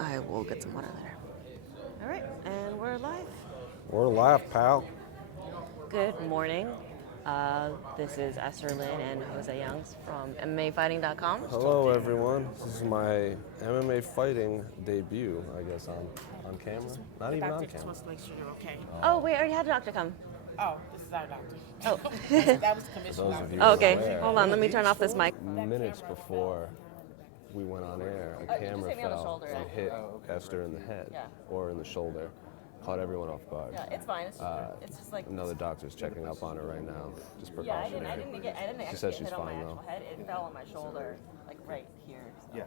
I will get some water later. All right, and we're live. We're live, pal. Good morning. This is Esther Lynn and Jose Youngs from MMAfighting.com. Hello, everyone. This is my MMA fighting debut, I guess, on camera. Not even on Just camera. wants to make sure you're okay. Oh, wait, I already had a doctor come. Oh, this is our doctor. Oh. That was the commission Those doctor. of you Okay, aware, hold on. Let me turn off this mic. minutes before we went on air, a camera hit me on the fell shoulder. and hit Esther in the head or in the shoulder. Caught everyone off guard. Yeah, it's fine. It's just like... Another doctor's checking up on her right now. Just Yeah, I precautionary. didn't actually She says get she's hit on my fine, actual though. head. It fell on my shoulder, like right here. So. Yeah,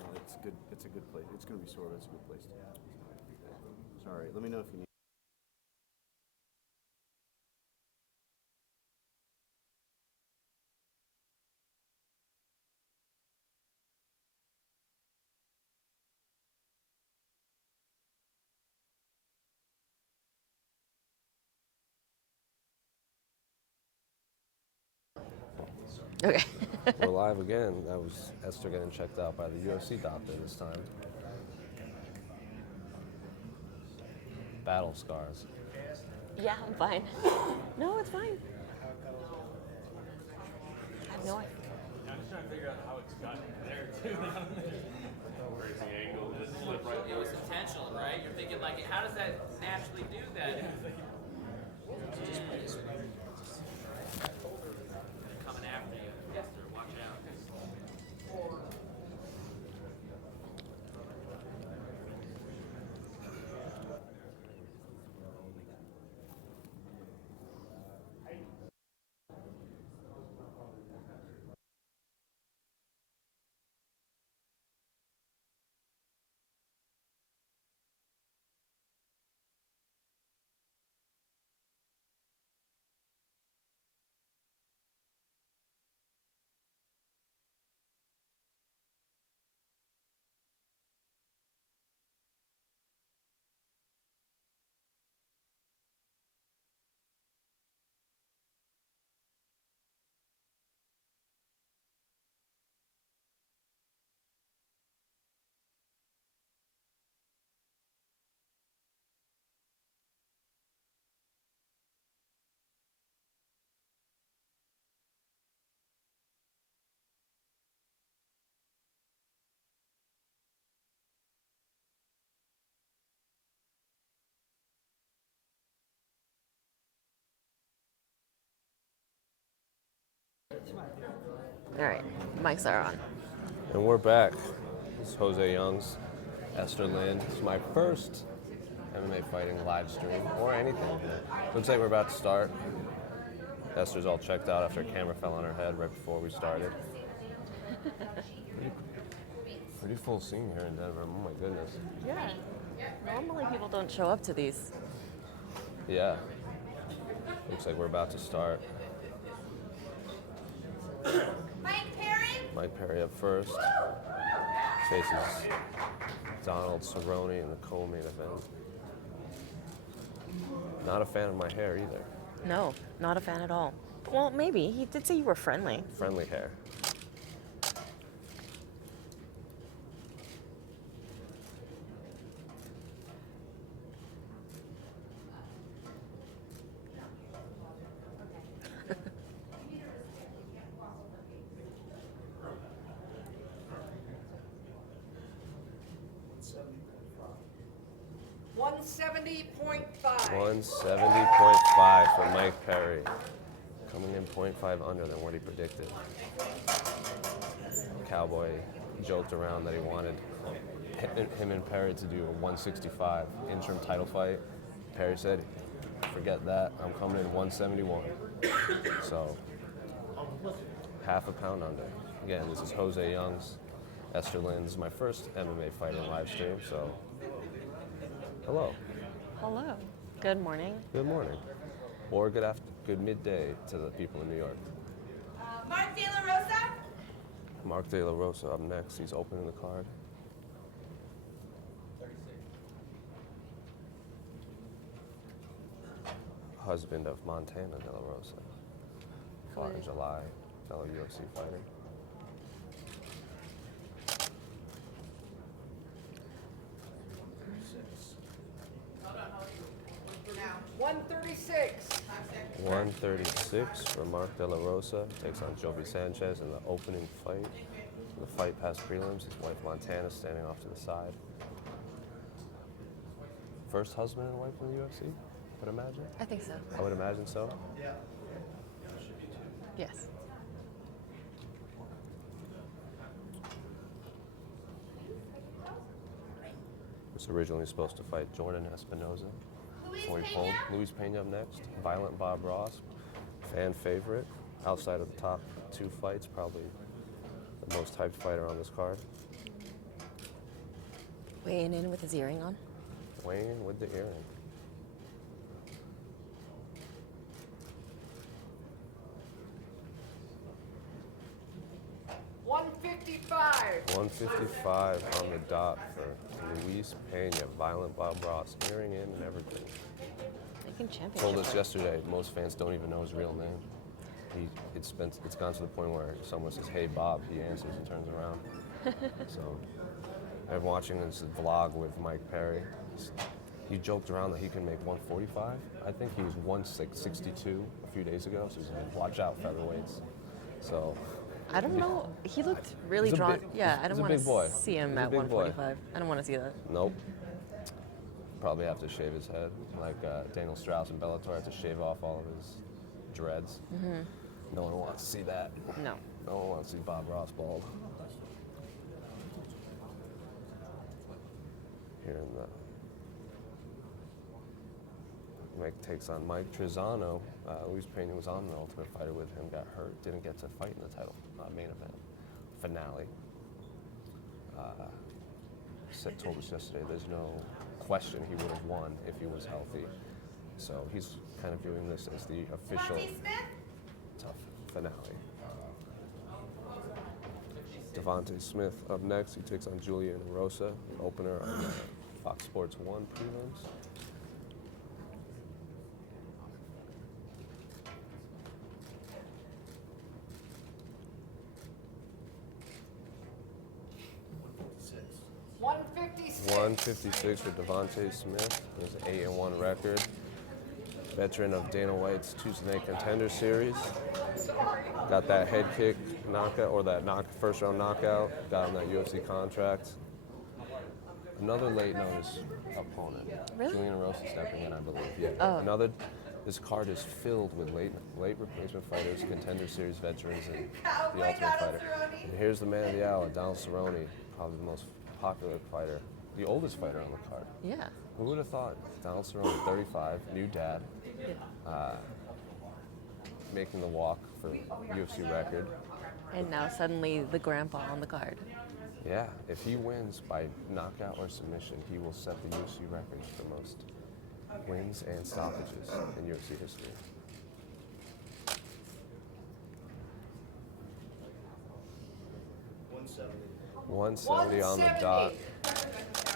no, it's good. It's a good place. It's going to be sore, but it's a good place. Sorry, let me know if you need. Okay. We're live again. That was Esther getting checked out by the UFC doctor this time. Battle scars. Yeah, I'm fine. No, it's fine. I have no idea. I'm just trying to figure out how it's gotten there too. Crazy angle, just slip right It was intentional, right? You're thinking like, how does that naturally do that? Coming after you, Esther. Watch out. All right, mics are on. And we're back. This is Jose Youngs, Esther Lynn. This is my first MMA fighting live stream or anything. Looks like we're about to start. Esther's all checked out after a camera fell on her head right before we started. Pretty full scene here in Denver. Oh my goodness. Yeah. Normally people don't show up to these. Yeah. Looks like we're about to start. Mike Perry up first. Faces Donald Cerrone in the co-main event. Not a fan of my hair either. No, not a fan at all. Well, maybe. He did say you were friendly. Friendly hair. $170.5. 170.5 for Mike Perry. Coming in 0.5 under than what he predicted. Cowboy joked around that he wanted him and Perry to do a 165 interim title fight. Perry said, forget that, I'm coming in 171. So, half a pound under. Again, this is Jose Youngs, Esther Lynn. This is my first MMA fighting live stream, so hello. Hello. Good morning. Good morning. Or good midday to the people in New York. Mark De La Rosa. Mark De La Rosa up next. He's opening the card. Husband of Montana De La Rosa. Fought in July. Fellow UFC fighter. 136 for Mark De La Rosa. Takes on Shelby Sanchez in the opening fight. The fight past prelims, his wife Montana standing off to the side. First husband and wife in the UFC, I would imagine? I think so. I would imagine so. Yes. Was originally supposed to fight Jordan Espinoza. Before he pulled. Luis Pena up next. Violent Bob Ross, fan favorite. Outside of the top 2 fights, probably the most hyped fighter on this card. Weighing in with his earring on. Weighing with the earring. $155. 155 on the dot for Luis Pena. Violent Bob Ross. Earring in and everything. Making championship. Told us yesterday, most fans don't even know his real name. It's gone to the point where someone says, "Hey Bob," he answers and turns around. So, I'm watching this vlog with Mike Perry. He joked around that he can make 145. I think he was 162 a few days ago, so he's like, "Watch out, featherweights." So, I don't know. He looked really He's a drawn. big- Yeah, I he's don't a want big boy. to see him He's a at big boy. 145. I don't want to see that. nope. Probably have to shave his head, like Daniel Strauss and Bellator have to shave off all of his dreads. No one wants to see that. No. No one wants to see Bob Ross bald. Here in the Mike takes on Mike Trizano. Luis Pena was on the Ultimate Fighter with him, got hurt, didn't get to fight in the title main event finale. Told us yesterday there's no question he would have won if he was healthy. So he's kind of viewing this as the official Devante Smith. tough finale. Devante Smith up next. He takes on Julian Rosa, opener on Fox Sports 1 prelims. $156. 156 for Devante Smith. There's an 8-1 record. Veteran of Dana White's Tuesday Night Contender Series. Got that head kick knockout, or that first round knockout. Got him that UFC contract. Another late notice opponent. Really? Julian Rosa stepping in, I believe. Yeah. Oh. This card is filled with late replacement fighters, Contender Series veterans, and the my Ultimate God, Fighter. Cerrone. And here's the man of the hour, Donald Cerrone, probably the most popular fighter, the oldest fighter on the card. Yeah. Who would have thought? Donald Cerrone, 35, new dad, making the walk for UFC record. And now suddenly the grandpa on the card. Yeah, if he wins by knockout or submission, he will set the UFC record for most wins and stoppages in UFC history. $170 on the dot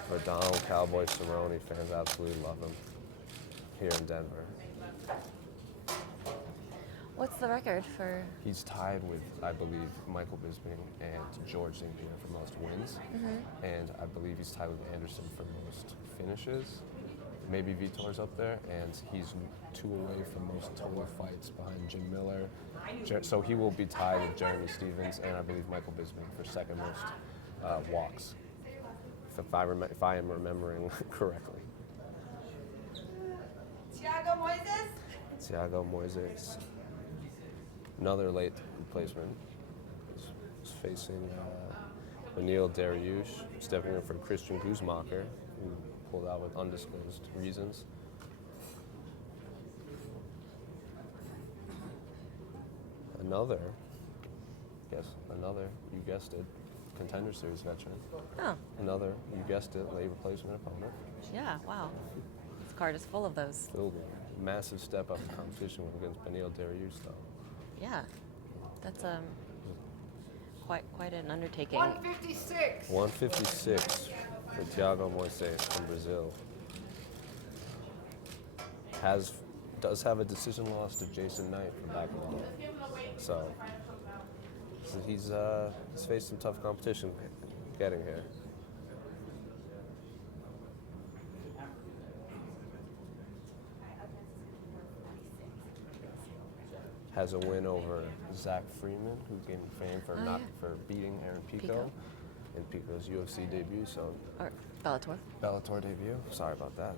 for Donald Cowboy Cerrone. Fans absolutely love him here in Denver. What's the record for? He's tied with, I believe, Michael Bisping and George St. Pierre for most wins. And I believe he's tied with Anderson for most finishes. Maybe Vitor's up there, and he's 2 away from most total fights behind Jim Miller. So he will be tied with Jeremy Stevens and I believe Michael Bisping for second most walks, if I am remembering correctly. Thiago Moises, another late replacement, is facing Beneil Dariush, stepping in for Christian Guzmacher, who pulled out with undisclosed reasons. Another, you guessed it, Contender Series veteran. Oh, Another, you guessed it, late replacement opponent. yeah, wow. This card is full of those. Filled with massive step up to competition against Beneil Dariush, though. Yeah. That's quite an undertaking. 156. 156 for Thiago Moises from Brazil. Does have a decision loss to Jason Knight from back in the day. So he's faced some tough competition getting here. has a win over Zach Freeman, who gained fame for for beating Aaron Pico in Pico's UFC debut. So Or Bellator. Bellator debut. Sorry about that.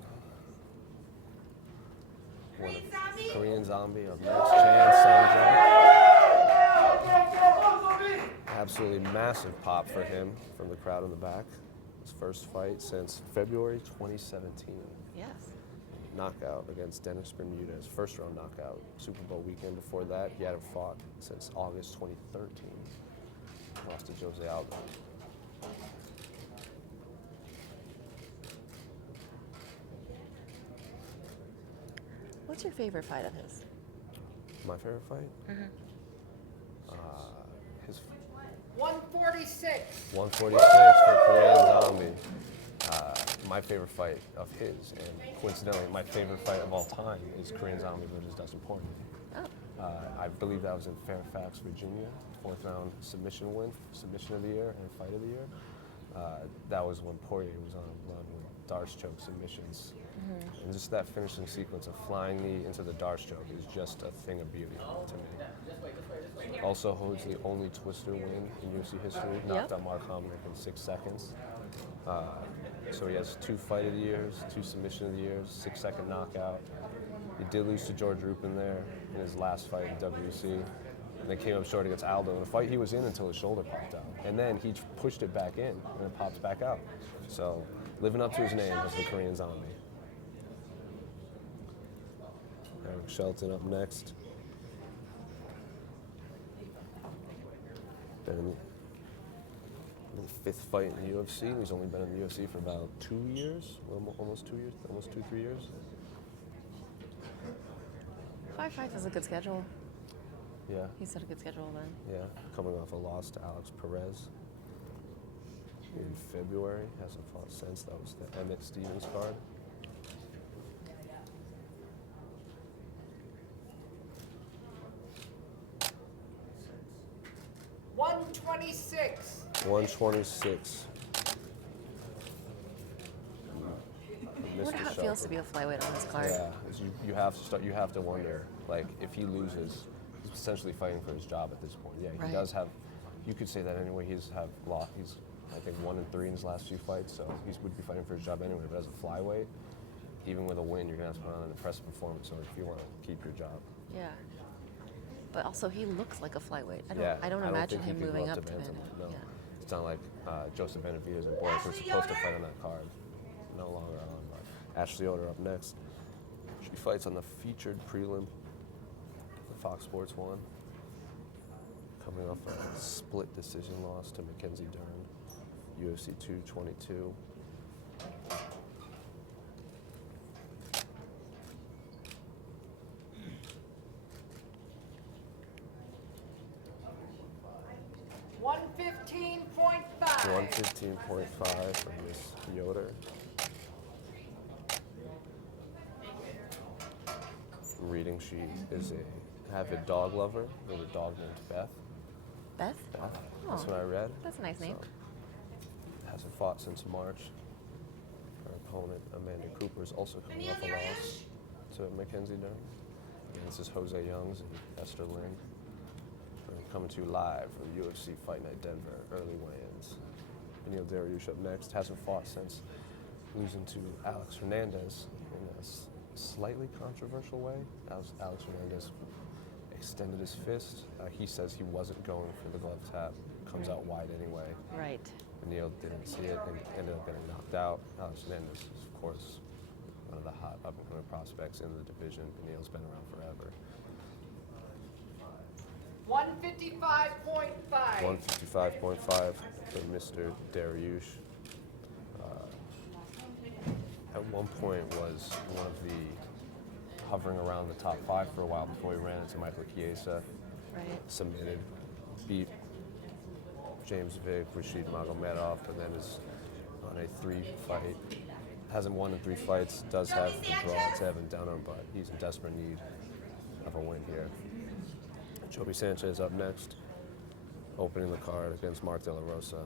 Korean Zombie. Korean Zombie up next. Chan Sung-jae. Absolutely massive pop for him from the crowd in the back. His first fight since February 2017. Yes. Knockout against Dennis Bermudez. First round knockout. Super Bowl weekend before that, he hadn't fought since August 2013. Lost to Jose Aldo. What's your favorite fight of his? My favorite fight? His 146. 146 for Korean Zombie. My favorite fight of his, and coincidentally, my favorite fight of all time is Korean Zombie versus Dustin Poirier. Oh. I believe that was in Fairfax, Virginia. 4th round submission win, submission of the year, and fight of the year. That was when Poirier was on a run with Darce choke submissions. And just that finishing sequence of flying knee into the Darce choke is just a thing of beauty to me. Also holds the only Twister win in UFC history, knocked out Mark Hominick in 6 seconds. So he has 2 fight of the years, 2 submission of the years, 6-second knockout. He did lose to George Rupin there in his last fight in WC. And then came up short against Aldo in a fight he was in until his shoulder popped out. And then he pushed it back in and it pops back out. So living up to his name as the Korean Zombie. Eric Shelton up next. Been in the 5th fight in the UFC. He's only been in the UFC for about 2 years, almost 2 years, almost 2-3 years. 5 fights is a good schedule. Yeah, He's had a good schedule then. yeah. Coming off a loss to Alex Perez in February. Hasn't fought since. That was the Emmett Stevens card. $126. 126. I wonder how it feels to be a flyweight on this card. Yeah, you have to start. You have to wonder, like, if he loses, he's essentially fighting for his job at this point. Yeah, he Right. does have. You could say that anyway. He's I think 1-3 in his last 2 fights, so he would be fighting for his job anyway. But as a flyweight, even with a win, you're gonna have to put on an impressive performance. So if you want to keep your job. Yeah. But also, he looks like a flyweight. Yeah, I don't imagine think he him could go moving up up to to bantam. bantam. No, Yeah. it's not like Joseph Benavidez and Boris were supposed to fight on that card. No longer on. But Ashley Yoder up next. She fights on the featured prelim. The Fox Sports 1. Coming off a split decision loss to Mackenzie Dern. UFC 222. $115.5. 115.5 for Miss Yoder. Reading she is a avid dog lover with a dog named Beth. Beth? Beth. Oh, That's what I read. That's a nice name. So, hasn't fought since March. Her opponent, Amanda Cooper, is also coming off a loss to Mackenzie Dern. And this is Jose Youngs and Esther Lynn. We're coming to you live from UFC Fight Night Denver, early weigh-ins. Beneil Dariush up next. Hasn't fought since losing to Alex Fernandez in a slightly controversial way. Alex Fernandez extended his fist. He says he wasn't going for the glove tap. Comes out wide anyway. Right. Beneil didn't see it and ended up getting knocked out. Alex Fernandez is, of course, one of the hot up-and-coming prospects in the division. Beneil's been around forever. 155.5. 155.5 for Mr. Dariush. At one point was one of the hovering around the top 5 for a while before he ran into Michael Chiesa. Right. Submitted, beat James Vick, Rashid Magomedov, but then is on a 3-fight. Hasn't won in 3 fights, does have the draw to Evan Dunham, but he's in desperate need of a win here. Shelby Sanchez up next, opening the card against Mark De La Rosa.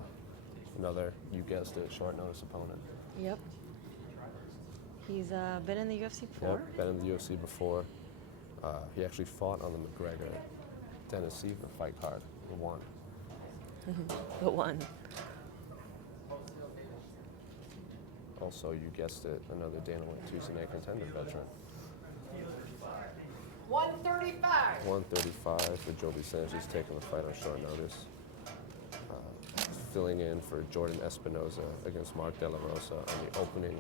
Another, you guessed it, short notice opponent. Yep. He's been in the UFC before. Yep, been in the UFC before. He actually fought on the McGregor-Dennis Seaver fight card and won. The one. Also, you guessed it, another Dana White Tuesday Night Contender veteran. 135. 135 for Shelby Sanchez, taking the fight on short notice. Filling in for Jordan Espinoza against Mark De La Rosa on the opening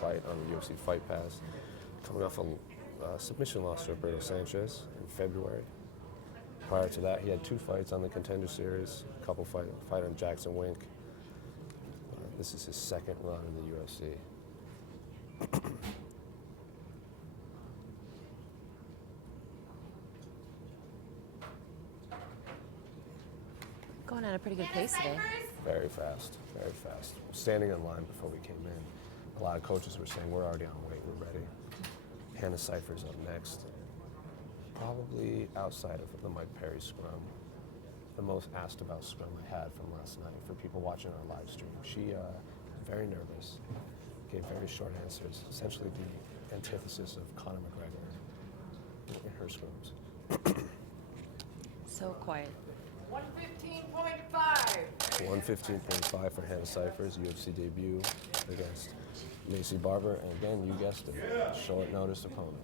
fight on the UFC Fight Pass. Coming off a submission loss to Roberto Sanchez in February. Prior to that, he had 2 fights on the Contender Series, a couple fight on Jackson Wink. This is his second run in the UFC. Going at a pretty good pace today. Very fast, very fast. Standing in line before we came in, a lot of coaches were saying, we're already on weight, we're ready. Hannah Cipher's up next. Probably outside of the Mike Perry scrum. The most asked about scrum I had from last night for people watching our live stream. She very nervous, gave very short answers, essentially the antithesis of Conor McGregor in her scrums. So quiet. 115.5. 115.5 for Hannah Cipher's UFC debut against Maci Barbour, and again, you guessed it, short notice opponent.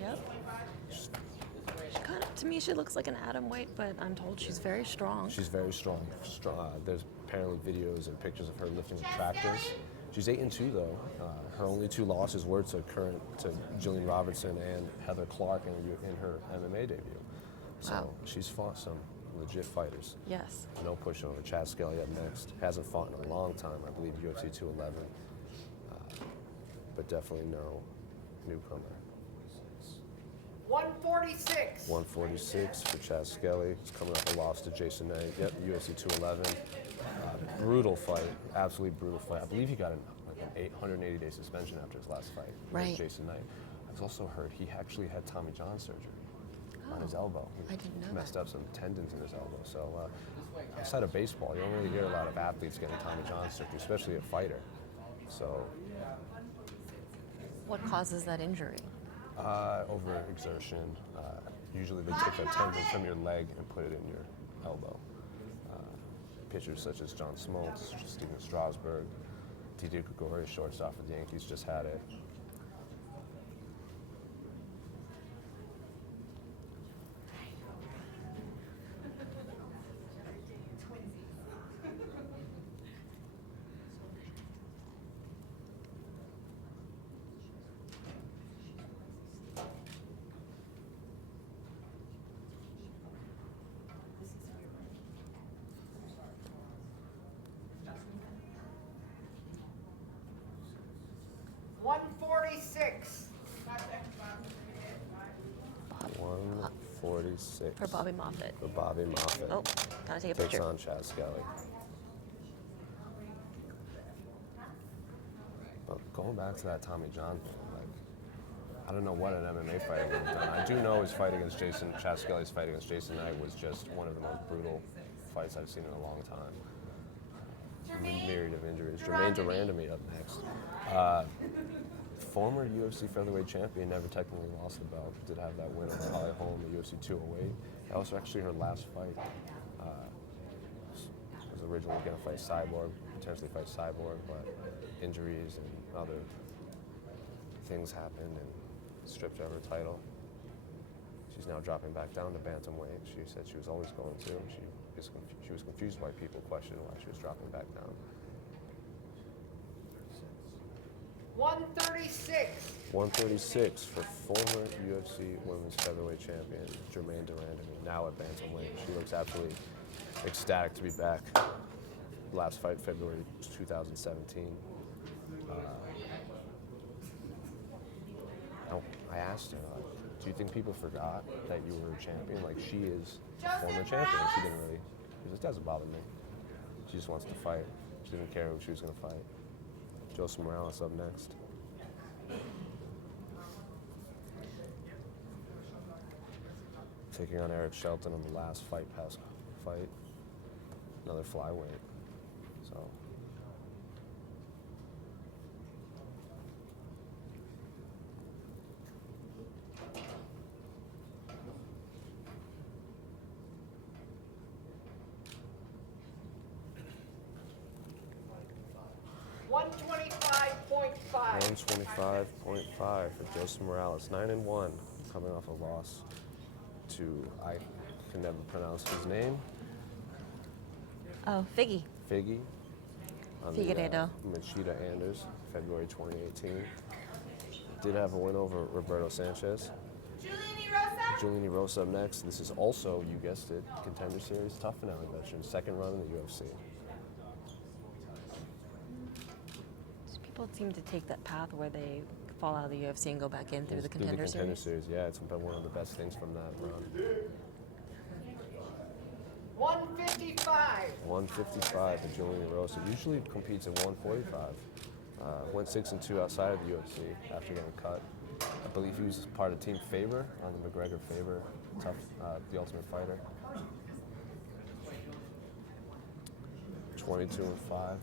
Yep. To me, she looks like an atom weight, but I'm told she's very strong. She's very strong. There's apparently videos and pictures of her lifting with tractors. She's 8-2 though. Her only 2 losses were to Jillian Robertson and Heather Clark in her MMA debut. So Wow. she's fought some legit fighters. Yes. No pushover. Chad Skelly up next. Hasn't fought in a long time, I believe UFC 211, but definitely no newcomer. 146. 146 for Chad Skelly. He's coming off a loss to Jason Knight. Yep, UFC 211. Brutal fight, absolutely brutal fight. I believe he got an 180-day suspension after his last fight Right. against Jason Knight. I was also heard he actually had Tommy John surgery on his elbow. He I didn't know messed that. up some tendons in his elbow. So outside of baseball, you don't really hear a lot of athletes getting Tommy John surgery, especially a fighter. So What causes that injury? overexertion. Usually they take a tendon from your leg and put it in your elbow. Pitchers such as John Smoltz, Steven Strasburg, Didi Gregorius, shortstop for the Yankees, just had it. $146. 146 For Bobby Moffett. for Bobby Moffett. Oh, gotta take a Takes picture. on Chad Skelly. But going back to that Tommy John thing, I don't know what an MMA fighter would have done. I do know his fight against Chad Skelly's fight against Jason Knight was just one of the most brutal fights I've seen in a long time. Myriad of injuries. Jermaine Durandamy up next. Former UFC featherweight champion, never technically lost the belt. Did have that win over Holly Holm at UFC 208. That was actually her last fight. Was originally going to fight Cyborg, potentially fight Cyborg, but injuries and other things happened and stripped her of her title. She's now dropping back down to bantamweight. She said she was always going to. She was confused why people questioned why she was dropping back down. 136. 136 for former UFC Women's Featherweight Champion Jermaine Durandamy, now at bantamweight. She looks absolutely ecstatic to be back. Last fight, February 2017. I asked her, do you think people forgot that you were a champion? Like, she is a former champion. She didn't really, she just doesn't bother me. She just wants to fight. She didn't care who she was going to fight. Joseph Morales up next. Taking on Eric Shelton on the last Fight Pass fight. Another flyweight. So. 125. 125.5 for Joseph Morales. 9-1, coming off a loss to, I can never pronounce his name, Oh, Figgy. Figgy. On the, Figueiredo. Machida Anders, February 2018. Did have a win over Roberto Sanchez. Juliani Rosa. Juliani Rosa up next. This is also, you guessed it, Contender Series tough finale veteran. Second run in the UFC. People seem to take that path where they fall out of the UFC and go back in through the Do Contender Series. Yeah, it's been one of the best things from that run. 155. 155 for Julian Rosa. Usually competes at 145. Went 6-2 outside of the UFC after getting cut. I believe he was part of Team Faber on the McGregor Faber tough, the Ultimate Fighter. 22-5.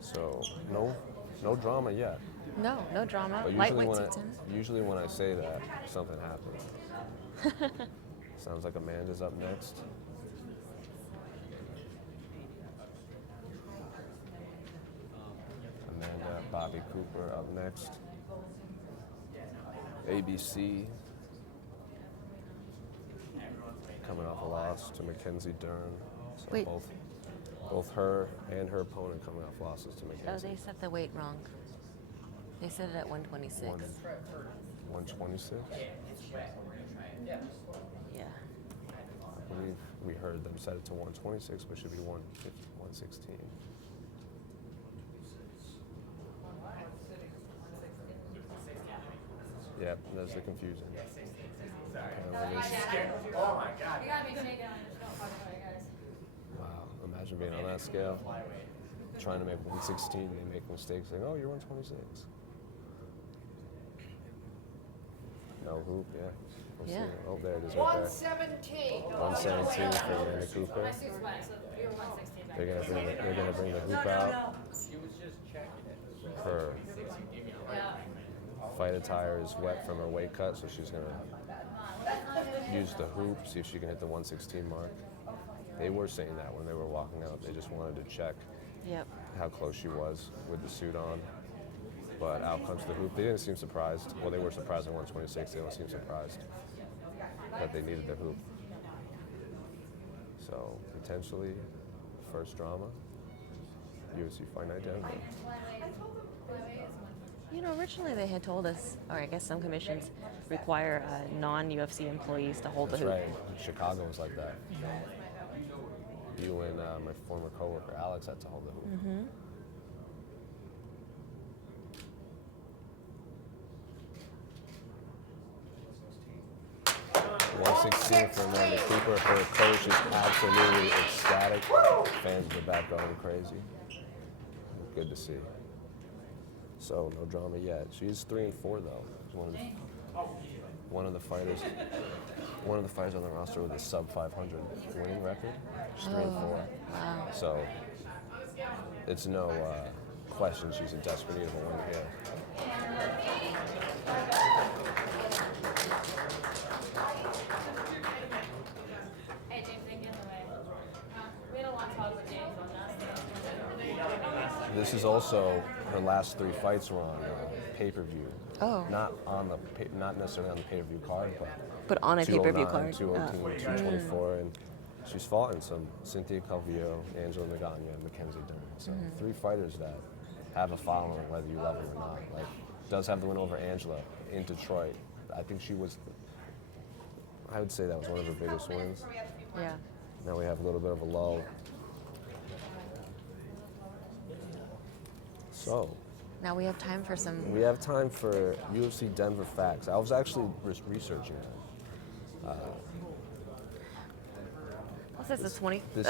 So no drama yet. No drama. But Lightweight 6-10. usually when I say that, something happens. Sounds like Amanda's up next. Amanda, Bobby Cooper up next. ABC coming off a loss to Mackenzie Dern. So Wait. both her and her opponent coming off losses to Oh, Mackenzie. they set the weight wrong. They set it at 126. 126? Yeah. I believe we heard them set it to 126, but should be 116. Yep, that's the confusion. Oh my God. You got me shaken. Don't talk about it, guys. Wow, imagine being on that scale, trying to make 116, they make mistakes, saying, oh, you're 126. No hoop, yeah. We'll Yeah. see. Oh, there it is right there. 117. 117 for Amanda Cooper. My suit's fine, so you're 116 back. They're gonna bring the hoop out. Her fight attire is wet from her weight cut, so she's gonna use the hoop, see if she can hit the 116 mark. They were saying that when they were walking out. They just wanted to check Yep. how close she was with the suit on. But out comes the hoop. They didn't seem surprised. Well, they were surprised at 126. They don't seem surprised that they needed the hoop. So potentially, first drama, UFC Fight Night Denver. You know, originally they had told us, or I guess some commissions require non-UFC employees to hold That's the hoop. right. Chicago was like that. You and my former coworker Alex had to hold the hoop. Mm-hmm. $116 for Amanda Cooper. Her coach is absolutely ecstatic. Fans in the back going crazy. Good to see. So no drama yet. She's 3-4 though. She's one of the fighters on the roster with a sub 500 winning record. She's 3-4. Wow. So it's no question she's in desperate need of a win here. Hey, James, they get in the way. We don't want to talk with James on that. This is also her last 3 fights were on pay-per-view. Oh. Not necessarily on the pay-per-view card, But on a pay-per-view 209, card. 218, 224, and she's fought in some Cynthia Calvillo, Angela Magana, and Mackenzie Dern. So 3 fighters that have a following, whether you love them or not. Like, does have the win over Angela in Detroit. I think I would say that was one of her biggest wins. Yeah. Now we have a little bit of a lull. So, Now we have time for some. we have time for UFC Denver facts. I was actually researching that. What's this? The 20. This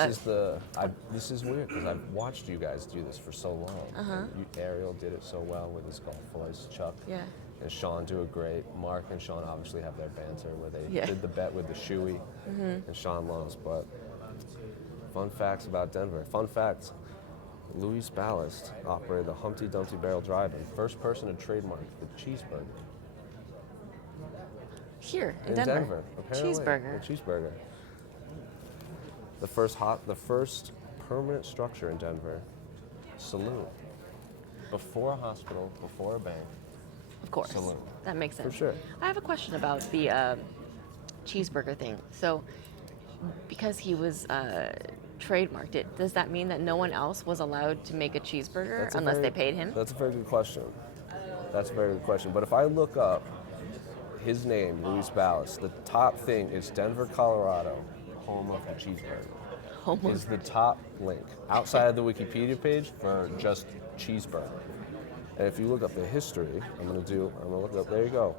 is weird because I've watched you guys do this for so long. Ariel did it so well with his golf voice. Chuck Yeah. and Sean do it great. Mark and Sean obviously have their banter where they Yeah. did the bet with the shoey, and Sean lost. But fun facts about Denver. Fun facts. Luis Ballast operated the Humpty Dumpty Barrel Drive-In, first person to trademark the cheeseburger Here in in Denver. Denver. Apparently, Cheeseburger. the cheeseburger. The first permanent structure in Denver, saloon. Before a hospital, before a bank. Of course. Saloon. That makes sense. For sure. I have a question about the cheeseburger thing. So, because he was trademarked it, does that mean that no one else was allowed to make a cheeseburger unless they paid him? That's a very good question. But if I look up his name, Luis Ballas, the top thing is Denver, Colorado, home of the cheeseburger. Is the top link outside of the Wikipedia page for just cheeseburger. And if you look up the history, I'm gonna look up, there you go.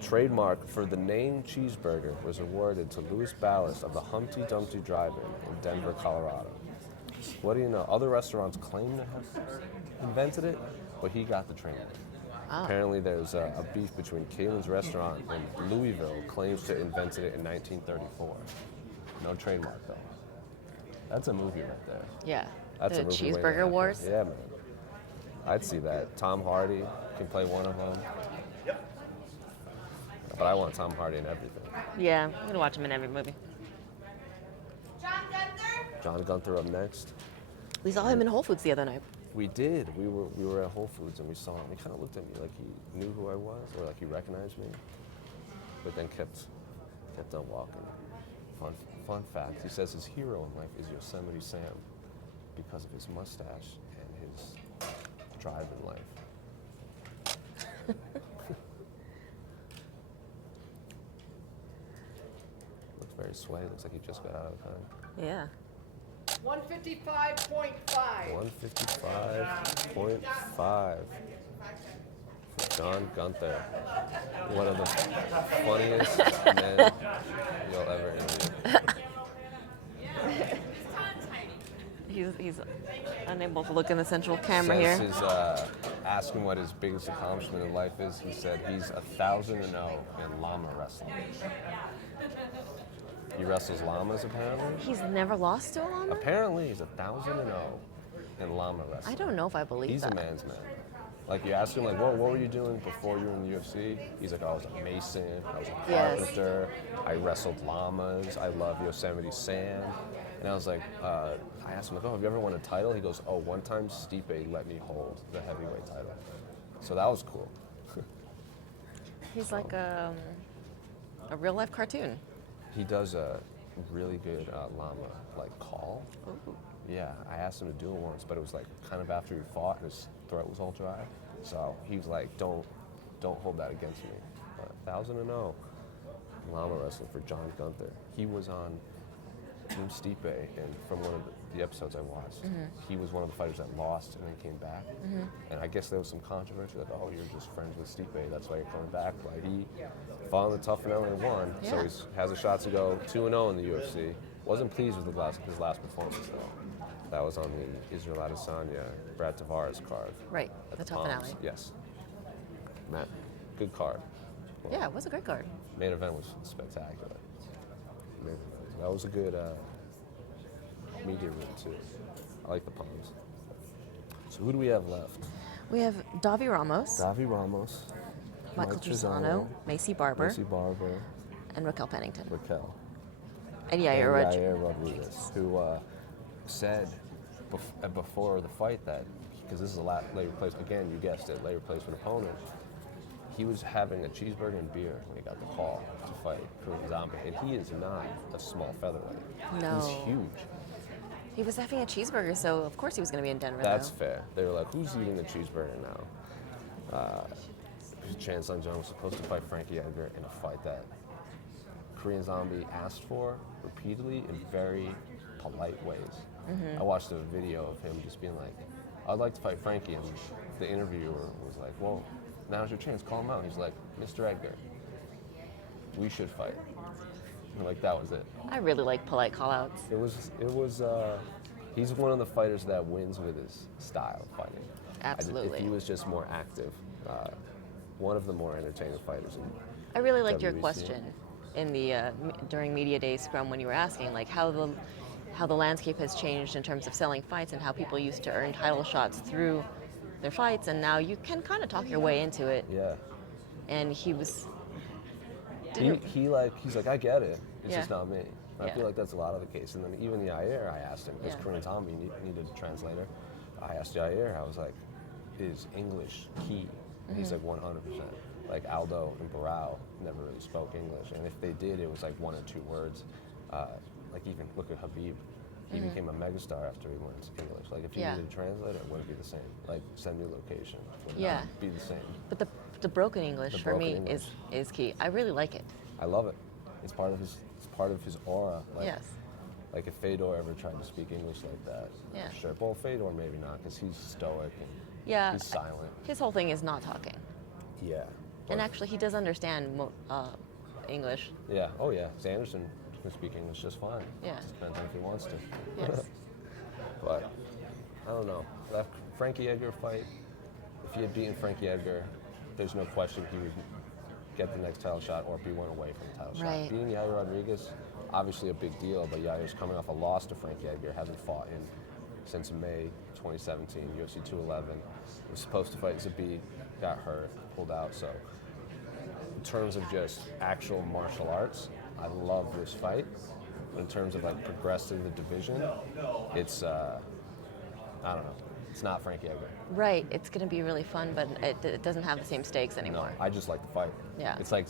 Trademark for the name cheeseburger was awarded to Luis Ballas of the Humpty Dumpty Drive-In in Denver, Colorado. What do you know? Other restaurants claim to have invented it, but he got the trademark. Apparently there's a beef between Kaylin's restaurant and Louisville claims to have invented it in 1934. No trademark though. That's a movie right there. Yeah. That's The a movie waiting to Cheeseburger happen. Wars? Yeah, man. I'd see that. Tom Hardy can play one of them. But I want Tom Hardy in everything. Yeah, I'm going to watch him in every movie. John Gunther up next. We saw him in Whole Foods the other night. We did. We were at Whole Foods and we saw him. He kind of looked at me like he knew who I was or like he recognized me. But then kept on walking. Fun fact, he says his hero in life is Yosemite Sam because of his mustache and his drive in life. Looks very sweaty. Looks like he just got out of time. Yeah. 155.5. 155.5 for John Gunther. One of the funniest men you'll ever interview. He's unable to look in the central camera Says here. his, ask him what his biggest accomplishment in life is. He said he's 1,000-0 in llama wrestling. He wrestles llamas apparently. He's never lost to a llama? Apparently he's 1,000-0 in llama wrestling. I don't know if I believe He's that. a man's man. Like you ask him, like, what were you doing before you were in the UFC? He's like, I was a mason, I was a Yes. carpenter, I wrestled llamas, I love Yosemite Sam. And I was like, I asked him, like, oh, have you ever won a title? He goes, oh, one time Stipe let me hold the heavyweight title. So that was cool. He's like a real life cartoon. He does a really good llama, like, call. Ooh. Yeah, I asked him to do it once, but it was like kind of after he fought and his throat was all dry. So he was like, don't hold that against me. But 1,000-0 llama wrestling for John Gunther. He was on Team Stipe, and from one of the episodes I watched, he was one of the fighters that lost and then came back. And I guess there was some controversy, like, oh, you're just friends with Stipe, that's why you're coming back. But he fought in the tough and and won, so Yeah. he has a shot to go 2-0 in the UFC. Wasn't pleased with his last performance, though. That was on the Israel Adesanya, Brad Tavares card. Right, At the the tough Palms. finale. Yes. Matt, good card. Well, Yeah, it was a great card. Main event was spectacular. That was a good media room, too. I like the Palms. So who do we have left? We have Davi Ramos, Davi Ramos, Michael Mike Trizano, Maci Barbour, Maci Barbour, and Raquel Pennington. Raquel. And Yair Rodriguez. Yair Rodriguez, who said before the fight that, because this is a late replacement, again, you guessed it, late replacement opponent, he was having a cheeseburger and beer when he got the call to fight Korean Zombie, and he is not a small featherweight. No. He's huge. He was having a cheeseburger, so of course he was going to be in Denver. That's though. fair. They were like, who's eating a cheeseburger now? Chan Sung Jung was supposed to fight Frankie Edgar in a fight that Korean Zombie asked for repeatedly in very polite ways. I watched a video of him just being like, I'd like to fight Frankie, and the interviewer was like, well, now's your chance, call him out. And he's like, Mr. Edgar, we should fight. And like, that was it. I really like polite call-outs. It was, he's one of the fighters that wins with his style of fighting. Absolutely. If he was just more active, one of the more entertaining fighters. I really liked your WBC. question in the during media day scrum when you were asking like how the landscape has changed in terms of selling fights and how people used to earn title shots through their fights, and now you can kind of talk your way into it. Yeah. And he was. He's like, I get it. It's Yeah. just not me. I Yeah. feel like that's a lot of the case. And then even Yair, I asked him, because Yeah. Korean Zombie needed a translator. I asked Yair, I was like, is English key? And he's like 100%. Like Aldo and Barao never really spoke English. And if they did, it was like 1 or 2 words. Like even look at Habib. He became a megastar after he learned English. Like if you Yeah. needed a translator, it wouldn't be the same. Like send me location. Would Yeah. not be the same. But the broken English The for broken me English. is key. I really like it. I love it. It's part of his aura. Like, Yes. Like if Fedor ever tried to speak English like that, Yeah. sure. Well, Fedor maybe not, because he's stoic and Yeah. he's silent. His whole thing is not talking. Yeah. And But- actually, he does understand English. Yeah. Oh yeah. Sanderson can speak English just fine. Yeah. Just depends on if he wants to. Yes. But I don't know. That Frankie Edgar fight. If he had beaten Frankie Edgar, there's no question he would get the next title shot or be one away from the title Right. shot. Beating Yair Rodriguez, obviously a big deal, but Yair's coming off a loss to Frankie Edgar, hasn't fought in since May 2017, UFC 211. Was supposed to fight Zabit, got hurt, pulled out. So in terms of just actual martial arts, I love this fight. But in terms of like progressing the division, it's I don't know. It's not Frankie Edgar. Right. It's going to be really fun, but it doesn't have the same stakes No, anymore. I just like the fight. Yeah. It's like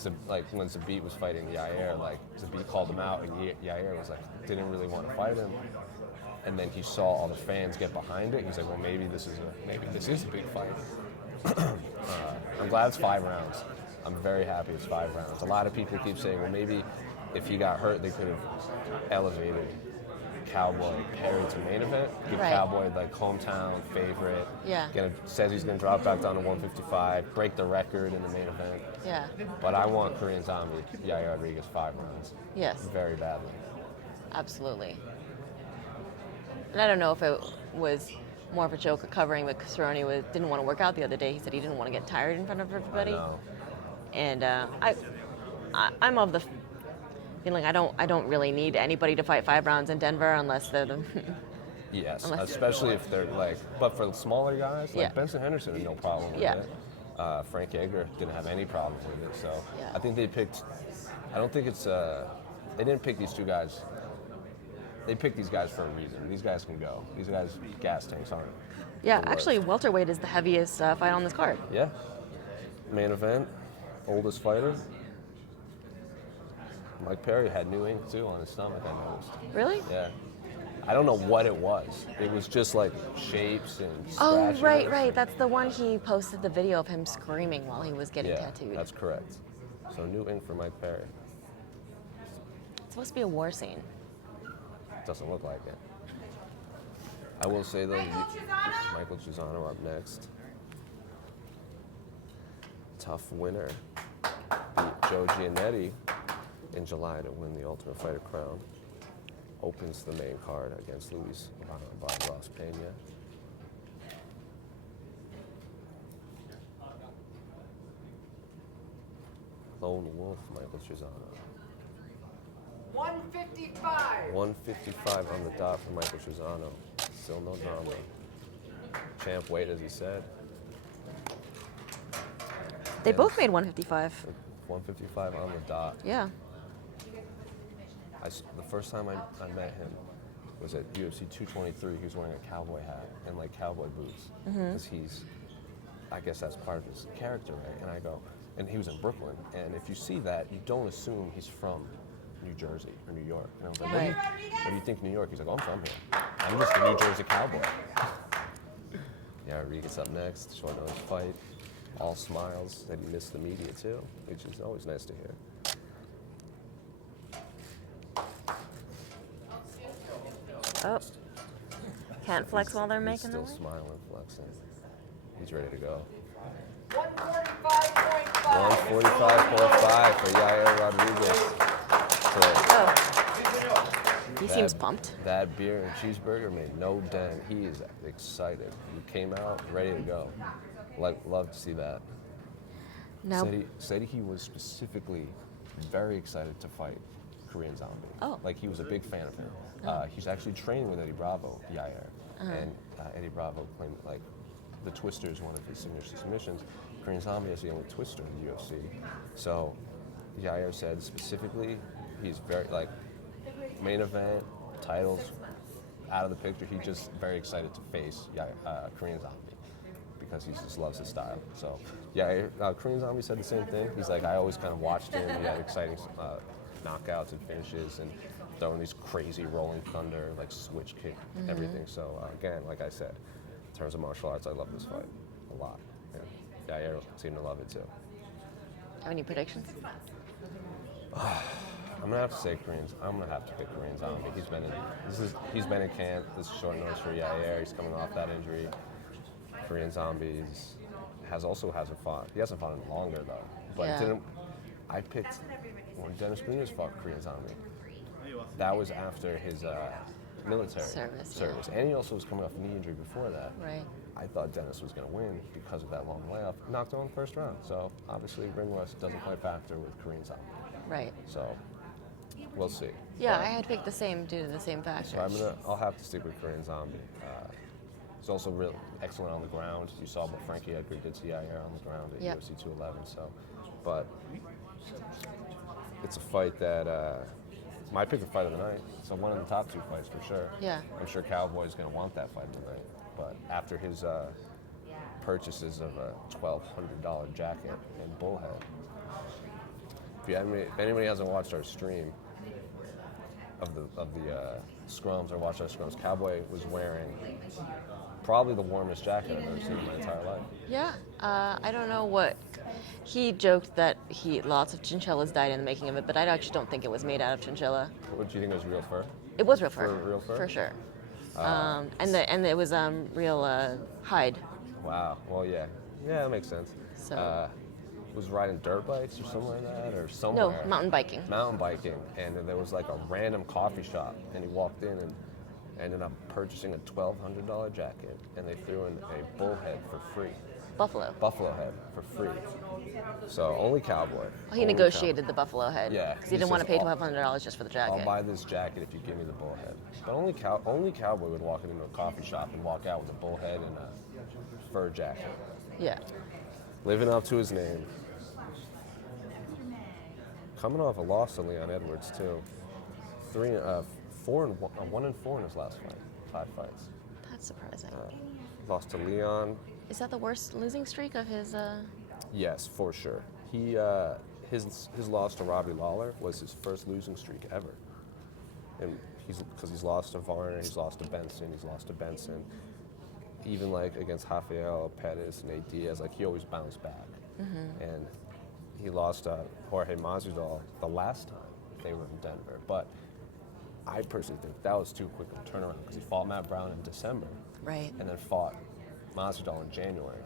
when Zabit was fighting Yair, like Zabit called him out, and Yair was like didn't really want to fight him, and then he saw all the fans get behind it. He's like, well, maybe this is a big fight. I'm glad it's 5 rounds. I'm very happy it's 5 rounds. A lot of people keep saying, well, maybe if he got hurt, they could have elevated Cowboy Perry to main event. Give Right. Cowboy like hometown favorite. Yeah. Says he's gonna drop back down to 155, break the record in the main event. Yeah. But I want Korean Zombie, Yair Rodriguez 5 rounds. Yes. Very badly. Absolutely. And I don't know if it was more of a joke of covering, but Cerrone didn't want to work out the other day. He said he didn't want to get tired in front of everybody. No. And I'm of the feeling I don't really need anybody to fight 5 rounds in Denver unless they're the Yes, Unless- especially if they're like, but for the smaller guys, like Yeah. Benson Henderson had no problem with Yeah. it. Frank Edgar didn't have any problem with it. So Yeah. I think they picked, I don't think it's, they didn't pick these 2 guys. They picked these guys for a reason. These guys can go. These guys, gas tanks aren't. Yeah, the worst. actually, welterweight is the heaviest fight on this card. Yeah. Main event, oldest fighter. Mike Perry had new ink too on his stomach, I noticed. Really? Yeah. I don't know what it was. It was just like shapes and Oh, scratches. right. That's the one he posted the video of him screaming while he was getting Yeah, tattooed. that's correct. So new ink for Mike Perry. It's supposed to be a war scene. Doesn't look like it. I will say though, Michael Chisano up next. Tough winner. Beat Joe Giannetti in July to win the Ultimate Fighter crown. Opens the main card against Luis Barbour Pena. Lone Wolf, Michael Chisano. 155. 155 on the dot for Michael Chisano. Still no drama. Champ weight, as he said. They both made 155. 155 on the dot. Yeah. The first time I met him was at UFC 223. He was wearing a cowboy hat and like cowboy boots. Because he's, I guess that's part of his character, right? And I go, and he was in Brooklyn. And if you see that, you don't assume he's from New Jersey or New York. And I was like, Right. what do you think New York? He's like, oh, I'm from here. I'm just a New Jersey cowboy. Yeah, Rodriguez up next, short notice fight. All smiles that he missed the media too, which is always nice to hear. Oh. Can't flex while they're He's making the still weight? smiling, flexing. He's ready to go. 145.5. 145.5 for Yair Rodriguez. So Oh. He seems pumped. that beer and cheeseburger made no dent. He is excited. He came out ready to go. Love to see that. Now, Said he was specifically very excited to fight Korean Zombie. Oh. Like he was a big fan of him. He's actually training with Eddie Bravo, Yair. And Eddie Bravo claimed like the twister is one of his signature submissions. Korean Zombie is the only twister in the UFC. So Yair said specifically he's very, like, main event, titles, out of the picture. He's just very excited to face Korean Zombie because he just loves his style. So, yeah, Korean Zombie said the same thing. He's like, I always kind of watched him. He had exciting knockouts and finishes and throwing these crazy rolling thunder, like switch kick, everything. So, again, like I said, in terms of martial arts, I love this fight a lot. And Yair seemed to love it too. Have any predictions? I'm gonna have to say I'm gonna have to pick Korean Zombie. He's been in camp. This is short notice for Yair. He's coming off that injury. Korean Zombie hasn't fought. He hasn't fought in longer though. But Yeah. I picked when Dennis Nunez fought Korean Zombie. That was after his military Service. and he also was coming off a knee injury before that. Right. I thought Dennis was going to win because of that long layoff. Knocked him in the first round. So obviously ring rust doesn't quite factor with Korean Zombie. Right. So we'll see. Yeah, But- I had picked the same due to the same factors. so I'll have to stick with Korean Zombie. He's also real excellent on the ground. You saw what Frankie Edgar did to Yair on the ground at Yep. UFC 211. So, but it's a fight that my pick of fight of the night. So one of the top two fights for sure. Yeah. I'm sure Cowboy's going to want that fight tonight. But after his purchases of a $1,200 jacket and bullhead, if anybody hasn't watched our stream of the scrums or watched our scrums, Cowboy was wearing probably the warmest jacket I've ever seen in my entire life. Yeah, I don't know what. He joked that lots of chinchillas died in the making of it, but I actually don't think it was made out of chinchilla. What do you think was real fur? It was real fur. Real fur? For sure. And it was real hide. Wow. Well, yeah. Yeah, that makes sense. So- Was riding dirt bikes or something like that, or No, somewhere? mountain biking. Mountain biking, and then there was like a random coffee shop, and he walked in and ended up purchasing a $1,200 jacket, and they threw in a bullhead for free, Buffalo. buffalo head for free. So only Cowboy. Well, he Only negotiated the buffalo head. Yeah, Because he he didn't want to says, pay "I'll- $1,200 just for the I'll jacket. buy this jacket if you give me the bullhead. But only Cowboy would walk into a coffee shop and walk out with a bullhead and a fur jacket, Yeah. living up to his name. Coming off a loss to Leon Edwards too. 1-4 in his last fight. 5 fights. That's surprising. Lost to Leon. Is that the worst losing streak of his? Yes, for sure. He his loss to Robbie Lawler was his first losing streak ever. And he's lost to Varner, he's lost to Benson, Even like against Rafael, Pettis, and Nate Diaz, like he always bounced back. And he lost to Jorge Masvidal the last time they were in Denver. But I personally think that was too quick of a turnaround because he fought Matt Brown in December Right. and then fought Masvidal in January.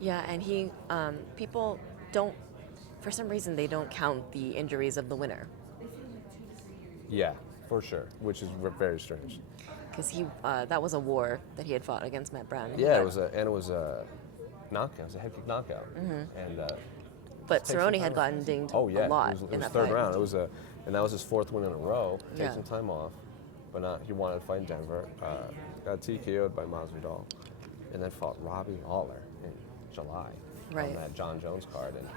Yeah, and he people don't, for some reason, they don't count the injuries of the winner Yeah, for sure, which is very strange. because that was a war that he had fought against Matt Brown. and he Yeah, got- it was a knockout. It was a head kick knockout. And But takes some Cerrone time had off. gotten dinged Oh yeah, a lot it was in that third fight. round. And that was his 4th win in a row. Take Yeah. some time off, but he wanted to fight in Denver. Got TKO'd by Masvidal, and then fought Robbie Lawler in July Right. on that John Jones card. And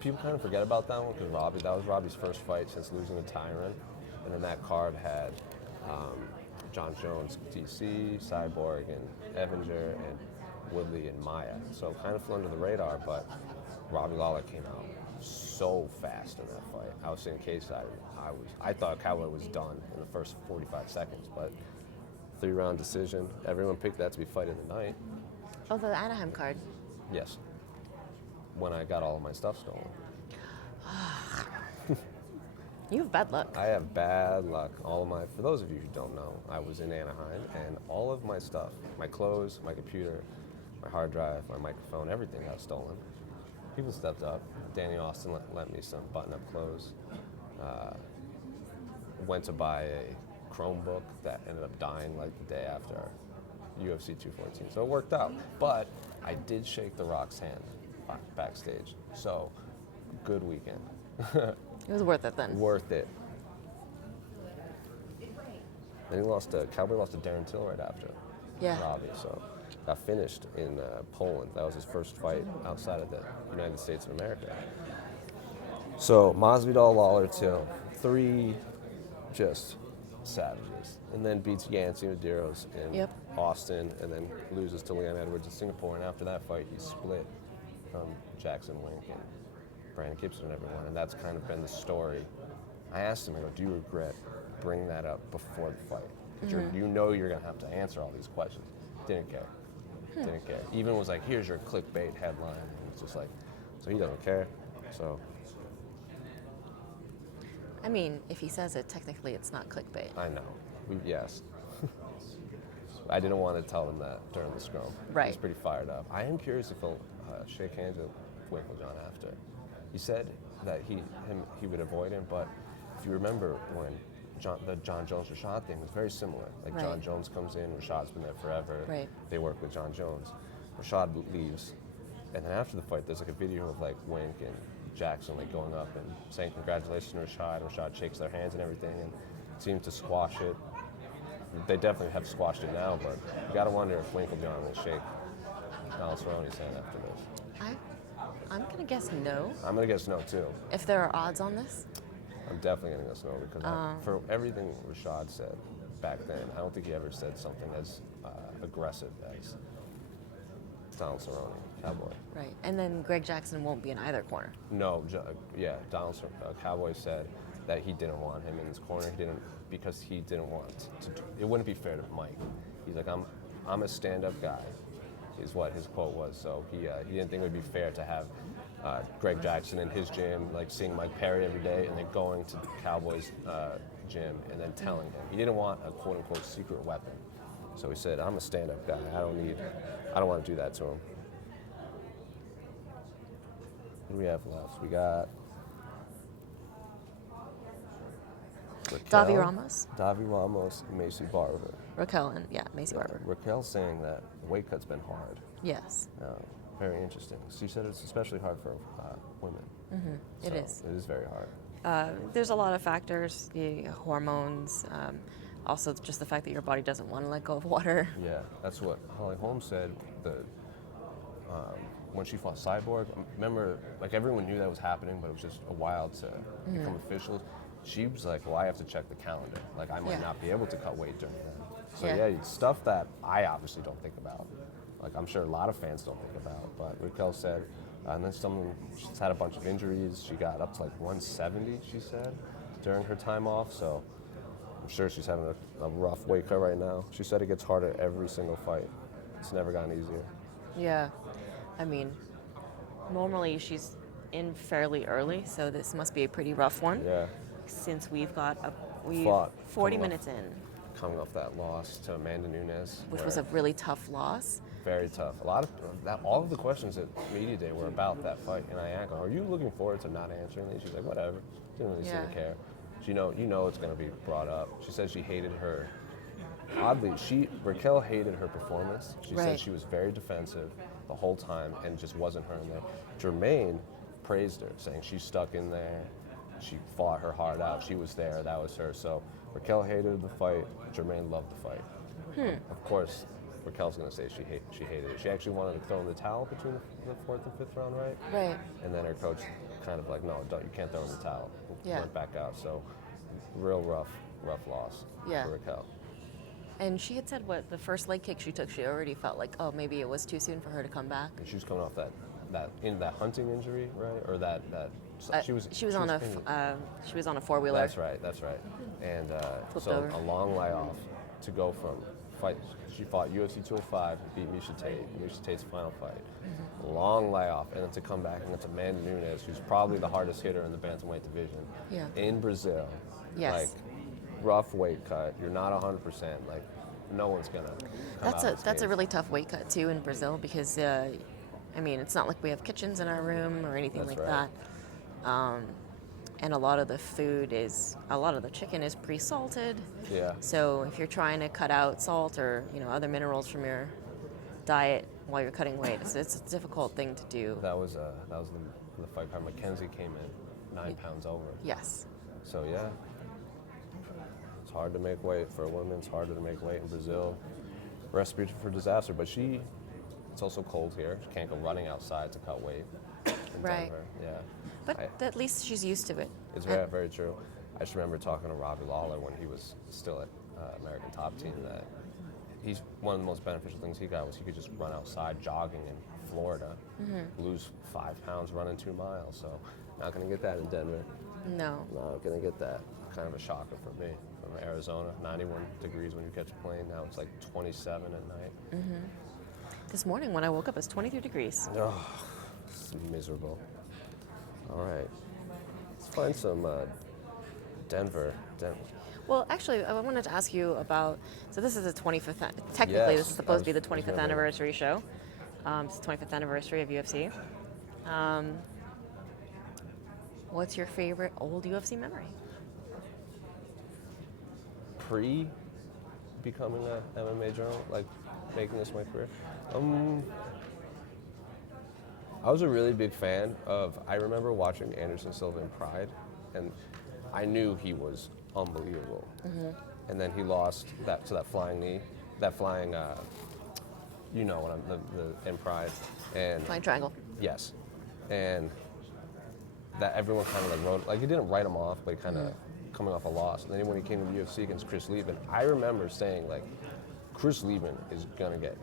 people kind of forget about that one because that was Robbie's first fight since losing to Tyron, and then that card had John Jones, DC, Cyborg, and Evinger, and Woodley and Maya. So it kind of flew under the radar, but Robbie Lawler came out so fast in that fight. I was sitting cage side. I thought Cowboy was done in the first 45 seconds, but 3-round decision. Everyone picked that to be fight of the night. Oh, the Anaheim card. Yes. When I got all of my stuff stolen. You have bad luck. I have bad luck. For those of you who don't know, I was in Anaheim and all of my stuff, my clothes, my computer, my hard drive, my microphone, everything got stolen. People stepped up. Danny Austin lent me some button-up clothes. Went to buy a Chromebook that ended up dying like the day after UFC 214. So it worked out. But I did shake The Rock's hand backstage. So good weekend. It was worth it then. Worth it. Then Cowboy lost to Darren Till right after. Yeah. Robbie, so got finished in Poland. That was his first fight outside of the United States of America. So Masvidal, Lawler, Till, 3 just savages, and then beats Yancy Medeiros in Yep. Austin, and then loses to Leon Edwards in Singapore. And after that fight, he split from Jackson Wink and Brandon Gibson and everyone, and that's kind of been the story. I asked him, I go, do you regret bringing that up before the fight? You know you're going to have to answer all these questions. Didn't care. Didn't care. Even was like, here's your clickbait headline. And it's just like, so he doesn't care. So I mean, if he says it, technically it's not clickbait. I know. Yes. I didn't want to tell him that during the scrum. Right. He's pretty fired up. I am curious if he'll shake hands with Winklejohn after. He said that he would avoid him, but if you remember when the John Jones Rashad thing was very similar. Like Right. John Jones comes in, Rashad's been there forever. Right. They work with John Jones. Rashad leaves, and then after the fight, there's like a video of like Wink and Jackson like going up and saying congratulations to Rashad. And Rashad shakes their hands and everything, and seems to squash it. They definitely have squashed it now, but you got to wonder if Winklejohn will shake Cerrone's hand after this. I'm gonna guess no. I'm gonna guess no too. If there are odds on this, I'm definitely gonna guess no because for everything Rashad said back then, I don't think he ever said something as aggressive as Donald Cerrone, Cowboy. right? And then Greg Jackson won't be in either corner. No, Donald Cowboy said that he didn't want him in his corner. He didn't because he didn't want to. It wouldn't be fair to Mike. He's like, I'm a stand-up guy, is what his quote was. So he didn't think it would be fair to have Greg Jackson in his gym, like seeing Mike Perry every day, and then going to Cowboys gym and then telling him. He didn't want a quote-unquote secret weapon. So he said, I'm a stand-up guy. I don't want to do that to him. What do we have left? We got Davi Ramos, Davi Ramos, Maci Barbour. Raquel, and Maci Barbour. Raquel's saying that the weight cut's been hard. Yes, Very interesting. She said it's especially hard for women. it is. It is very hard. There's a lot of factors, the hormones, also just the fact that your body doesn't want to let go of water. Yeah, that's what Holly Holmes said. When she fought Cyborg, remember, like everyone knew that was happening, but it was just a while to become official. She was like, well, I have to check the calendar. Like, I might Yeah. not be able to cut weight during that. So, Yeah. stuff that I obviously don't think about. Like, I'm sure a lot of fans don't think about. But Raquel said, and then she's had a bunch of injuries. She got up to like 170, she said, during her time off. So, I'm sure she's having a rough weight cut right now. She said it gets harder every single fight. It's never gotten easier. Yeah, I mean, normally she's in fairly early, so this must be a pretty rough one. Yeah. Since we've Fought 40 coming minutes in, Coming off that loss to Amanda Nunez. which was a really tough loss. Very tough. A lot of all of the questions at media day were about that fight, and I asked her, "Are you looking forward to not answering these?" She's like, "Whatever." Didn't really seem to Yeah. care. You know it's going to be brought up. She said she hated her. Oddly, Raquel hated her performance. She said Right. she was very defensive the whole time, and it just wasn't her in there. Jermaine praised her, saying she stuck in there. She fought her heart out. She was there. That was her. So Raquel hated the fight. Jermaine loved the fight. Of course, Raquel's going to say she hated it. She actually wanted to throw in the towel between the 4th and 5th round, right? Right. And then her coach kind of like, no, you can't throw in the towel. Yeah. Went back out. So real rough loss Yeah. for Raquel. And she had said the first leg kick she took, she already felt like, oh, maybe it was too soon for her to come back. And she was coming off that hunting injury, right? Or that she was on a pinning. she was on a 4-wheeler. That's right. And Flipped so over. a long layoff to go from fight. She fought UFC 205, beat Miesha Tate. Miesha Tate's final fight. Long layoff, and then to come back against Amanda Nunez, who's probably the hardest hitter in the bantamweight division. Yeah. In Brazil. Yes. Like rough weight cut. You're not 100%. Like no one's gonna. That's a really tough weight cut too in Brazil because I mean it's not like we have kitchens in our room or anything That's like right. that. And a lot of the chicken is pre-salted. Yeah. So if you're trying to cut out salt or other minerals from your diet while you're cutting weight, it's a difficult thing to do. That was the fight card. Mackenzie came in 9 pounds over. Yes. So yeah, it's hard to make weight for a woman. It's harder to make weight in Brazil. Recipe for disaster. But it's also cold here. She can't go running outside to cut weight in Right. Denver. Yeah. But at least she's used to it. It's very, very true. I just remember talking to Robbie Lawler when he was still at American Top Team that he's one of the most beneficial things he got was he could just run outside jogging in Florida, lose 5 pounds running 2 miles. So not going to get that in Denver. No. Not going to get that. Kind of a shocker for me. From Arizona, 91 degrees when you catch a plane. Now it's like 27 at night. This morning when I woke up, it was 23 degrees. Oh, it's miserable. All right. Let's find some Denver. Well, actually, I wanted to ask you about. So this is the 25th. Technically, Yes, this is supposed to be the I was 25th gonna- anniversary show. It's the 25th anniversary of UFC. What's your favorite old UFC memory? Becoming a MMA journal, like making this my career. I was a really big fan of. I remember watching Anderson Silva in Pride, and I knew he was unbelievable. And then he lost that flying knee, that flying, you know, when I'm the in Pride, and Flying triangle. yes, and that everyone kind of like wrote, like he didn't write him off, but kind of coming off a loss. And then when he came to the UFC against Chris Lieben, I remember saying like, Chris Lieben is gonna get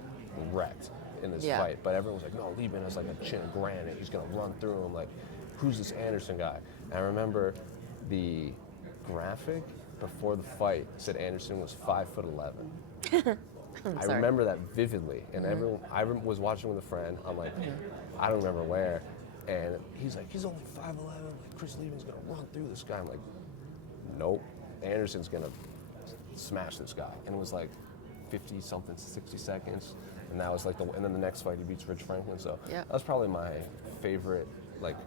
wrecked in this Yeah. fight. But everyone was like, no, Lieben has like a chin of granite. He's gonna run through him. Like, who's this Anderson guy? And I remember the graphic before the fight said Anderson was 5'11". I sorry. remember that vividly, and everyone. Was watching with a friend. I'm like, I don't remember where, and he's like, he's only 5'11". Like, Chris Lieben's gonna run through this guy. I'm like, nope, Anderson's gonna smash this guy. And it was like 50 something, 60 seconds, and that was like and then the next fight he beats Rich Franklin. So Yeah. that was probably my favorite, like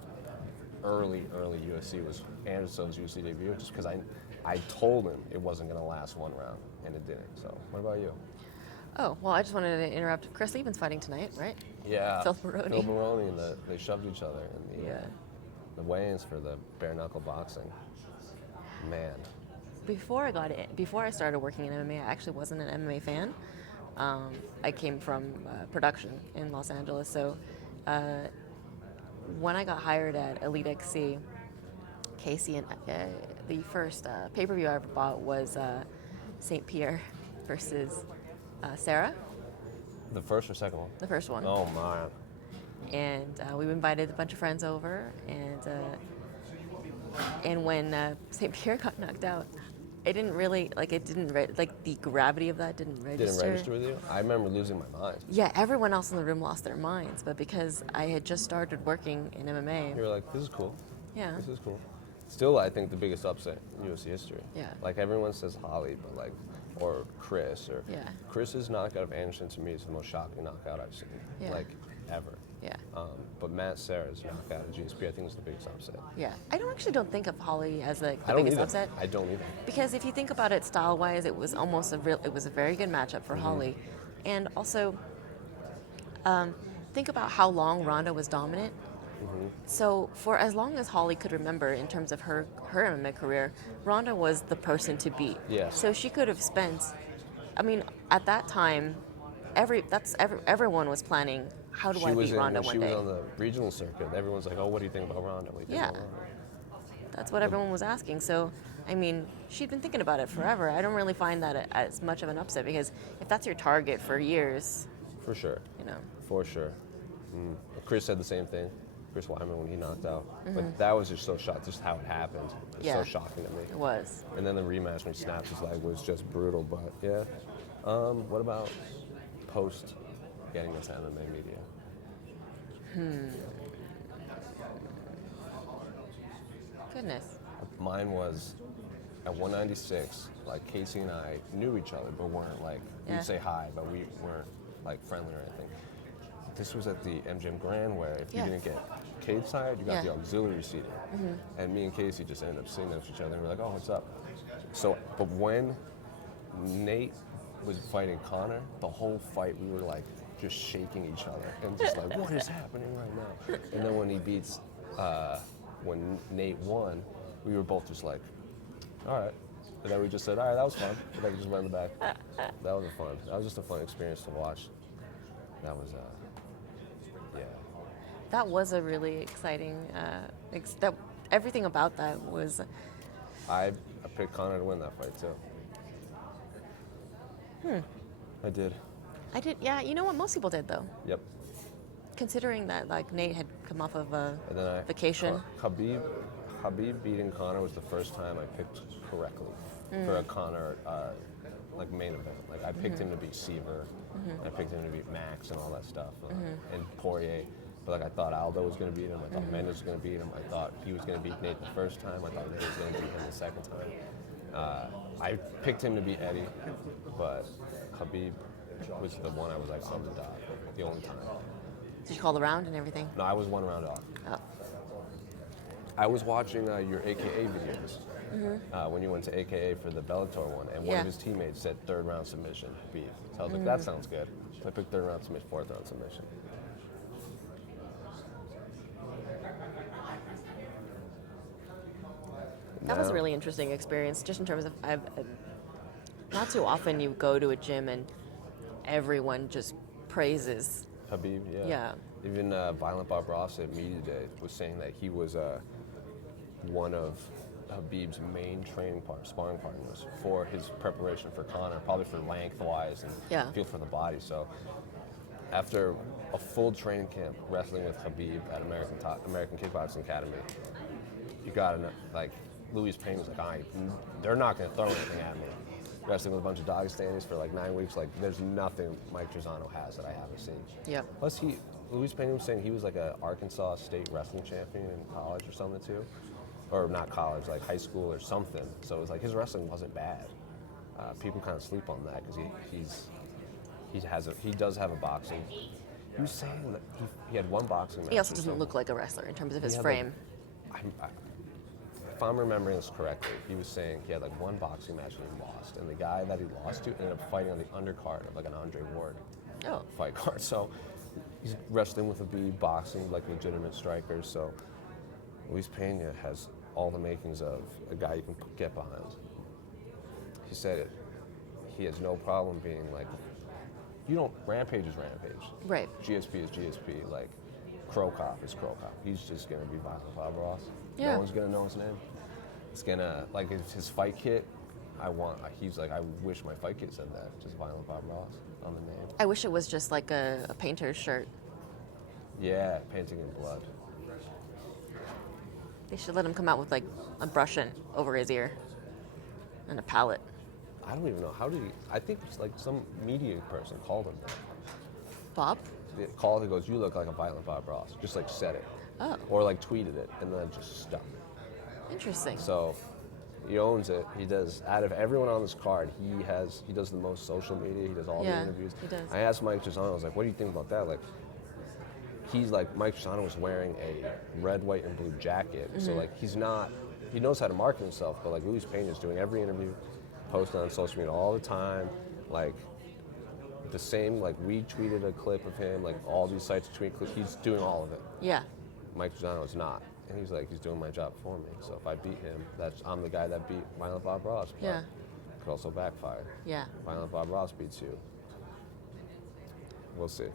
early UFC was Anderson's UFC debut, just because I told him it wasn't gonna last one round, and it didn't. So what about you? Oh, well, I just wanted to interrupt. Chris Lieben's fighting tonight, right? Yeah, Phil Baroni. Phil Baroni, and they shoved each other in Yeah. the weigh-ins for the bare knuckle boxing. Man, Before I started working in MMA, I actually wasn't an MMA fan. I came from production in Los Angeles, so when I got hired at Elite XC, Casey and the first pay-per-view I ever bought was St. Pierre versus Sarah, the first or second one? the first one. Oh my. And we invited a bunch of friends over, and when St. Pierre got knocked out, it didn't really the gravity of that didn't register. Didn't register with you? I remember losing my mind. Yeah, everyone else in the room lost their minds, but because I had just started working in MMA, You were like, this is cool. yeah, This is cool. Still, I think the biggest upset in UFC history. Yeah. Like everyone says Holly, but like, or Chris, or Yeah. Chris's knockout of Anderson to me is the most shocking knockout I've seen, Yeah. like ever. yeah, But Matt Serra's knockout of GSP, I think is the biggest upset. yeah. I don't think of Holly as like I the don't biggest either. upset. I don't either. Because if you think about it style-wise, it was almost it was a very good matchup for Holly, and also think about how long Ronda was dominant. So for as long as Holly could remember, in terms of her MMA career, Ronda was the person to beat. Yes. So she could have spent. I mean, at that time, everyone was planning. How do I beat Ronda one She day? was on the regional circuit. Everyone's like, oh, what do you think about Ronda? What do you think Yeah. about Ronda? That's what everyone was asking. So, I mean, she'd been thinking about it forever. I don't really find that as much of an upset because if that's your target for years, For sure. you know. For sure. Chris said the same thing. Chris Wyman when he knocked out. But that was just so shocked, just how it happened. It's Yeah. so shocking to me. It was. And then the rematch when he snapped his leg was just brutal. But yeah. What about post getting into MMA media? Goodness. Mine was at 196. Like Casey and I knew each other, but weren't like Yeah. we'd say hi, but we weren't like friendly or anything. This was at the MGM Grand, where if Yeah. you didn't get cage side, you got Yeah. the auxiliary seating. And me and Casey just ended up sitting next to each other. And we were like, "Oh, what's up?" So, but when Nate was fighting Connor, the whole fight we were like just shaking each other and just like, "What is happening right now?" And then when he beats, when Nate won, we were both just like, "All right." And then we just said, "All right, that was fun." And then we just went in the back. That was fun. That was just a fun experience to watch. That was, yeah. That was a really exciting. Everything about that was I picked Conor to win that fight too. I did. I did. Yeah, you know what? Most people did though. Yep. Considering that like Nate had come off of a And then vacation. Khabib beating Conor was the first time I picked correctly for a Conor like main event. Like I picked him to beat Seaver, I picked him to beat Max and all that stuff, and Poirier. But like I thought Aldo was going to beat him. I thought Mendes was going to beat him. I thought he was going to beat Nate the first time. I thought Nate was going to beat him the second time. I picked him to beat Eddie, but Khabib was the one I was like on the dot, the only time. Did you call the round and everything? No, I was one round off. Oh. I was watching your AKA videos when you went to AKA for the Bellator one, and one Yeah. of his teammates said third round submission beef. So I was like, that sounds good. So I picked third round submission, fourth round submission. That was a Now- really interesting experience, just in terms of not too often you go to a gym and everyone just praises. Khabib, yeah. Yeah. Even Violent Bob Ross at Media Day was saying that he was one of Khabib's main sparring partners for his preparation for Conor, probably for length-wise and Yeah. feel for the body. So after a full training camp wrestling with Khabib at American Kickboxing Academy, you got to like Luis Payne was like, they're not going to throw anything at me. Wrestling with a bunch of Dagestanis for like 9 weeks, like there's nothing Mike Trizano has that I haven't seen. Yep. Plus, Luis Payne was saying he was like an Arkansas State wrestling champion in college or something too, or not college, like high school or something. So it was like his wrestling wasn't bad. People kind of sleep on that because he does have a boxing. He was saying that he had one boxing match. He also or doesn't something. look like a wrestler in terms of his He had, frame. If I'm remembering this correctly, he was saying he had like one boxing match and he lost, and the guy that he lost to ended up fighting on the undercard of like an Andre Ward Oh. fight card. So he's wrestling with Khabib, boxing like legitimate strikers. So Luis Pena has all the makings of a guy you can get behind. He said it. He has no problem being like, Rampage is Rampage. Right. GSP is GSP. Like, Crow Cop is Crow Cop. He's just gonna be Violent Bob Ross. Yeah. No one's gonna know his name. It's gonna, like, his fight kit. He's like, I wish my fight kit said that. Just Violent Bob Ross on the name. I wish it was just like a painter's shirt. Yeah, painting in blood. They should let him come out with like a brush over his ear and a palette. I don't even know how did he. I think it's like some media person called him. Bob? He called. He goes, "You look like a Violent Bob Ross." Just like said it, Oh, or like tweeted it, and then it just stuck. interesting. So he owns it. He does. Out of everyone on this card, he does the most social media. He does all the Yeah, interviews. he does. I asked Mike Trizano, I was like, "What do you think about that?" Like, he's like, Mike Trizano was wearing a red, white, and blue jacket. So like, he knows how to market himself. But like, Luis Pena is doing every interview, posting on social media all the time. Like, the same. Like, we tweeted a clip of him. Like, all these sites tweet clips. He's doing all of it. Yeah. Mike Trizano is not. And he's like, he's doing my job for me. So if I beat him, I'm the guy that beat Violent Bob Ross. But Yeah. could also backfire. Yeah. Violent Bob Ross beats you. We'll see.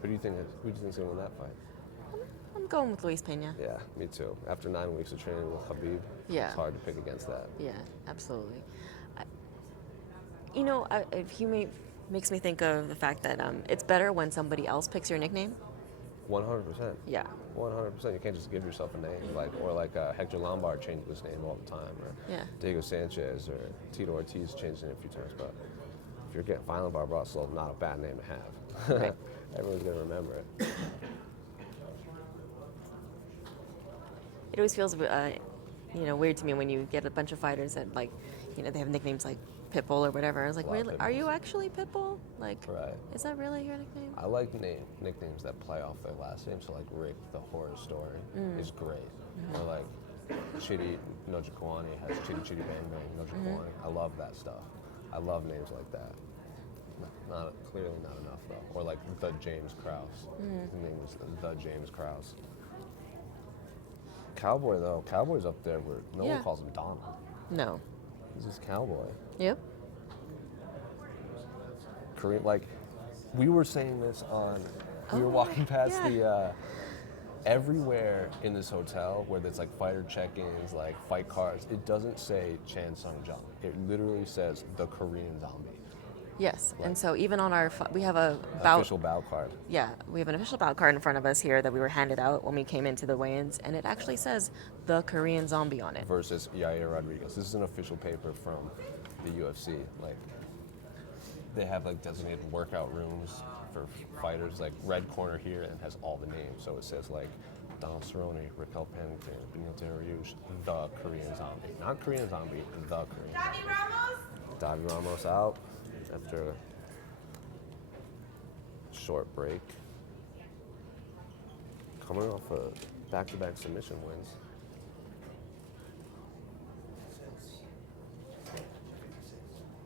Who do you think's gonna win that fight? I'm going with Luis Pena. Yeah, me too. After 9 weeks of training with Khabib, Yeah. it's hard to pick against that. Yeah, absolutely. Makes me think of the fact that it's better when somebody else picks your nickname. 100%. Yeah. 100%. You can't just give yourself a name, like Hector Lombard changes his name all the time, or Yeah. Diego Sanchez or Tito Ortiz changed his name a few times. But if you're getting Violent Bob Ross, it's not a bad name to have. Right. Everyone's gonna remember it. It always feels weird to me when you get a bunch of fighters that they have nicknames like Pitbull or whatever. I was like, A lot of really? Are you Pitbulls. actually Pitbull? Like, Right. is that really your nickname? I like nicknames that play off their last name. So like Rick, the horror story, is great. Or like Chitty No Jaquani has Chitty Chitty Bang Bang No Jaquani. I love that stuff. I love names like that. Clearly not enough though. Or like the James Krause. His name was the James Krause. Cowboy though, Cowboy's up there where no Yeah. one calls him Donald. No. He's just Cowboy. Yep. Korean, like we were saying this on. We were Oh, walking past yeah. everywhere in this hotel where there's like fighter check-ins, like fight cards, it doesn't say Chan Sung Jung. It literally says the Korean Zombie. Yes, and so even on our, we have a bout. Official bout card. Yeah, we have an official bout card in front of us here that we were handed out when we came into the weigh-ins, and it actually says the Korean Zombie on it. Versus Yair Rodriguez. This is an official paper from the UFC. Like, they have like designated workout rooms for fighters. Like red corner here and has all the names. So it says like Donald Cerrone, Raquel Pennington, Benil Dariush, the Korean Zombie. Not Korean Zombie, the Korean Zombie. Davi Ramos out after a short break. Coming off a back-to-back submission wins.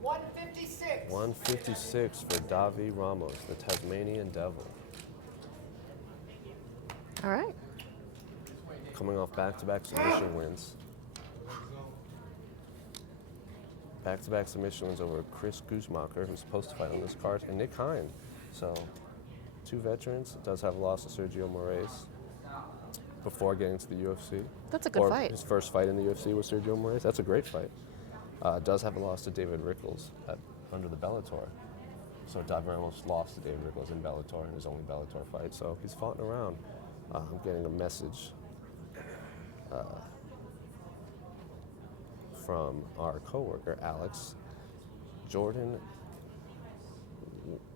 $156. 156 for Davi Ramos, the Tasmanian Devil. All right. Coming off back-to-back submission wins. Back-to-back submission wins over Chris Guzmacher, who's supposed to fight on this card, and Nick Hine. So, two veterans. Does have a loss to Sergio Moraes before getting to the UFC. That's a good fight. His first fight in the UFC was Sergio Moraes. That's a great fight. Does have a loss to David Rickles under the Bellator. So Davi Ramos lost to David Rickles in Bellator in his only Bellator fight. So he's fought around. I'm getting a message from our coworker, Alex. Jordan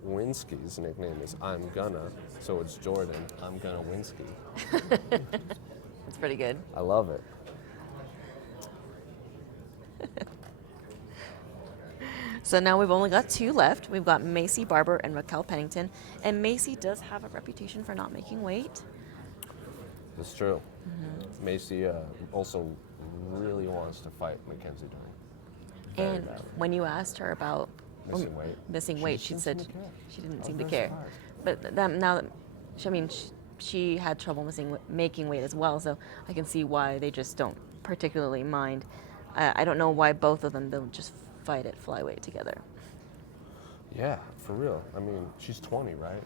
Winsky's nickname is I'm Gonna, so it's Jordan, I'm Gonna Winsky. That's pretty good. I love it. So now we've only got two left. We've got Maci Barbour and Raquel Pennington. And Maci does have a reputation for not making weight. That's true. Maci also really wants to fight Mackenzie Dern. Very And badly. when you asked her about Missing weight. she just said didn't care. she didn't That seem was to very care. surprised. But now that, she had trouble making weight as well, so I can see why they just don't particularly mind. I don't know why both of them don't just fight at flyweight together. Yeah, for real. I mean, she's 20, right?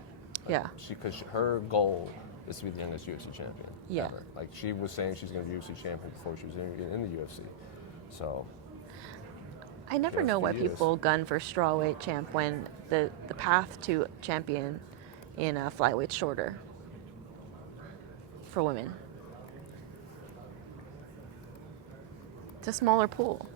Yeah. Because her goal is to be the youngest UFC champion Yeah. ever. Like, she was saying she's going to be UFC champion before she was even in the UFC. So, I never Yeah, know why for years. people gun for strawweight champ when the path to champion in flyweight shorter for women. It's a smaller pool.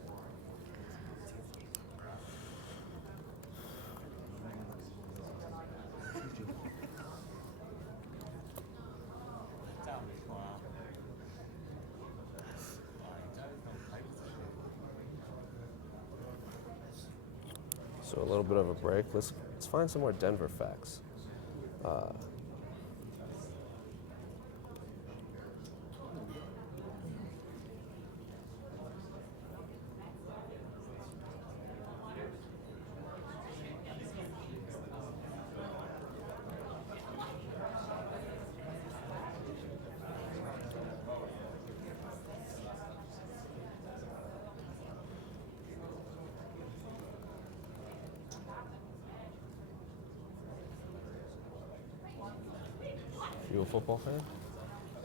so a little bit of a break. Let's find some more Denver facts. You a football fan?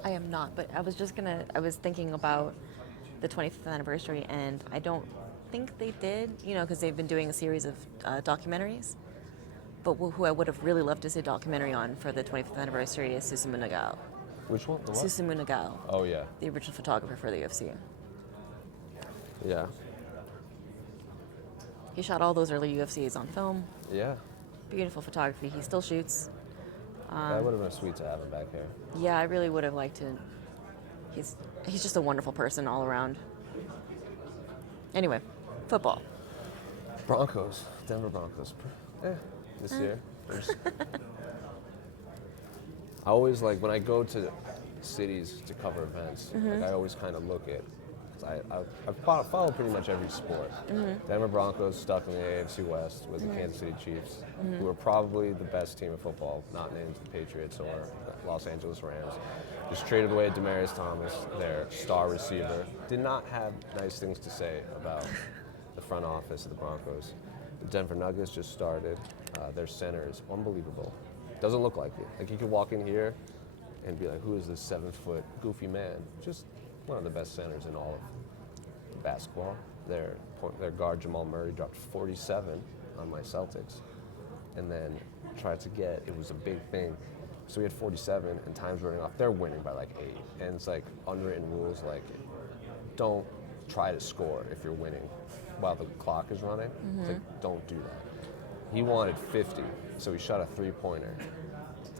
I am not, but I was thinking about the 25th anniversary, and I don't think they did, because they've been doing a series of documentaries. But who I would have really loved to see a documentary on for the 25th anniversary is Susumu Nagao. Which one? The what? Susumu Nagao, Oh, yeah. the original photographer for the UFC. Yeah. He shot all those early UFCs on film. Yeah. Beautiful photography. He still shoots. That would have been sweet to have him back here. Yeah, I really would have liked to. He's just a wonderful person all around. Anyway, football. Broncos. Denver Broncos. This year. I always when I go to cities to cover events, I always kind of look at, I follow pretty much every sport. Denver Broncos stuck in the AFC West with the Kansas City Chiefs, who are probably the best team of football, not named the Patriots or Los Angeles Rams. Just traded away Demaryius Thomas, their star receiver. Did not have nice things to say about the front office of the Broncos. The Denver Nuggets just started. Their center is unbelievable. Doesn't look like it. Like, you could walk in here and be like, who is this 7-foot goofy man? Just one of the best centers in all of basketball. Their guard Jamal Murray dropped 47 on my Celtics, and then tried to get, it was a big thing. So we had 47 and time's running off. They're winning by like 8. And it's like unwritten rules, like don't try to score if you're winning while the clock is running. It's like, don't do that. He wanted 50, so he shot a 3-pointer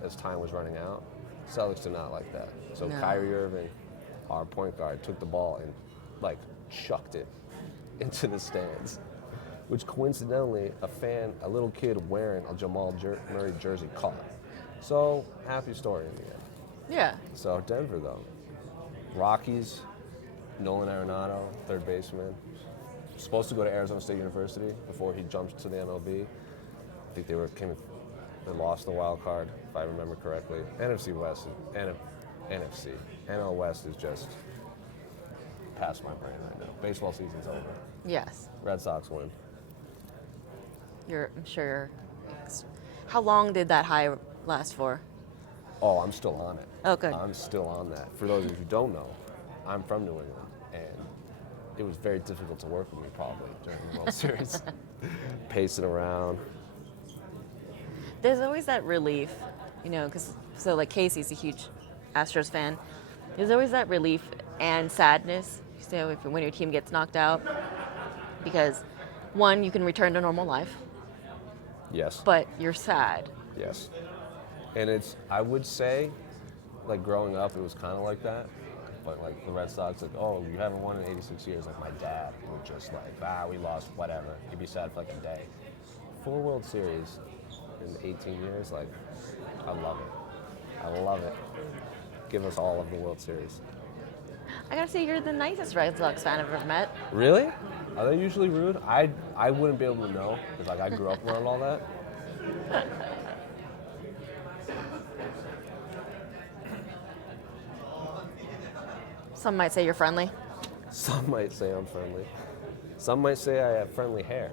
as time was running out. Celtics did not like that. So No. Kyrie Irving, our point guard, took the ball and like chucked it into the stands, which coincidentally a little kid wearing a Jamal Murray jersey caught. So happy story in the end. Yeah. So Denver though, Rockies, Nolan Arenado, third baseman, supposed to go to Arizona State University before he jumped to the MLB. I think they lost the wild card, if I remember correctly. NFC West, NFC, NL West is just past my brain right now. Baseball season's over. Yes. Red Sox win. I'm sure you're. How long did that high last for? Oh, I'm still on it. Oh, good. I'm still on that. For those of you who don't know, I'm from New England, and it was very difficult to work with me probably during the World Series. Pacing around. There's always that relief, because like Casey's a huge Astros fan. There's always that relief and sadness, when your team gets knocked out, because one, you can return to normal life, Yes. but you're sad. Yes. And I would say, like growing up, it was kind of like that. But like the Red Sox, like, oh, you haven't won in 86 years. Like my dad would just like, we lost, whatever. He'd be sad for like a day. 4 World Series in 18 years, like, I love it. I love it. Give us all of the World Series. I gotta say, you're the nicest Red Sox fan I've ever met. Really? Are they usually rude? I wouldn't be able to know, because like I grew up around all that. Some might say you're friendly. Some might say I'm friendly. Some might say I have friendly hair.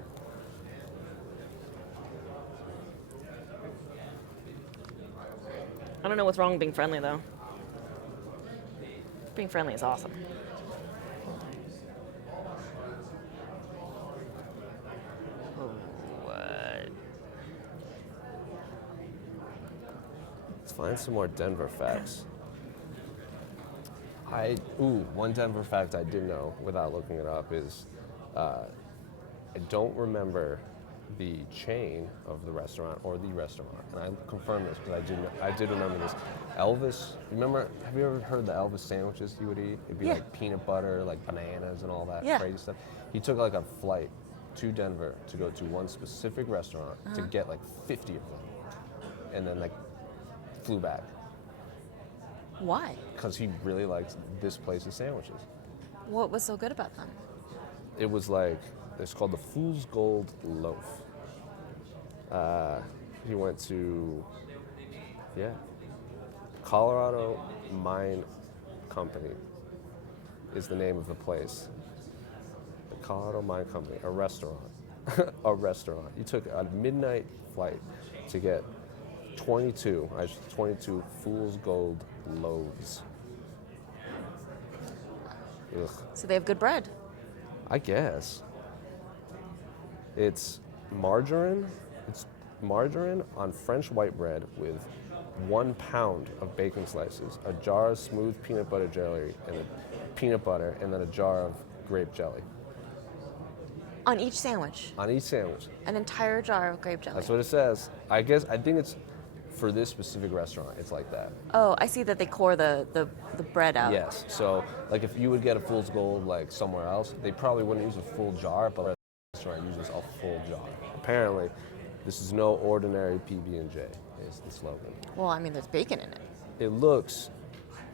I don't know what's wrong with being friendly, though. Being friendly is awesome. What? Let's find some more Denver facts. One Denver fact I did know without looking it up is I don't remember the chain of the restaurant or the restaurant, and I confirmed this because I did remember this. Elvis, have you ever heard the Elvis sandwiches he would eat? It'd be like peanut butter, like bananas and all that crazy stuff. He took like a flight to Denver to go to one specific restaurant to get like 50 of them, and then like flew back. Why? Because he really liked this place's sandwiches. What was so good about them? It was like, it's called the Fool's Gold Loaf. He went to, Colorado Mine Company is the name of the place. The Colorado Mine Company, a restaurant. A restaurant. You took a midnight flight to get 22 Fool's Gold loaves. Ugh. So they have good bread. I guess. It's margarine. It's margarine on French white bread with 1 pound of bacon slices, a jar of smooth peanut butter jelly, and peanut butter, and then a jar of grape jelly. On each sandwich? On each sandwich. An entire jar of grape jelly? That's what it says. I think it's for this specific restaurant, it's like that. Oh, I see that they core the bread out. Yes. So, like, if you would get a Fool's Gold, like, somewhere else, they probably wouldn't use a full jar, but a restaurant uses a full jar. Apparently, this is no ordinary PB&J, is the slogan. Well, I mean, there's bacon in it. It looks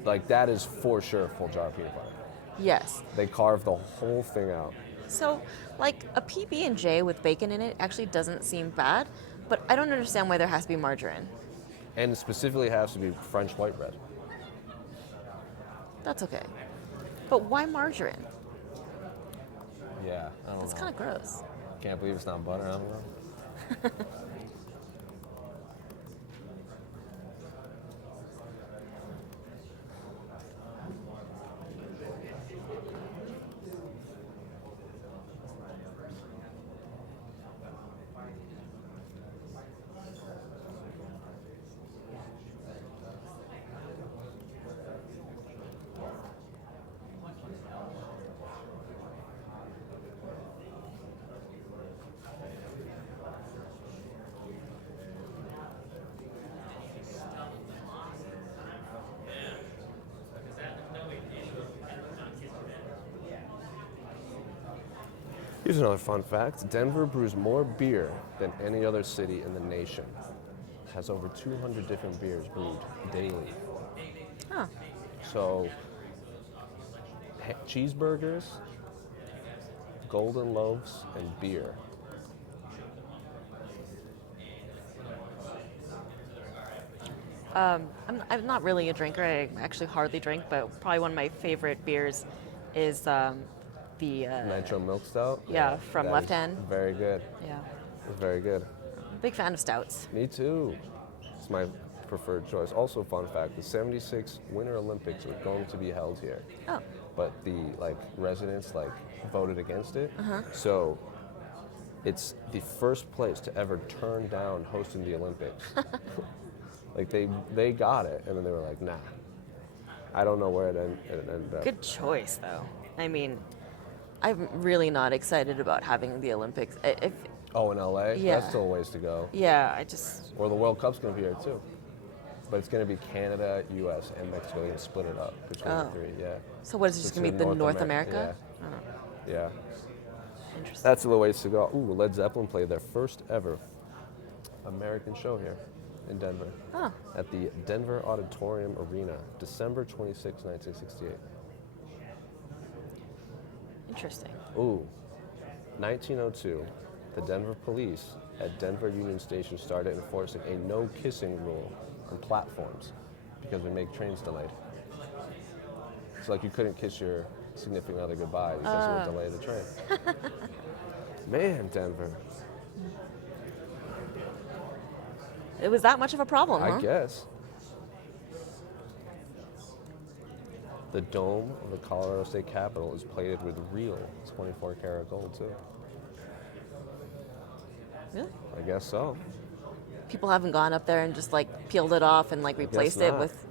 like that is for sure a full jar of peanut butter. Yes. They carved the whole thing out. So, like, a PB&J with bacon in it actually doesn't seem bad, but I don't understand why there has to be margarine. And it specifically has to be French white bread. That's okay. But why margarine? Yeah, I don't know. That's kind of gross. Can't believe it's not butter, I don't know. Here's another fun fact. Denver brews more beer than any other city in the nation. Has over 200 different beers brewed daily. Huh. So, cheeseburgers, golden loaves, and beer. I'm not really a drinker. I actually hardly drink, but probably one of my favorite beers is the Nitro Milk Stout? yeah, from that Left is Hand. Very good. Yeah. It's very good. Big fan of stouts. Me too. It's my preferred choice. Also, fun fact, the 76 Winter Olympics are going to be held here. Oh. But the residents voted against it. So it's the first place to ever turn down hosting the Olympics. they got it, and then they were like, nah. I don't know where it ended up. Good choice, though. I mean, I'm really not excited about having the Olympics. If Oh, in LA? Yeah. That's still a ways to go. yeah, I just Or the World Cup's going to be here too. But it's going to be Canada, US, and Mexico. They're going to split it up between the three, yeah. so what is it just It's gonna be in the North America? Yeah. Oh, Yeah. interesting. That's a little ways to go. Ooh, Led Zeppelin played their first ever American show here in Denver. Oh, At the Denver Auditorium Arena, December 26, 1968. interesting. Ooh, 1902, the Denver police at Denver Union Station started enforcing a no kissing rule on platforms because it would make trains delayed. So you couldn't kiss your significant other goodbye because it would delay the train. Man, Denver. It was that much of a problem, huh? I guess. The dome of the Colorado State Capitol is plated with real 24 karat gold too. Really? I guess so. People haven't gone up there and just peeled it off and replaced it not. with.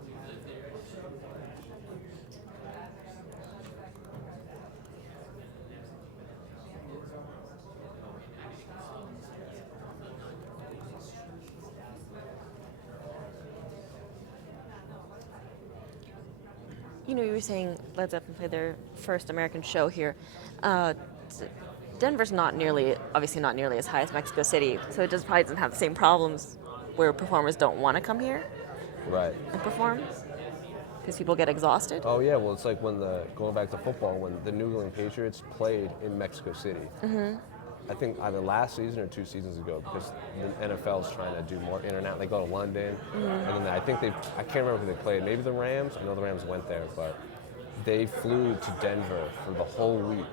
You were saying Led Zeppelin played their first American show here. Denver's obviously not nearly as high as Mexico City, so it probably doesn't have the same problems where performers don't want to come here Right. and perform because people get exhausted. Oh yeah, well it's like going back to football, when the New England Patriots played in Mexico City. Mm-hmm. I think either last season or 2 seasons ago, because the NFL's trying to do more internet. They go to London, and then I can't remember who they played. Maybe the Rams. I know the Rams went there, but they flew to Denver for the whole week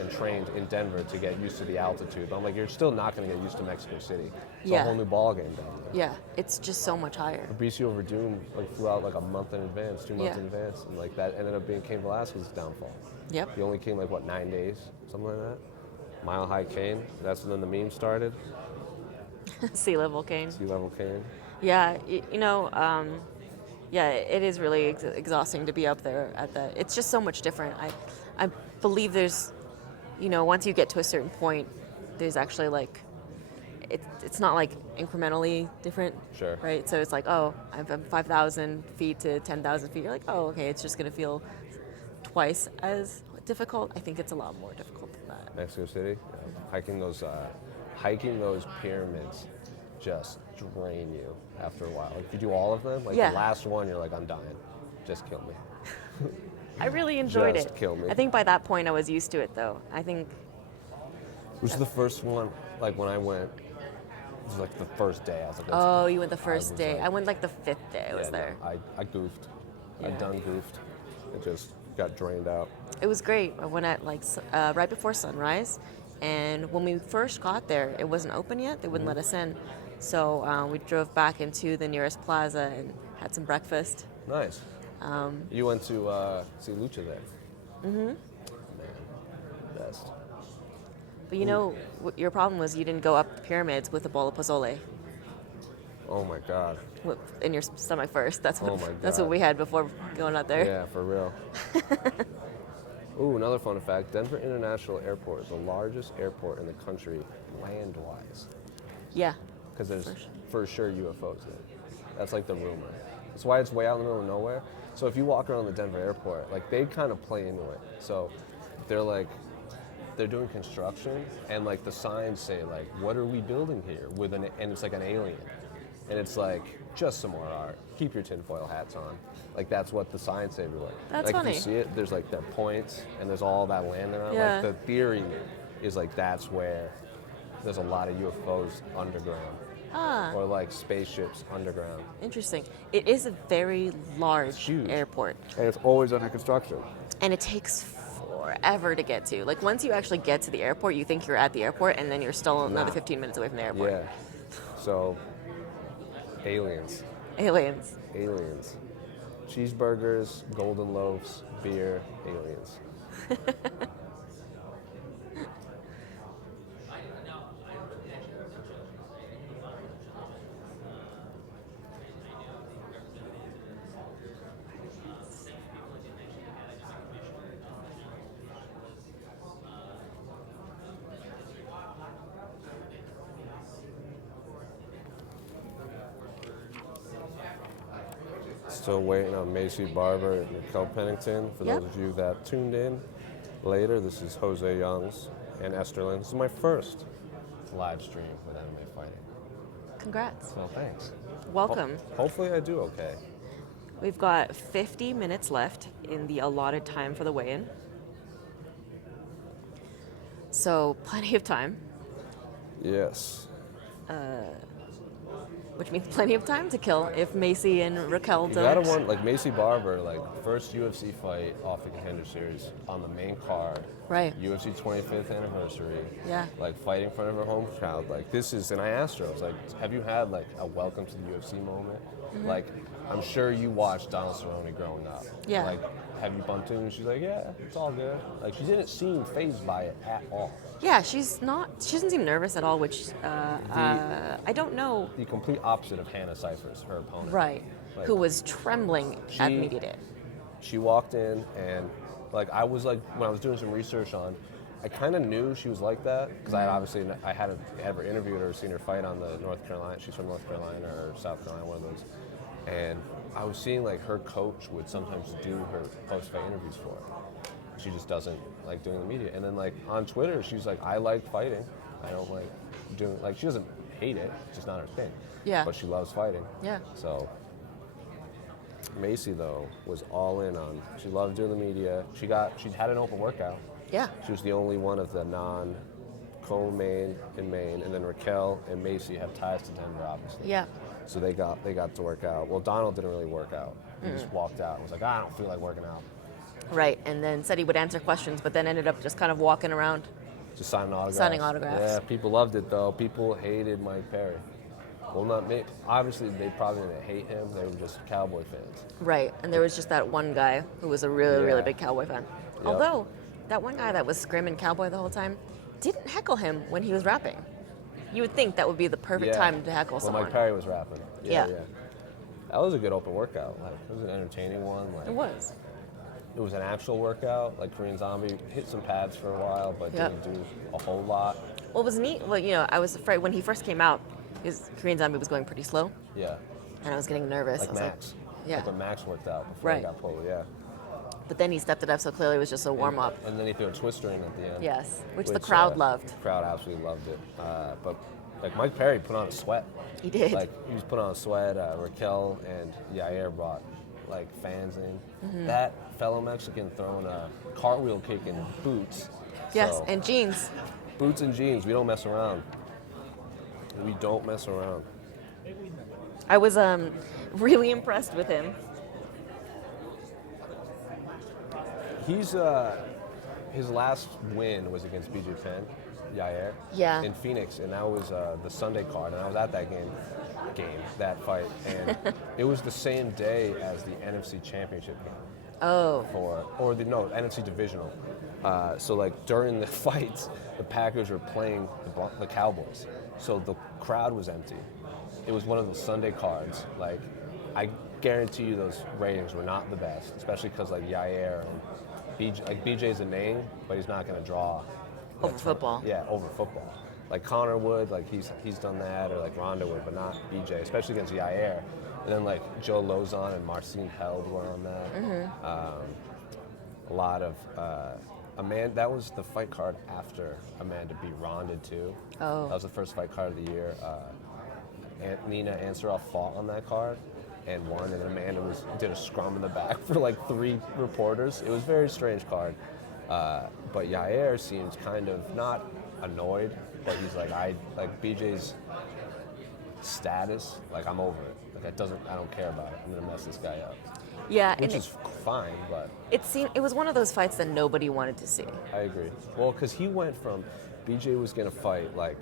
and trained in Denver to get used to the altitude. But I'm like, you're still not going to get used to Mexico City. It's a Yeah. whole new ball game down there. Yeah, it's just so much higher. Fabricio Verdum flew out a month in advance, 2 months Yeah. in advance, and that ended up being Cain Velasquez's downfall. Yep. He only came 9 days, something like that. Mile High Cain. That's when the meme started. Sea level cane. Sea level Cain. Yeah, yeah, it is really exhausting to be up there at that. It's just so much different. I believe there's, once you get to a certain point, there's actually it's not incrementally different. Sure. Right. So it's I'm 5,000 feet to 10,000 feet. You're oh, okay, it's just gonna feel twice as difficult. I think it's a lot more difficult than that. Mexico City. Yeah. Hiking those pyramids just drain you after a while. If you do all of them, Yeah. the last one, you're I'm dying. Just kill me. I really enjoyed Just it. kill me. I think by that point I was used to it, though. I think. Which was the first one, when I went, it was the first day. I was Oh, you went the I first was day. I went the 5th day I was yeah, no, there. I goofed. I Yeah. done goofed. It just got drained out. It was great. I went at right before sunrise, and when we first got there, it wasn't open yet. They wouldn't let us in, so we drove back into the nearest plaza and had some breakfast. Nice. You went to see Lucha there. Mm-hmm. Man, best. But your problem was you didn't go up the pyramids with a bowl of pozole Oh my God. in your stomach first. That's what Oh my that's God. what we had before going out there. Yeah, for real. Ooh, another fun fact. Denver International Airport is the largest airport in the country land-wise. Yeah. Because there's For for sure UFOs there. That's the rumor. That's why it's way out in the middle of nowhere. So if you walk around the Denver airport, they kind of play into it. So they're they're doing construction, and like the signs say like, "What are we building here?" And it's like an alien, and it's like just some more art. Keep your tinfoil hats on. Like that's what the signs say everywhere. That's like funny. If you see it, there's like their points, and there's all that land around. Yeah. Like the theory is like that's where there's a lot of UFOs underground, or like spaceships underground. Interesting. It is a very large huge. airport, And it's always under construction. and it takes forever to get to. Like once you actually get to the airport, you think you're at the airport, and then you're still another 15 minutes away from the airport. Yeah. So, aliens. Aliens. Aliens. Cheeseburgers, golden loaves, beer, aliens. Still waiting on Maci, Barbour, and Raquel Pennington. For Yep. those of you that tuned in later, this is Jose Youngs and Esterlin. This is my first live stream with MMA fighting. Congrats. So thanks. Welcome. Hopefully I do okay. We've got 50 minutes left in the allotted time for the weigh-in. So plenty of time, Yes. which means plenty of time to kill if Maci and Raquel You don't. gotta want like Maci Barbour, like first UFC fight off the Contender Series on the main card. Right. UFC 25th anniversary. Yeah. Like fighting in front of her home crowd. Like this is, and I asked her, I was like, have you had like a welcome to the UFC moment? Mm-hmm. Like, I'm sure you watched Donald Cerrone growing up. Yeah. Like, have you bumped into him? She's like, yeah, it's all good. Like, she didn't seem fazed by it at all. Yeah, she doesn't seem nervous at all, which I don't know. The complete opposite of Hannah Cyphers, her opponent. Right. Like, Who was trembling at she- media day. She walked in and like I was like when I was doing some research on, I kind of knew she was like that because I had ever interviewed her, seen her fight on the North Carolina. She's from North Carolina or South Carolina, one of those. And I was seeing like her coach would sometimes do her post-fight interviews for her. She just doesn't like doing the media. And then like on Twitter, she's like, I like fighting. I don't like doing like she doesn't hate it. It's just not her thing. Yeah. But she loves fighting. Yeah. So Maci though was all in on. She loved doing the media. She had an open workout. Yeah. She was the only one of the non-co-main in Maine, and then Raquel and Maci have ties to Denver, obviously. Yeah. So they got to work out. Well, Donald didn't really work out. He just walked out and was like, I don't feel like working out. Right. And then said he would answer questions, but then ended up just kind of walking around. Just signing autographs. Signing autographs. Yeah, people loved it though. People hated Mike Perry. Well, not me. Obviously, they probably didn't hate him. They were just Cowboy fans. Right. And there was just that one guy who was a really, really Yeah. big Cowboy fan. Yep. Although, that one guy that was screaming Cowboy the whole time didn't heckle him when he was rapping. You would think that would be the perfect Yeah. time to heckle When someone. Mike Perry was rapping. Yeah. That was a good open workout. Like, it was an entertaining one. Like, It was. It was an actual workout. Like Korean Zombie hit some pads for a while, but Yep. didn't do a whole lot. What was neat, well, I was afraid when he first came out, his Korean Zombie was going pretty slow, Yeah. and I was getting nervous. I Like was Max. yeah. Like when Max worked out before Right. he got pulled. Yeah. But then he stepped it up, so clearly it was just a warm up. And then he threw a twister in at the end. Yes, which the crowd loved. The crowd absolutely loved it. But like Mike Perry put on a sweat. He did. Like he was put on a sweat. Raquel and Yair brought like fans in. Mm-hmm. That fellow Mexican throwing a cartwheel kick in boots. Yes, So, and jeans. boots and jeans. We don't mess around. We don't mess around. I was really impressed with him. He's his last win was against BJ Penn, Yair. Yeah. In Phoenix, and that was the Sunday card, and I was at that that fight, and it was the same day as the NFC Championship game Oh, NFC Divisional. So like during the fights, the Packers were playing the Cowboys, so the crowd was empty. It was one of the Sunday cards. Like I guarantee you, those ratings were not the best, especially because like Yair and BJ, like BJ's a name, but he's not going to draw over football. Yeah, over football. Like Connor would, like he's done that, or like Ronda would, but not BJ, especially against Yair. And then like Joe Lozon and Marcin Held were on that. A lot of Amanda, that was the fight card after Amanda beat Ronda too. Oh. That was the first fight card of the year. Nina Ansaroff fought on that card and won, and Amanda did a scrum in the back for like 3 reporters. It was a very strange card. But Yair seems kind of not annoyed, but he's like, BJ's status, like I'm over it. Like I don't care about it. I'm gonna mess this guy up. Yeah, Which and is fine, but it was one of those fights that nobody wanted to see. I agree. Well, because he went from BJ was gonna fight like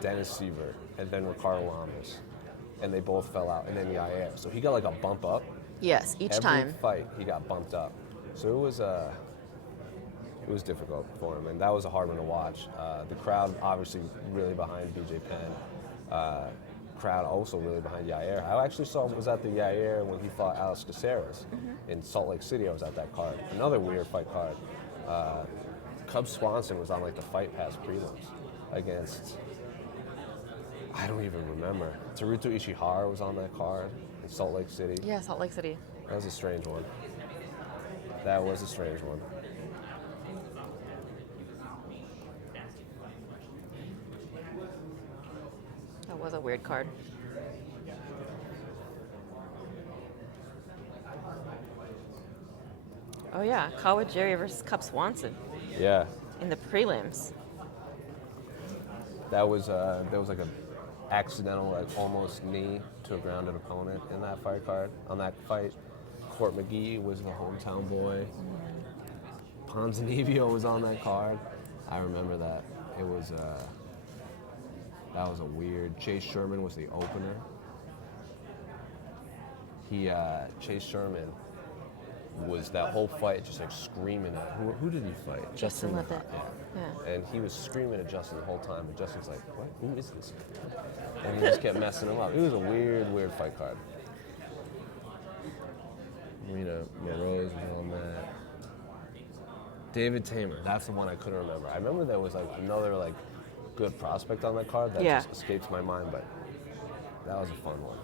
Dennis Siver and then Ricardo Lamas, and they both fell out, and then Yair. So he got like a bump up. Yes, each time. Every fight he got bumped up. So it was difficult for him, and that was a hard one to watch. The crowd obviously really behind BJ Penn. Crowd also really behind Yair. I actually was at the Yair when he fought Alex Caceres in Salt Lake City. I was at that card. Another weird fight card. Cub Swanson was on like the Fight Pass prelims against, I don't even remember. Teruto Ishihara was on that card in Salt Lake City. Yeah, Salt Lake City. That was a strange one. That was a strange one. That was a weird card. Oh yeah, Kawajiri versus Cup Swanson Yeah. in the prelims. That was there was like a accidental like almost knee to a grounded opponent in that fight card. On that fight, Court McGee was the hometown boy. Ponzinibbio was on that card. I remember that. It was that was a weird. Chase Sherman was the opener. Chase Sherman was that whole fight just like screaming at who did he fight? Justin Levitt. Yeah. And he was screaming at Justin the whole time, and Justin's like, "What? Who is this?" And he just kept messing him up. It was a weird fight card. Marina Moroz was on that. David Tamer, that's the one I couldn't remember. I remember there was like another like good prospect on that card that Yeah. just escapes my mind, but that was a fun one.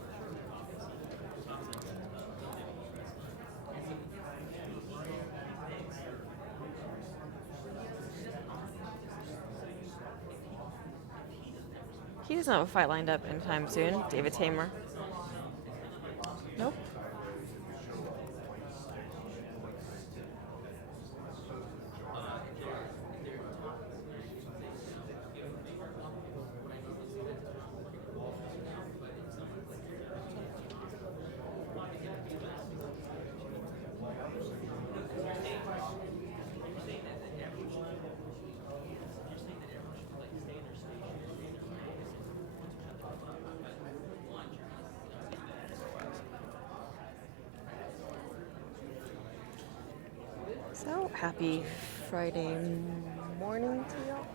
He doesn't have a fight lined up anytime soon, David Tamer. Nope. So happy Friday morning to y'all.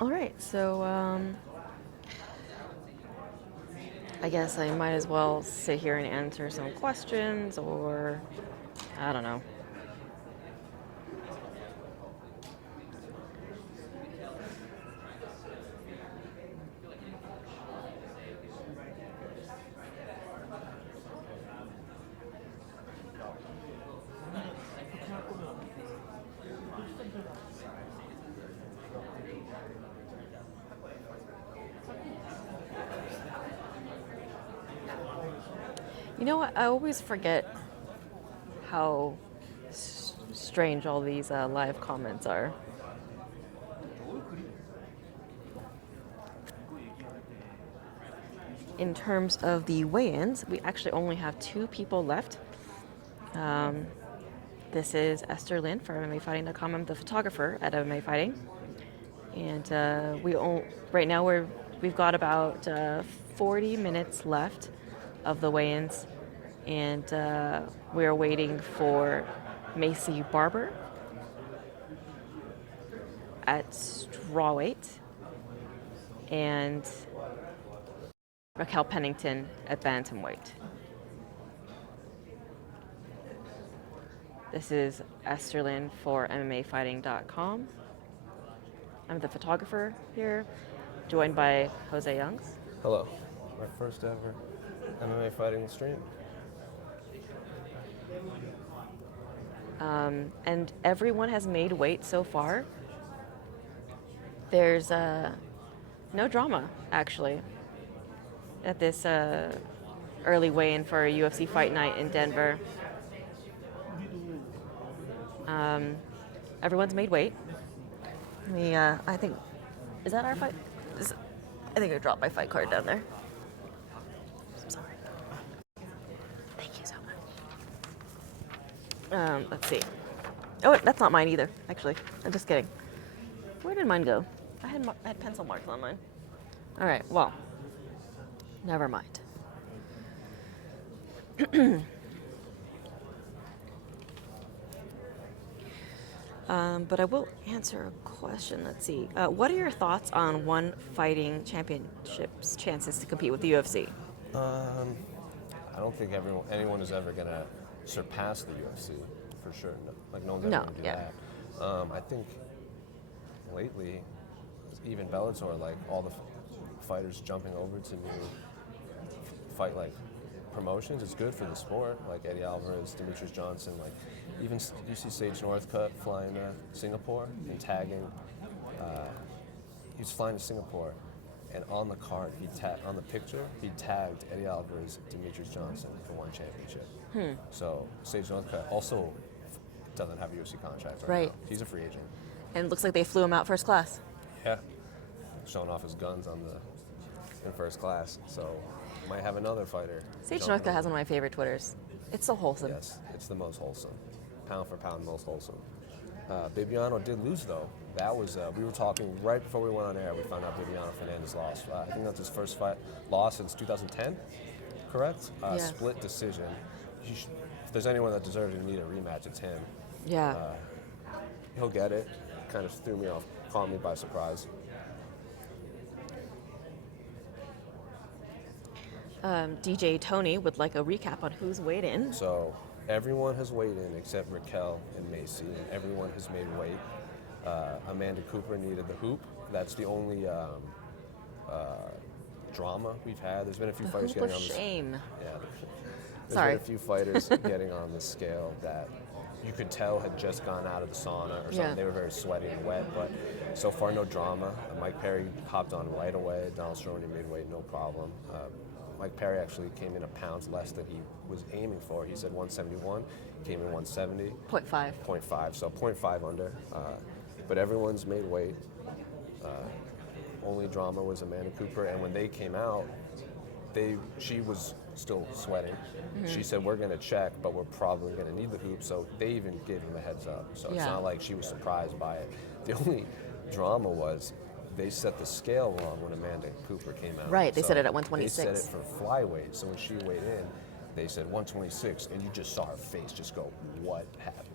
All right, so I guess I might as well sit here and answer some questions, or I don't know. You know what? I always forget how strange all these live comments are. In terms of the weigh-ins, we actually only have 2 people left. This is Esther Lynn for MMAfighting.com. I'm the photographer at MMA Fighting, and right now we've got about 40 minutes left of the weigh-ins, and we're waiting for Maci Barbour at strawweight and Raquel Pennington at bantamweight. This is Esther Lynn for MMAfighting.com. I'm the photographer here, joined by Jose Youngs. Hello. Our first ever MMA fighting stream. And everyone has made weight so far. There's no drama, actually, at this early weigh-in for a UFC fight night in Denver. Everyone's made weight. I think, is that our fight? I think I dropped my fight card down there. I'm sorry. Thank you so much. Let's see. Oh, that's not mine either, actually. I'm just kidding. Where did mine go? I had pencil marks on mine. All right, well, never mind. But I will answer a question. Let's see. What are your thoughts on One Fighting Championship's chances to compete with the UFC? I don't think anyone is ever going to surpass the UFC, for sure. No one's ever going to do that. I think lately, even Bellator, all the fighters jumping over to new fight promotions is good for the sport. Like Eddie Alvarez, Demetrius Johnson, even you see Sage Northcutt flying to Singapore and tagging. He's flying to Singapore, and on the card, on the picture, he tagged Eddie Alvarez, Demetrius Johnson for one championship. So Sage Northcutt also doesn't have a UFC contract right now. He's a free agent. And it looks like they flew him out first class. Yeah, showing off his guns in first class. So might have another fighter. Sage Northcutt has one of my favorite Twitters. It's so wholesome. Yes, it's the most wholesome. Pound for pound, most wholesome. Bibiano did lose, though. That was, we were talking right before we went on air, we found out Bibiano Fernandez lost. I think that's his first loss since 2010, correct? Yeah. Split decision. If there's anyone that deserves to need a rematch, it's him. Yeah. He'll get it. Kind of threw me off, caught me by surprise. DJ Tony would like a recap on who's weighed in. So everyone has weighed in except Raquel and Maci, and everyone has made weight. Amanda Cooper needed the hoop. That's the only drama we've had. There's been a few fighters Hoop getting of on this. shame. Yeah. There's Sorry. been a few fighters getting on the scale that you could tell had just gone out of the sauna or something. Yeah. They were very sweaty and wet, but so far no drama. Mike Perry hopped on right away. Donald Cerrone made weight, no problem. Mike Perry actually came in a pound less than he was aiming for. He said 171, came in 170. 0.5. 0.5, so 0.5 under. But everyone's made weight. Only drama was Amanda Cooper, and when they came out, she was still sweating. Mm-hmm. She said, we're going to check, but we're probably going to need the hoop, so they even gave him a heads up. So it's not like she was surprised by it. The only drama was they set the scale wrong when Amanda Cooper came out. Right, they so set it at 126. They set it for flyweight, so when she weighed in, they said 126, and you just saw her face just go, what happened?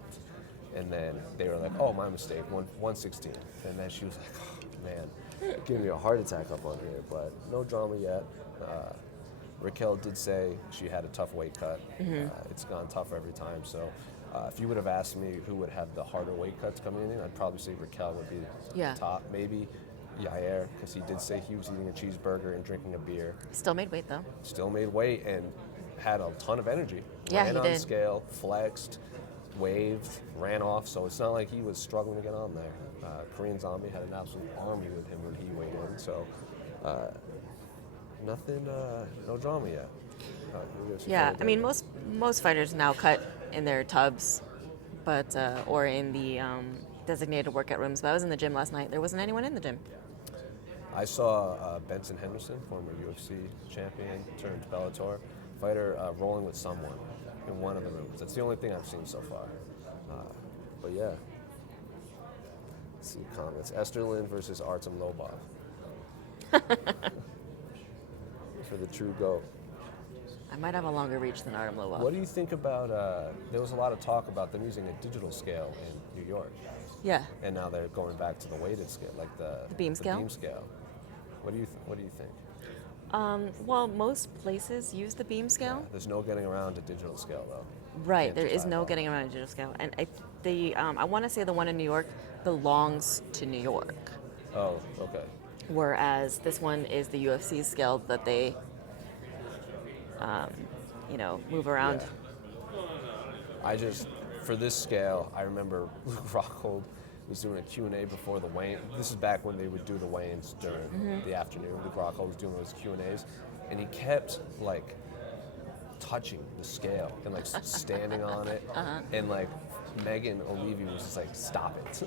And then they were like, oh, my mistake, 116. And then she was like, oh, man, giving me a heart attack up on here, but no drama yet. Raquel did say she had a tough weight cut. Mm-hmm. It's gone tougher every time. So if you would have asked me who would have the harder weight cuts coming in, I'd probably say Raquel would be the top. Maybe Yair, because he did say he was eating a cheeseburger and drinking a beer. Still made weight, though. Still made weight and had a ton of energy. Yeah, ran he on did. Scale, flexed, waved, ran off. So it's not like he was struggling to get on there. Korean Zombie had an absolute army with him when he weighed in. So nothing, no drama yet. UFC Yeah, fighter I mean, Denver. most fighters now cut in their tubs, but or in the designated workout rooms. But I was in the gym last night. There wasn't anyone in the gym. I saw Benson Henderson, former UFC champion turned Bellator fighter, rolling with someone in one of the rooms. That's the only thing I've seen so far. But yeah. Let's see comments. Esterlin versus Artem Lobov. For the true GOAT. I might have a longer reach than Artem Lobov. What do you think about, there was a lot of talk about them using a digital scale in New York. Yeah. And now they're going back to the weighted scale, like the beam scale? beam scale. What do you think? Well, most places use the beam scale. There's no getting around a digital scale though. Right, Can't there is decide no on. getting around a digital scale. And I want to say the one in New York belongs to New York, Oh, okay. whereas this one is the UFC scale that they, move around. Yeah. I just, for this scale, I remember Luke Rockhold was doing a Q&A before the weigh-in. This is back when they would do the weigh-ins during the afternoon. Luke Rockhold was doing those Q&As, and he kept, like, touching the scale and, like, standing on it. And, like, Megan O'Leary was just like, stop it.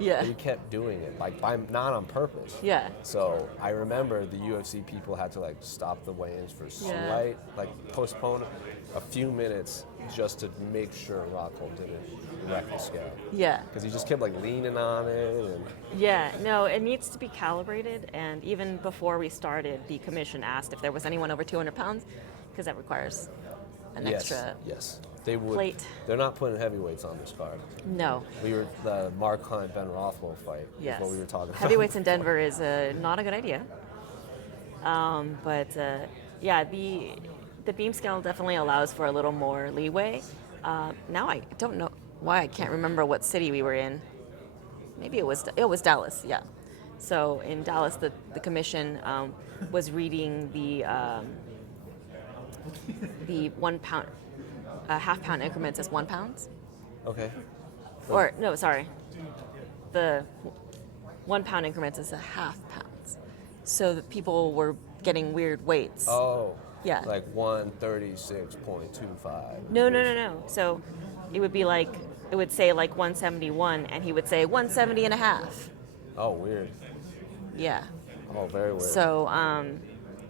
Yeah. And he kept doing it, like, not on purpose. Yeah. So I remember the UFC people had to, like, stop the weigh-ins for slight, like, postpone a few minutes just to make sure Rockhold didn't wreck the scale. Yeah. Because he just kept, like, leaning on it. And Yeah, no, it needs to be calibrated. And even before we started, the commission asked if there was anyone over 200 pounds, because that requires an extra. Yes. They would. plate. They're not putting heavyweights on this card. No. We were the Mark Hunt Ben Rothwell fight. Yes. Is what we were talking about. Heavyweights in Denver is not a good idea. Yeah, the beam scale definitely allows for a little more leeway. Now I don't know why I can't remember what city we were in. Maybe it was Dallas. Yeah. So in Dallas, the commission was reading the 1 pound, half-pound increments as 1 pound. Okay. Or no, sorry. The 1 pound increments is a half pounds. So that people were getting weird weights. Oh. Yeah. Like 136.25. No. So it would be like, it would say like 171 and he would say 170 and a half. Oh, weird. Yeah. Oh, very weird. So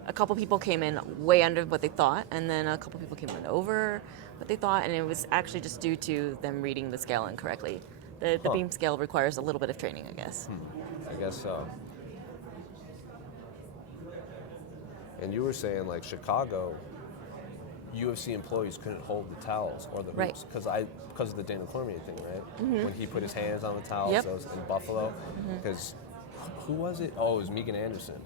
a couple people came in way under what they thought, and then a couple people came in over what they thought, and it was actually just due to them reading the scale incorrectly. The beam scale requires a little bit of training, I guess. I guess so. And you were saying, like, Chicago, UFC employees couldn't hold the towels or the hoops Right. because of the Dana Cormier thing, right? When he put his hands on the towels, Yep. that was in Buffalo. Because who was it? Oh, it was Megan Anderson.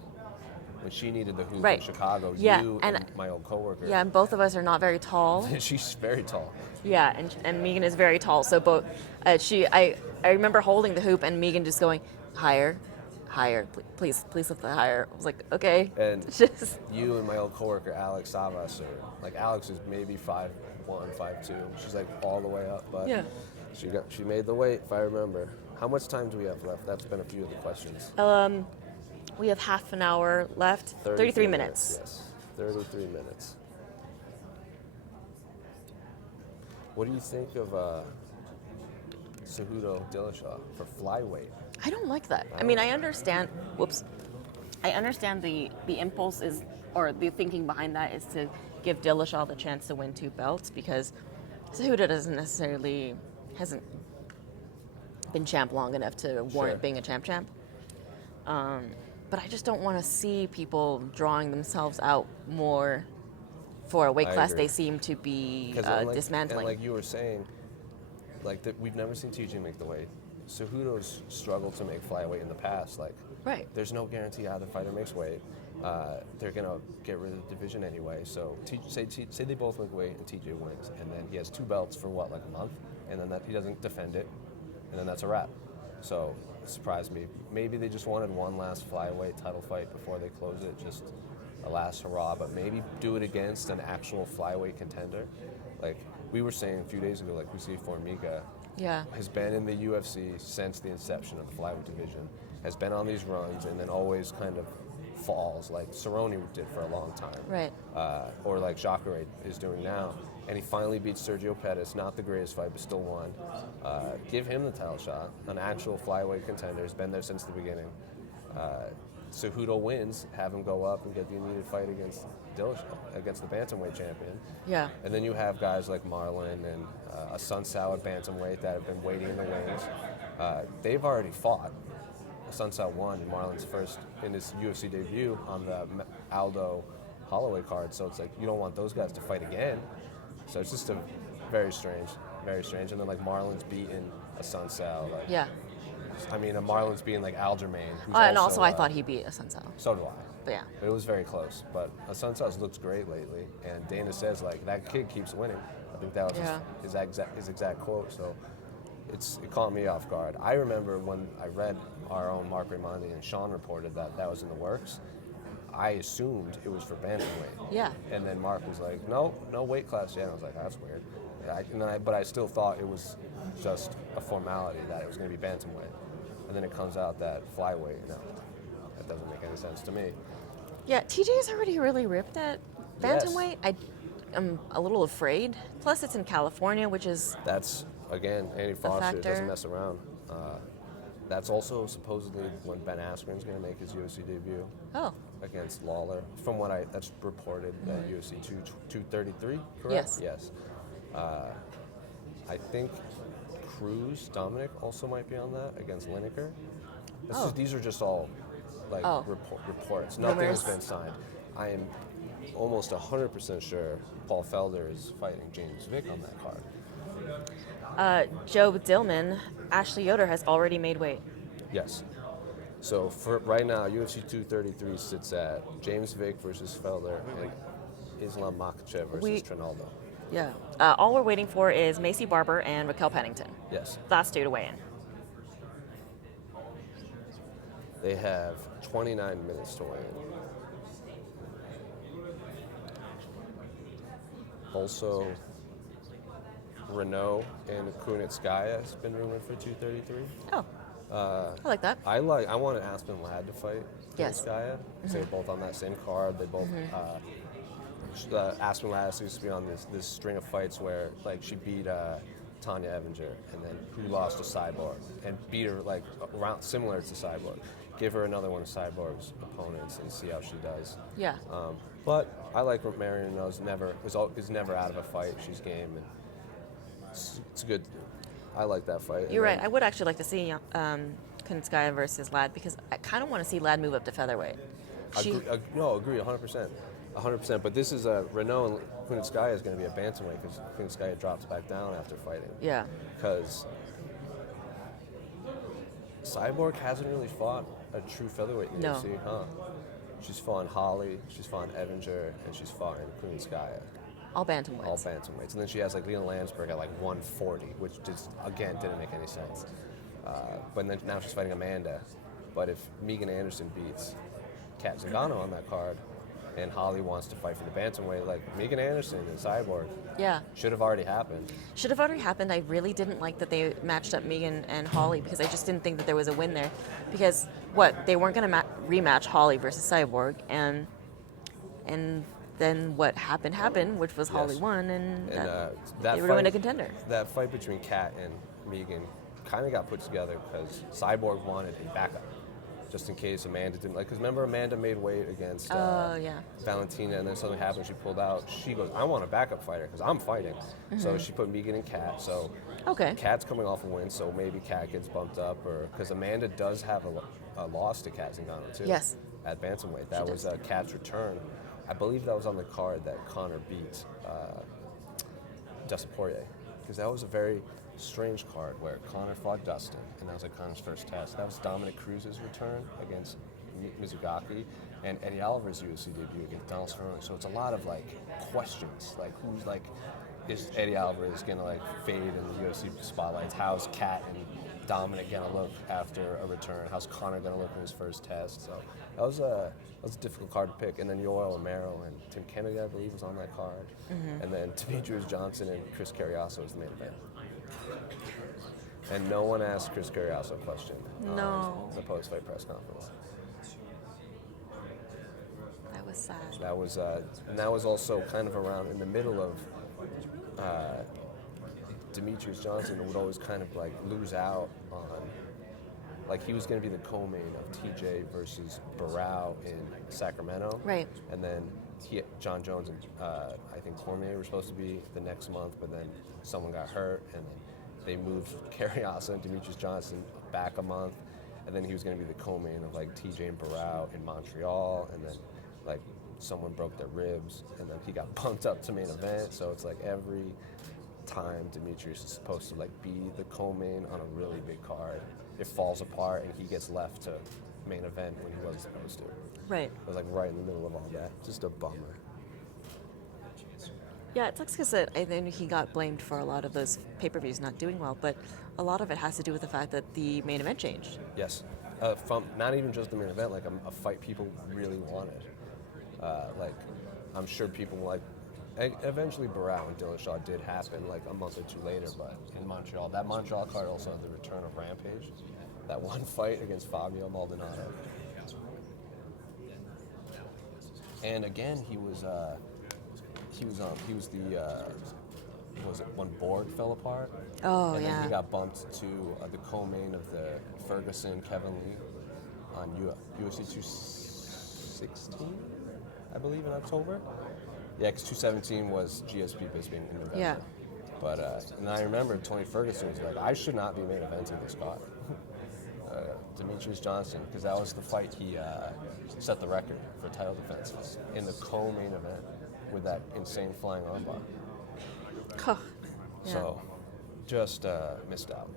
When she needed the hoop Right. in Chicago, Yeah, you and- and my old coworker. Yeah, and both of us are not very tall. She's very tall. Yeah, and Megan is very tall. So both, I remember holding the hoop and Megan just going higher, please lift it higher. I was like, okay. And Just you and my old coworker Alex Savas are like, Alex is maybe 5'1", 5'2". She's like all the way up, but Yeah. she made the weight, if I remember. How much time do we have left? That's been a few of the questions. we have half an hour left. 33 minutes. Yes, 33 minutes. What do you think of Cejudo Dillashaw for flyweight? I don't like that. I mean, I understand. I understand the impulse is, or the thinking behind that is to give Dillashaw the chance to win 2 belts, because Cejudo hasn't been champ long enough to warrant being a champ. But I just don't want to see people drawing themselves out more for a weight I class agree. they seem to be 'Cause dismantling. And like you were saying, like we've never seen TJ make the weight. Cejudo's struggled to make flyweight in the past. Like, Right. there's no guarantee either fighter makes weight. They're gonna get rid of the division anyway. So say they both make weight and TJ wins, and then he has 2 belts for what, like a month, and then that he doesn't defend it, and then that's a wrap. So it surprised me. Maybe they just wanted one last flyweight title fight before they close it, just a last hurrah. But maybe do it against an actual flyweight contender. Like we were saying a few days ago, like we see Formiga. Yeah. Has been in the UFC since the inception of the flyweight division, has been on these runs, and then always kind of falls like Cerrone did for a long time. Right. Or like Jacare is doing now. And he finally beats Sergio Pettis, not the greatest fight, but still won. Give him the title shot, an actual flyweight contender, has been there since the beginning. Cejudo wins, have him go up and get the immediate fight against Dillashaw, against the bantamweight champion. Yeah. And then you have guys like Marlon and a Sun Sao at bantamweight that have been waiting in the wings. They've already fought. Sun Sao won Marlon's first in his UFC debut on the Aldo Holloway card, so it's like you don't want those guys to fight again. So it's just a very strange. And then like Marlon's beaten a Sun Sao. Like, Yeah. I mean, a Marlon's beating like Aljamain. And also, I thought he beat a Sun Sao. So do I. But yeah. It was very close. But Sun Sao's looks great lately, and Dana says like that kid keeps winning. I think that was his exact quote. So it caught me off guard. I remember when I read our own Mark Raimondi and Sean reported that was in the works. I assumed it was for bantamweight. Yeah. And then Mark was like, no weight class yet. And I was like, that's weird. But I still thought it was just a formality that it was going to be bantamweight. And then it comes out that flyweight. No, that doesn't make any sense to me. Yeah, TJ's already really ripped at bantamweight. Yes. I'm a little afraid. Plus, it's in California, which is That's, again, Andy Foster factor. doesn't mess around. That's also supposedly when Ben Askren's going to make his UFC debut against Lawler. From what that's reported at UFC 233, correct? Yes. I think Dominic also might be on that against Lineker. These are just all like reports. Nothing has been signed. I am almost 100% sure Paul Felder is fighting James Vick on that card. Joe Dillman, Ashley Yoder has already made weight. Yes. So for right now, UFC 233 sits at James Vick versus Felder and Islam Makhachev versus Trinaldo. Yeah. All we're waiting for is Maci Barbour and Raquel Pennington. Yes. Last two to weigh in. They have 29 minutes to weigh in. Also, Renault and Kunitskaya has been rumored for 233. Oh. I like that. I wanted Aspen Ladd to fight Kunitskaya. They're both on that same card. They both Aspen Ladd used to be on this string of fights where like she beat Tanya Evinger and then who lost to Cyborg and beat her like around similar to Cyborg. Give her another one of Cyborg's opponents and see how she does. Yeah. But I like Marion is never out of a fight. She's game and it's good. I like that fight. You're right. I would actually like to see Kunitskaya versus Ladd because I kind of want to see Ladd move up to featherweight. Agree 100%. 100%. But this is Renault and Kunitskaya is going to be a bantamweight because Kunitskaya drops back down after fighting. Yeah. Because Cyborg hasn't really fought a true featherweight in the UFC, huh? She's fought Holly, she's fought Evinger, and she's fought in Kunitskaya. All bantamweights. All bantamweights. And then she has like Leon Landsberg at like 140, which just, again, didn't make any sense. But then now she's fighting Amanda. But if Megan Anderson beats Kat Zingano on that card, and Holly wants to fight for the bantamweight, like Megan Anderson and Cyborg should have already happened. Should have already happened. I really didn't like that they matched up Megan and Holly because I just didn't think that there was a win there. Because they weren't going to rematch Holly versus Cyborg, and then what happened, which was Holly won, and that they were going to contender. That fight between Kat and Megan kind of got put together because Cyborg wanted a backup, just in case Amanda didn't like. Because remember, Amanda made weight against Valentina, and then something happened. She pulled out. She goes, "I want a backup fighter because I'm fighting." So she put Megan and Kat. So Kat's coming off a win, so maybe Kat gets bumped up, or because Amanda does have a loss to Kat Zingano too. Yes. At bantamweight, that was Kat's return. I believe that was on the card that Connor beat Dustin Poirier, because that was a very strange card where Connor fought Dustin, and that was like Connor's first test. That was Dominic Cruz's return against Mizugaki, and Eddie Alvarez's UFC debut against Donald Cerrone. So it's a lot of like questions, like who's like, is Eddie Alvarez gonna like fade in the UFC spotlights? How's Kat and Dominic gonna look after a return? How's Connor gonna look in his first test? So that was a difficult card to pick. And then Yoel Romero and Tim Kennedy, I believe, was on that card. And then Demetrius Johnson and Chris Carriasso was the main event. And no one asked Chris Carriasso a question on the post-fight press conference. was sad. That was, and that was also kind of around in the middle of Demetrius Johnson would always kind of like lose out on, like he was going to be the co-main of TJ versus Barbour in Sacramento. Right. And then John Jones and I think Cormier were supposed to be the next month, but then someone got hurt, and then they moved Carriazo and Demetrius Johnson back a month, and then he was going to be the co-main of like TJ and Barbour in Montreal, and then like someone broke their ribs, and then he got bumped up to main event. So it's like every time Demetrius is supposed to like be the co-main on a really big card, it falls apart and he gets left to main event when he wasn't supposed to. Right. It was like right in the middle of all that. Just a bummer. Yeah, it sucks because I think he got blamed for a lot of those pay-per-views not doing well, but a lot of it has to do with the fact that the main event changed. Yes. From not even just the main event, like a fight people really wanted. Like, I'm sure people like, eventually Barbour and Dillashaw did happen like a month or two later, but in Montreal, that Montreal card also had the return of Rampage, that one fight against Fabio Maldonado. And again, he was the what was it, when Borg fell apart? Oh, and yeah. then he got bumped to the co-main of the Ferguson Kevin Lee on UFC 216, I believe, in October. Yeah, because 217 was GSP Bisping in November. Yeah. But and I remember Tony Ferguson was like, I should not be main eventing this card. Demetrius Johnson, because that was the fight he set the record for title defenses in the co-main event with that insane flying armbar. Huh. Yeah. So, just missed out.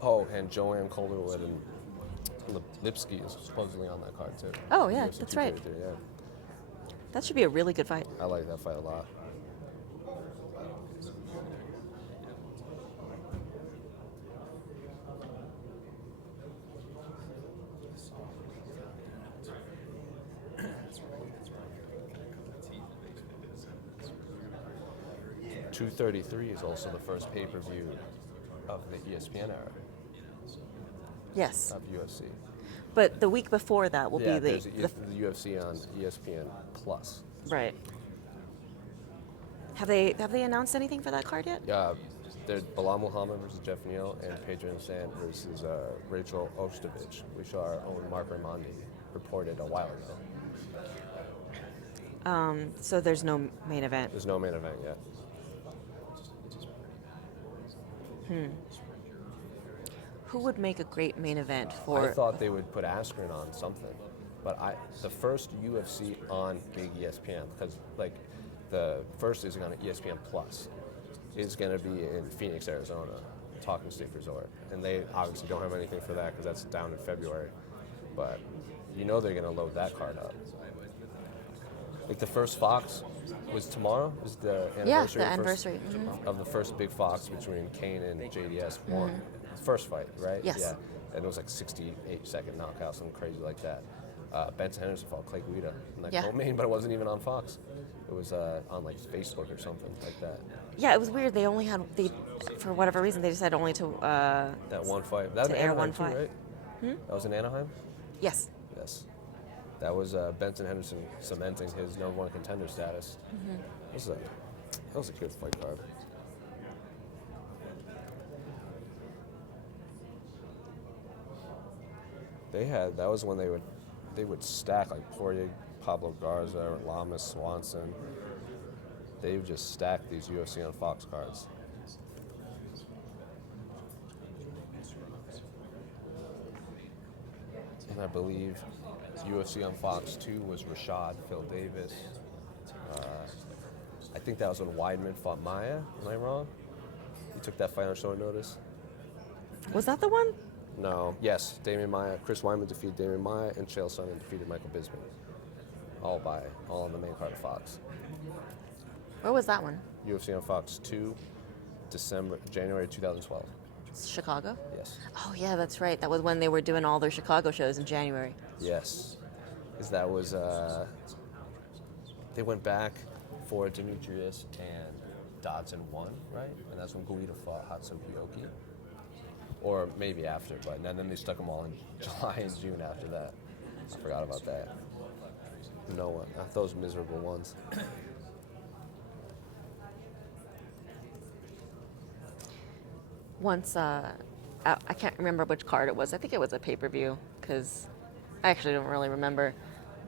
Oh, and Joanne Calderwood and Lipsky is supposedly on that card too. Oh, yeah, UFC that's right. 233, yeah. That should be a really good fight. I like that fight a lot. $233 is also the first pay-per-view of the ESPN era Yes. of UFC. But the week before that will be there's the the UFC on ESPN Plus. right. Have they announced anything for that card yet? Yeah, there's Bilal Muhammad versus Jeff Neal and Pedro Sant versus Rachel Ostovich, which our own Mark Raimondi reported a while ago. So there's no main event. There's no main event yet. Who would make a great main event for? I thought they would put Askren on something, but the first UFC on big ESPN, because like the first is on ESPN Plus, is going to be in Phoenix, Arizona, Talking Stick Resort, and they obviously don't have anything for that because that's down in February, but you know they're going to load that card up. Like the first Fox was tomorrow, is the anniversary, the anniversary. Mm-hmm. of the first big Fox between Kane and JDS one. First fight, right? Yes. Yeah. And it was like 68-second knockout, something crazy like that. Benson Henderson fought Clay Guida in that co-main, but it wasn't even on Fox. It was on like Facebook or something like that. Yeah, it was weird. They only had for whatever reason they decided only to That one fight. That was to in air Anaheim one too, fight. right? That was in Anaheim? Yes. Yes. That was Benson Henderson cementing his number one contender status. That was a good fight card. That was when they would stack like Poirier, Pablo Garza, Lamas, Swanson. They would just stack these UFC on Fox cards. And I believe UFC on Fox 2 was Rashad, Phil Davis. I think that was when Weidman fought Maya. Am I wrong? You took that fight on short notice? Was that the one? No. Yes. Damian Maya. Chris Weidman defeated Damian Maya, and Chael Sonnen defeated Michael Bisping. All on the main card of Fox. Where was that one? UFC on Fox 2, January 2012. Chicago? Yes. Oh yeah, that's right. That was when they were doing all their Chicago shows in January. Yes. Because that was, they went back for Demetrius and Dodson won, right? And that's when Guida fought Hatsuki Oki. Or maybe after, but and then they stuck them all in July and June after that. I forgot about that. No one. Not those miserable ones. Once, I can't remember which card it was. I think it was a pay-per-view because I actually don't really remember.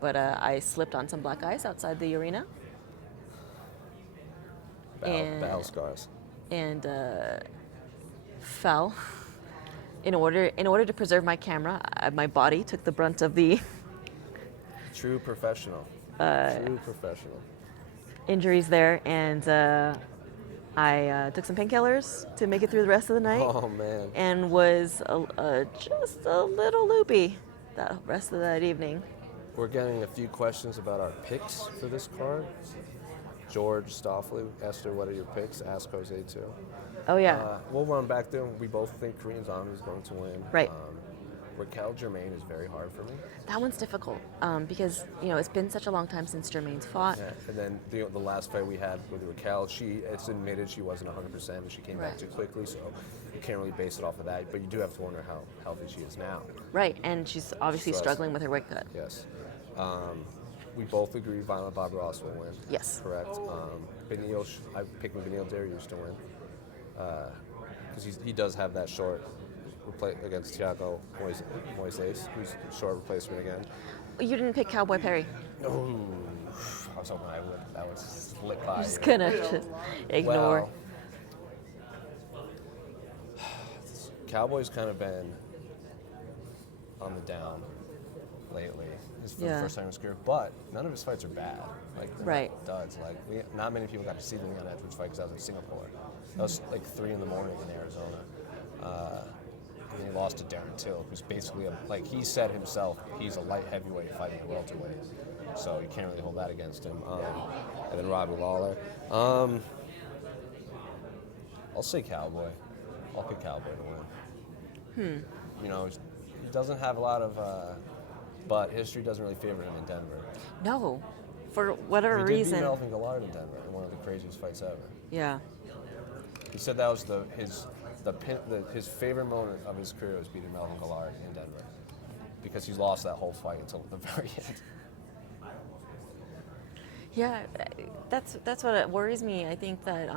But I slipped on some black ice outside the arena. Battle scars. And fell. In order to preserve my camera, my body took the brunt of the True professional. True professional. injuries there, and I took some painkillers to make it through the rest of the night. Oh, man. And was just a little loopy that rest of that evening. We're getting a few questions about our picks for this card. George Stoffley asked her, what are your picks? Ask Jose too. Oh yeah, We'll run back to them. We both think Korean Zombie is going to win. Right. Raquel Germain is very hard for me. that one's difficult because it's been such a long time since Jermaine's fought. Yeah. And then the last fight we had with Raquel, it's admitted she wasn't 100% and she came back Right. too quickly, so you can't really base it off of that. But you do have to wonder how healthy she is now. Right, and she's obviously So that's- struggling with her weight cut. Yes. We both agree Violent Barbour will win. Yes. Correct. I'm picking Benil Dariush to win. Because he does have that short against Thiago Moises, who's short replacement again. You didn't pick Cowboy Perry. Oh, I was hoping I would. That would slip by. You're just here. gonna just ignore. Well, Cowboy's kind of been on the down lately. This is the Yeah. first time in his career, but none of his fights are bad. Like they're Right. not duds. Like not many people got to see the Leon Edwards fight because I was in Singapore. That was like 3 in the morning in Arizona. And he lost to Darren Till, who's basically he said himself, he's a light heavyweight fighting a welterweight. So you can't really hold that against him. And then Robbie Lawler. I'll say Cowboy. I'll pick Cowboy to win. He doesn't have a lot of, but history doesn't really favor him in Denver. No, for whatever He did reason. beat Melvin Gillard in Denver in one of the craziest fights ever. Yeah. He said that was his favorite moment of his career was beating Melvin Gillard in Denver because he's lost that whole fight until the very end. Yeah, that's what worries me. I think that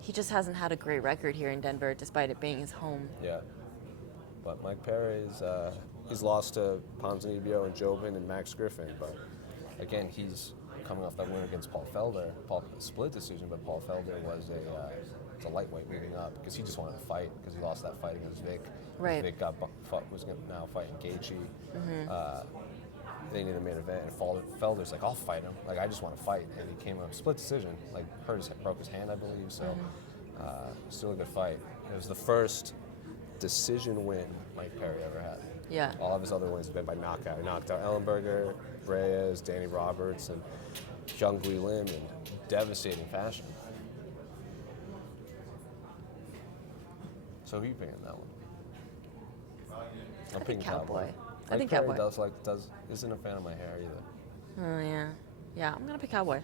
he just hasn't had a great record here in Denver, despite it being his home. Yeah. But Mike Perry he's lost to Ponzinibbio and Jobin and Max Griffin. But again, he's coming off that win against Paul Felder. Split decision, but Paul Felder was a lightweight moving up because he just wanted to fight because he lost that fight against Vic. Right. Vic was now fighting Gaethje. They needed a main event, and Felder's like, I'll fight him. Like, I just want to fight. And he came up split decision, broke his hand, I believe. So, still a good fight. It was the first decision win Mike Perry ever had. Yeah. All of his other wins have been by knockout. He knocked out Ellenberger, Reyes, Danny Roberts, and Hyung Gui Lim in devastating fashion. So who are you picking that one? I'm think picking Cowboy. I Mike think Perry Cowboy. isn't a fan of my hair either. Oh yeah. I'm gonna pick Cowboy.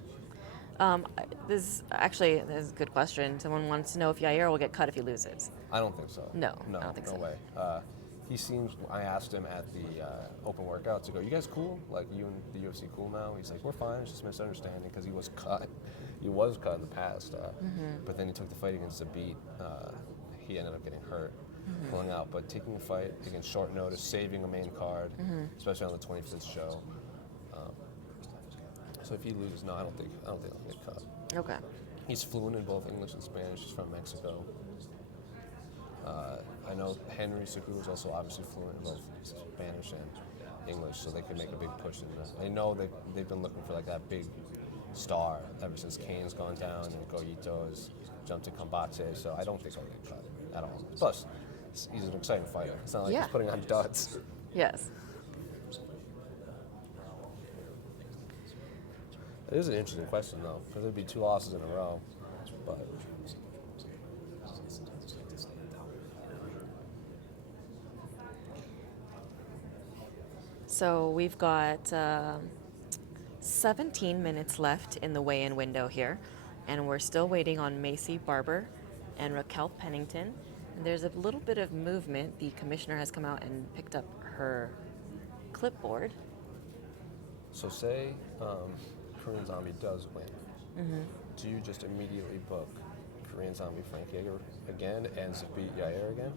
This is a good question. Someone wants to know if Yair will get cut if he loses. I don't think so. No, I don't think no so. way. I asked him at the open workout to go, you guys cool? Like, you and the UFC cool now? He's like, we're fine. It's just a misunderstanding because he was cut. He was cut in the past. But then he took the fight against Zabit. He ended up getting hurt, pulling out. But taking a fight against short notice, saving a main card, especially on the 25th show. So if he loses, no, I don't think he'll get cut. Okay. He's fluent in both English and Spanish. He's from Mexico. I know Henry Cejudo is also obviously fluent in both Spanish and English, so they could make a big push in this. I know they've been looking for like that big star ever since Kane's gone down and Goyito has jumped to Combate, so I don't think he'll get cut at all. Plus, he's an exciting fighter. It's not like Yeah. he's putting on duds. Yes. It is an interesting question, though, because there'd be 2 losses in a row, but... So we've got 17 minutes left in the weigh-in window here, and we're still waiting on Maci Barbour and Raquel Pennington. And there's a little bit of movement. The commissioner has come out and picked up her clipboard. So say Korean Zombie does win. Do you just immediately book Korean Zombie Frank Yeager again and beat Yair again?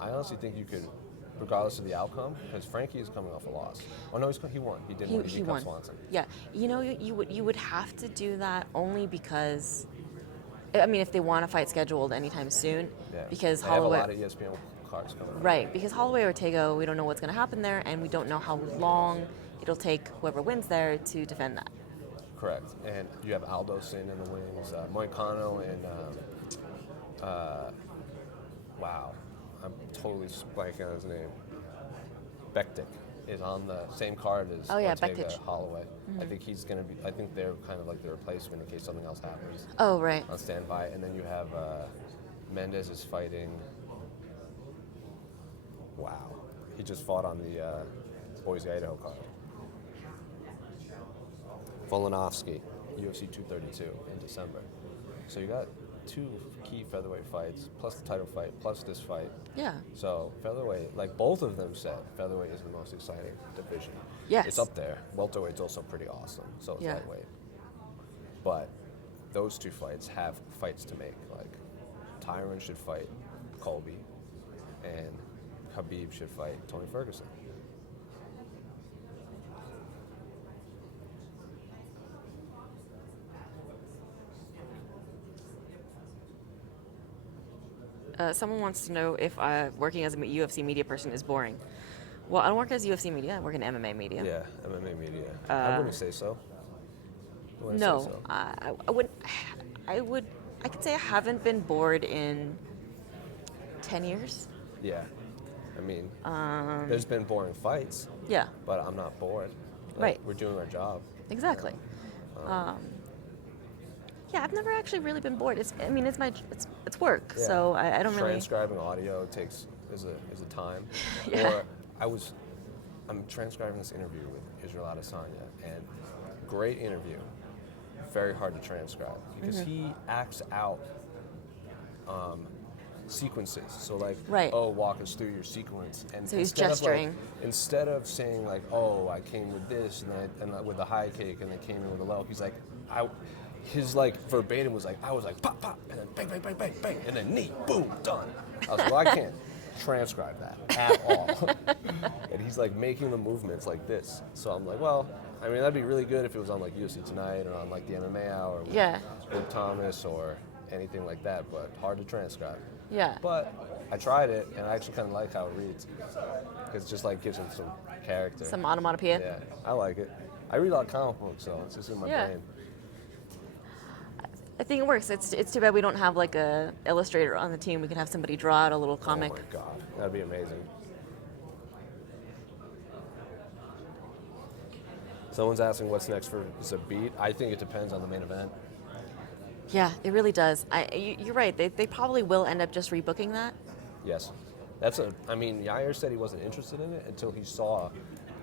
I honestly think you could, regardless of the outcome, because Frankie is coming off a loss. Oh no, he won. He didn't win. He beat won. Swanson. Yeah, you know, you would have to do that only because, I mean, if they want a fight scheduled anytime soon, Yeah. because they Holloway. have a lot of ESPN cards coming up. Right, because Holloway Ortega, we don't know what's going to happen there, and we don't know how long it'll take whoever wins there to defend that. Correct. And you have Aldo sitting in the wings, Moicano and wow, I'm totally blanking on his name. Bektik is on the same card as Ortega, Bektic. Holloway. I think he's going to be. I think they're kind of like the replacement in case something else happens. Oh, right. On standby, and then you have Mendez is fighting. Wow, he just fought on the Boise, Idaho card. Volkanovski, UFC 232 in December. So you got 2 key featherweight fights, plus the title fight, plus this fight. Yeah. So featherweight, like both of them said, featherweight is the most exciting division. Yes. It's up there. Welterweight's also pretty awesome. So is Yeah. lightweight. But those 2 fights have fights to make. Like Tyron should fight Colby, and Khabib should fight Tony Ferguson. Someone wants to know if working as a UFC media person is boring. Well, I don't work as UFC media. I work in MMA media. Yeah, MMA media. I wouldn't say so. I wouldn't No, say so. I could say I haven't been bored in 10 years. Yeah. I mean, there's been boring fights, Yeah, but I'm not bored. Like, Right. We're doing our job. exactly. Yeah, I've never actually really been bored. It's work, Yeah. so I don't really. Transcribing audio is a time. Yeah. Or I'm transcribing this interview with Israel Adesanya, and great interview, very hard to transcribe because he acts out sequences. So like, Right. oh, walk us through your sequence, and So he's instead of, like, gesturing. instead of saying like, oh, I came with this and with the high kick, and then came in with a low, he's like, his like verbatim was like, I was like pop pop, and then bang bang bang bang bang, and then knee, boom, done. I was like, well, I can't transcribe that at all. And he's like making the movements like this. So I'm like, well, I mean, that'd be really good if it was on like UFC Tonight or on like the MMA Hour with, Yeah. with Thomas or anything like that, but hard to transcribe. Yeah. But I tried it, and I actually kind of like how it reads. Because it just like gives him some character. Some onomatopoeia. Yeah, I like it. I read a lot of comic books, so it's just in my Yeah. brain. I think it works. It's too bad we don't have like a illustrator on the team. We can have somebody draw out a little comic. Oh my god, that'd be amazing. Someone's asking what's next for Zabit. I think it depends on the main event. Yeah, it really does. You're right. They probably will end up just rebooking that. Yes. I mean, Yair said he wasn't interested in it until he saw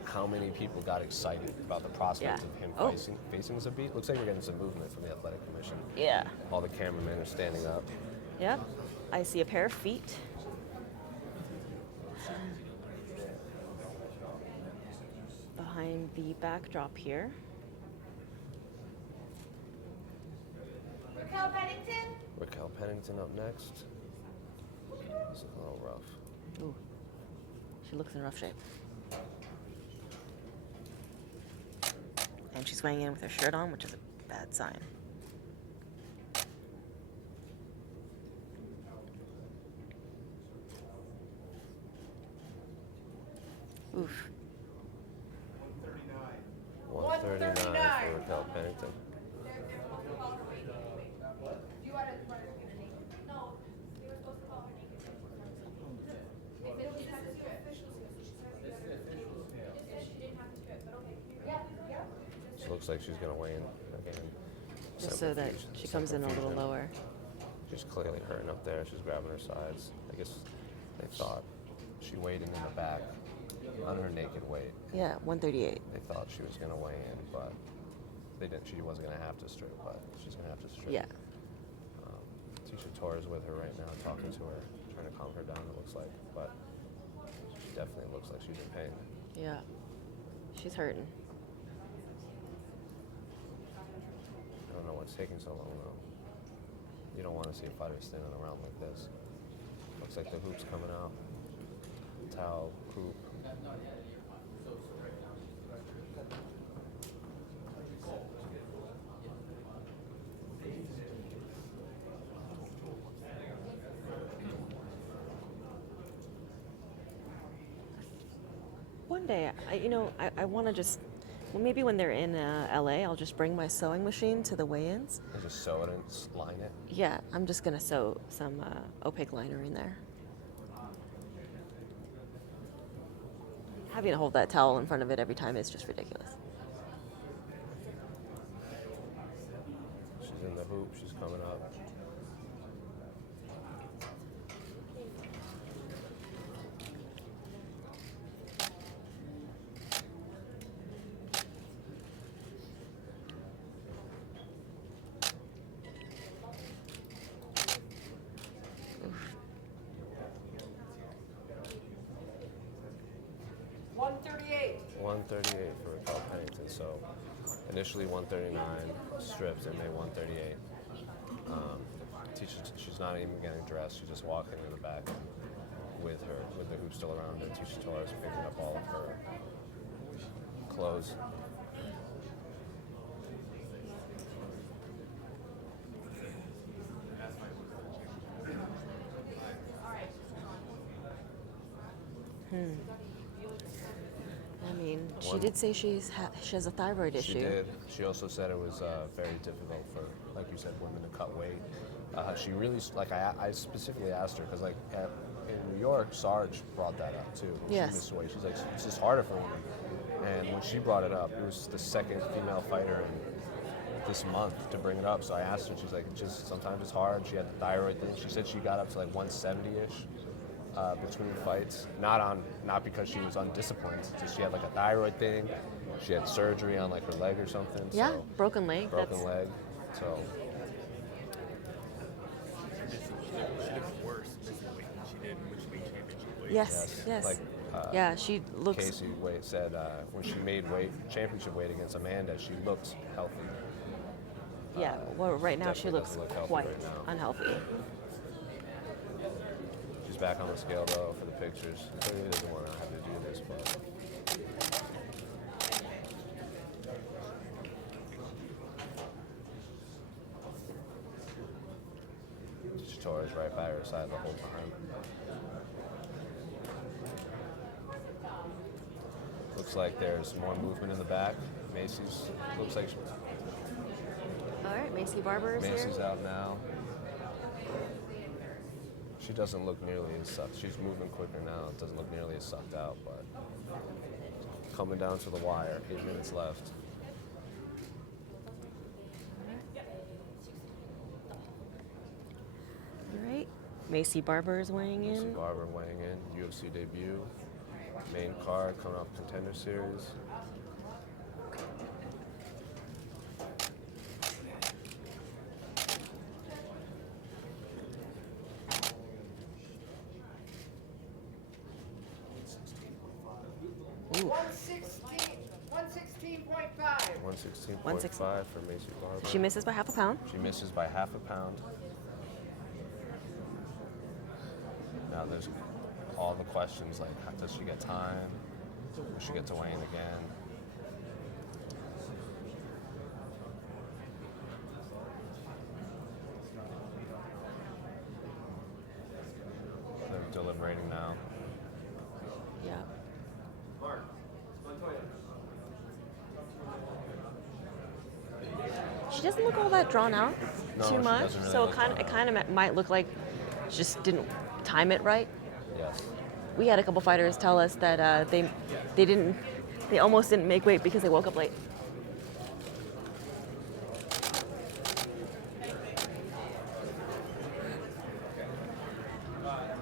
how many people got excited about the prospect Yeah. of him facing Zabit. Looks like we're getting some movement from the Athletic Commission. Yeah. All the cameramen are standing up. Yep. I see a pair of feet. Behind the backdrop here. Raquel Pennington? Raquel Pennington up next. This is a little rough. Ooh. She looks in rough shape. And she's weighing in with her shirt on, which is a bad sign. Oof. 139 for Raquel Pennington. She looks like she's going to weigh in again. Just so that she comes in a little lower. She's clearly hurting up there. She's grabbing her sides. I guess they thought she weighed in the back on her naked weight. Yeah, 138. They thought she was going to weigh in, but they didn't. She wasn't going to have to strip, but she's going to have to strip. Yeah. Tisha Torres with her right now, talking to her, trying to calm her down, it looks like. But she's definitely looks like she's in pain. Yeah. She's hurting. I don't know what's taking so long, though. You don't want to see a fighter standing around like this. Looks like the hoop's coming out. Towel, hoop. One day, I want to just, well, maybe when they're in LA, I'll just bring my sewing machine to the weigh-ins. And just sew it and line it. Yeah, I'm just going to sew some opaque liner in there. Having to hold that towel in front of it every time is just ridiculous. She's in the hoop. She's coming up. $138 for Raquel Pennington. So initially 139 strips and made 138. She's not even getting dressed. She's just walking in the back with the hoop still around her. Tisha Torres picking up all of her clothes. I mean, she did say she has a thyroid issue. She did. She also said it was very difficult for, like you said, women to cut weight. She really, like, I specifically asked her, because, like, in New York, Sarge brought that up, too. Yes. She missed weight. She's like, it's just harder for women. And when she brought it up, it was the second female fighter this month to bring it up. So I asked her, she's like, sometimes it's hard. She had the thyroid thing. She said she got up to, like, 170-ish. Between fights, not because she was undisciplined, just she had like a thyroid thing. She had surgery on like her leg or something. Yeah, so, broken leg. Broken leg. So She looks worse missing weight than she did when she made championship weight. Yes. like yeah, she looks. Casey Wade said when she made championship weight against Amanda, she looked healthy. Yeah, well, right now she definitely looks doesn't look healthy quite right now. unhealthy. She's back on the scale though for the pictures. She really doesn't want to have to do this, but. Torres right by her side the whole time. Looks like there's more movement in the back. Maci's looks like All right, Maci Barbour is Maci's here. out now. She doesn't look nearly as sucked. She's moving quicker now. It doesn't look nearly as sucked out, but coming down to the wire. 8 minutes left. All right, Maci Barbour is weighing in. Maci Barbour weighing in. UFC debut. Main card coming off Contender Series. Ooh. 116.5. 116.5 for Maci Barbour. She misses by half a pound. She misses by half a pound. Now there's all the questions like, does she get time? Will she get to weigh in again? They're deliberating now. Yeah. She doesn't look all that drawn out No, too she much, doesn't really so look it kind of might look like she just didn't time it right. Yes. We had a couple fighters tell us that they almost didn't make weight because they woke up late.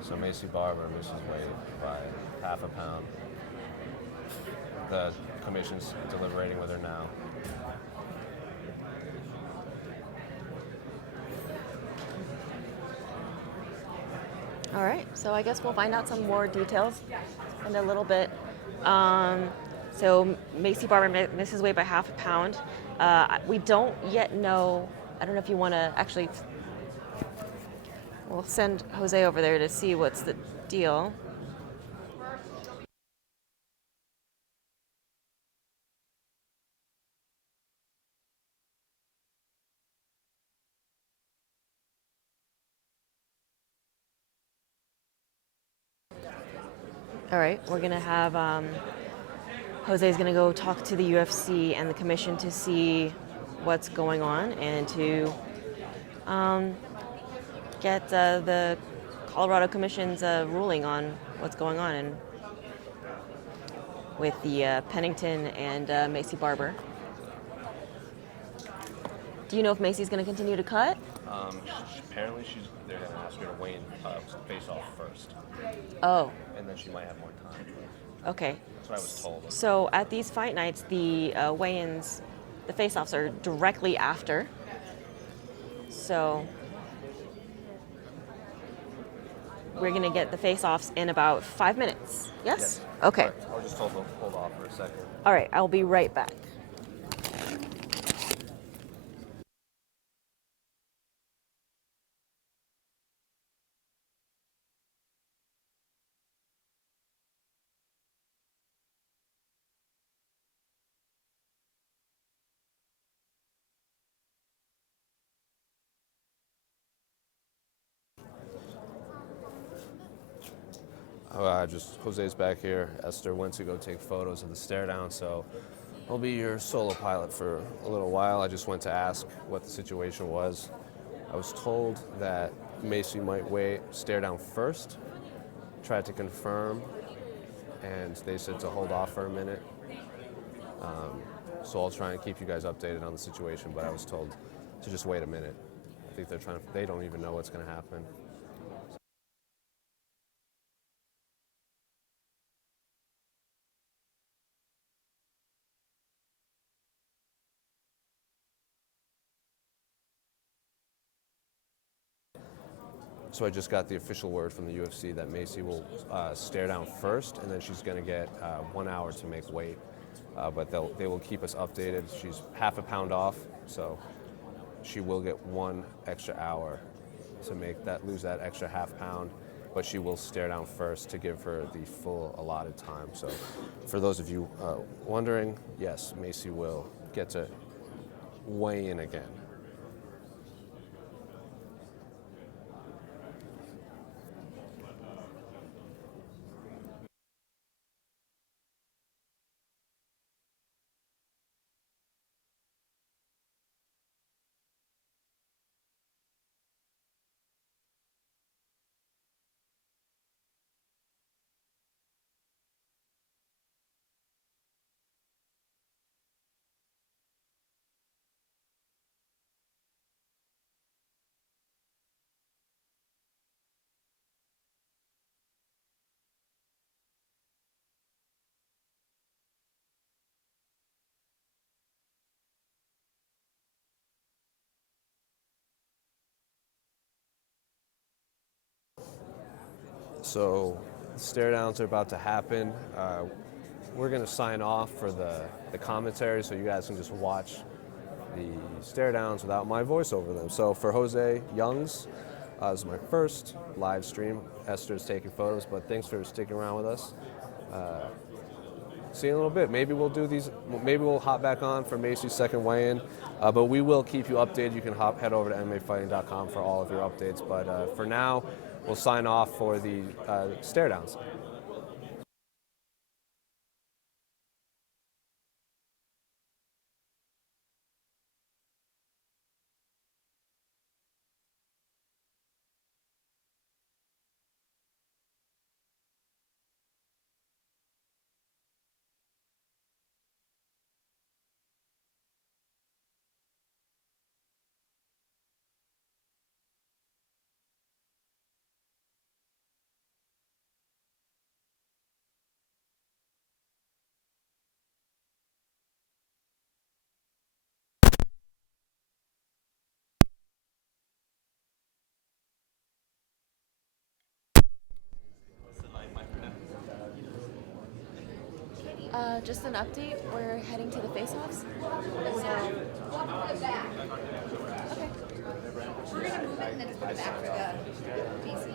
So Maci Barbour misses weight by half a pound. The commission's deliberating with her now. All right, so I guess we'll find out some more details in a little bit. So Maci Barbour misses weight by half a pound. We don't yet know. I don't know if you want to actually. We'll send Jose over there to see what's the deal. All right, we're gonna have Jose's gonna go talk to the UFC and the commission to see what's going on and to get the Colorado Commission's ruling on what's going on and with the Pennington and Maci Barbour. Do you know if Macy's going to continue to cut? Apparently, they're going to ask her to weigh in face off first, Oh, and then she might have more time. okay. That's what I was told. So at these fight nights, the weigh-ins, the face-offs are directly after. So we're going to get the face-offs in about 5 minutes. Yes? Okay. Correct. I was just told to hold off for a second. All right, I'll be right back. Jose's back here. Esther went to go take photos of the Staredown, so I'll be your solo pilot for a little while. I just went to ask what the situation was. I was told that Maci might stare down first, tried to confirm, and they said to hold off for a minute. So I'll try and keep you guys updated on the situation, but I was told to just wait a minute. I think they don't even know what's going to happen. So I just got the official word from the UFC that Maci will stare down first, and then she's going to get 1 hour to make weight. But they will keep us updated. She's half a pound off, so she will get 1 extra hour to lose that extra half pound. But she will stare down first to give her the full allotted time. So for those of you wondering, yes, Maci will get to weigh in again. So stare downs are about to happen. We're going to sign off for the commentary so you guys can just watch the stare downs without my voice over them. So for Jose Youngs, this is my first live stream. Esther's taking photos, but thanks for sticking around with us. See you in a little bit. Maybe we'll do these. Maybe we'll hop back on for Maci's second weigh-in, but we will keep you updated. You can head over to MMAfighting.com for all of your updates. But for now, we'll sign off for the stare downs. Just an update. We're heading to the face-offs. So, Okay. We're gonna move it and then put it back for the BC.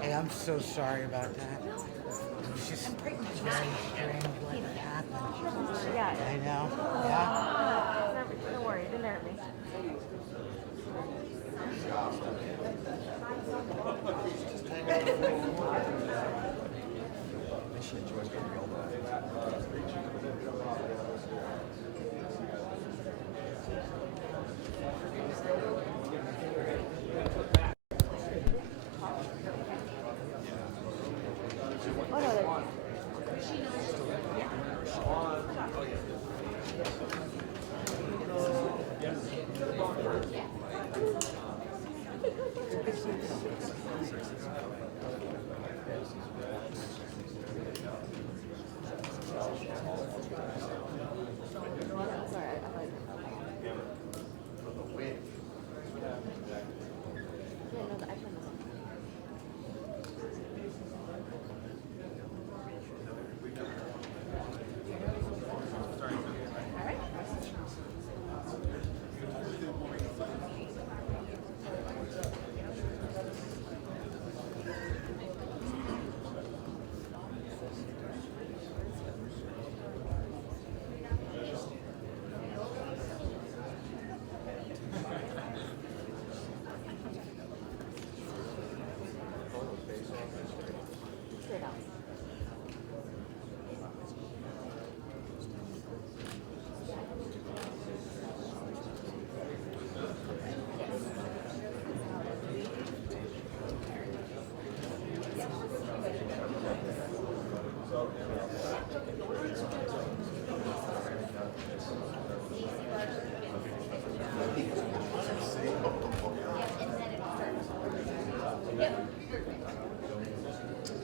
Hey, I'm so sorry about that. It was just very strange what happened. yeah. I know. Yeah. Don't worry, it didn't hurt me.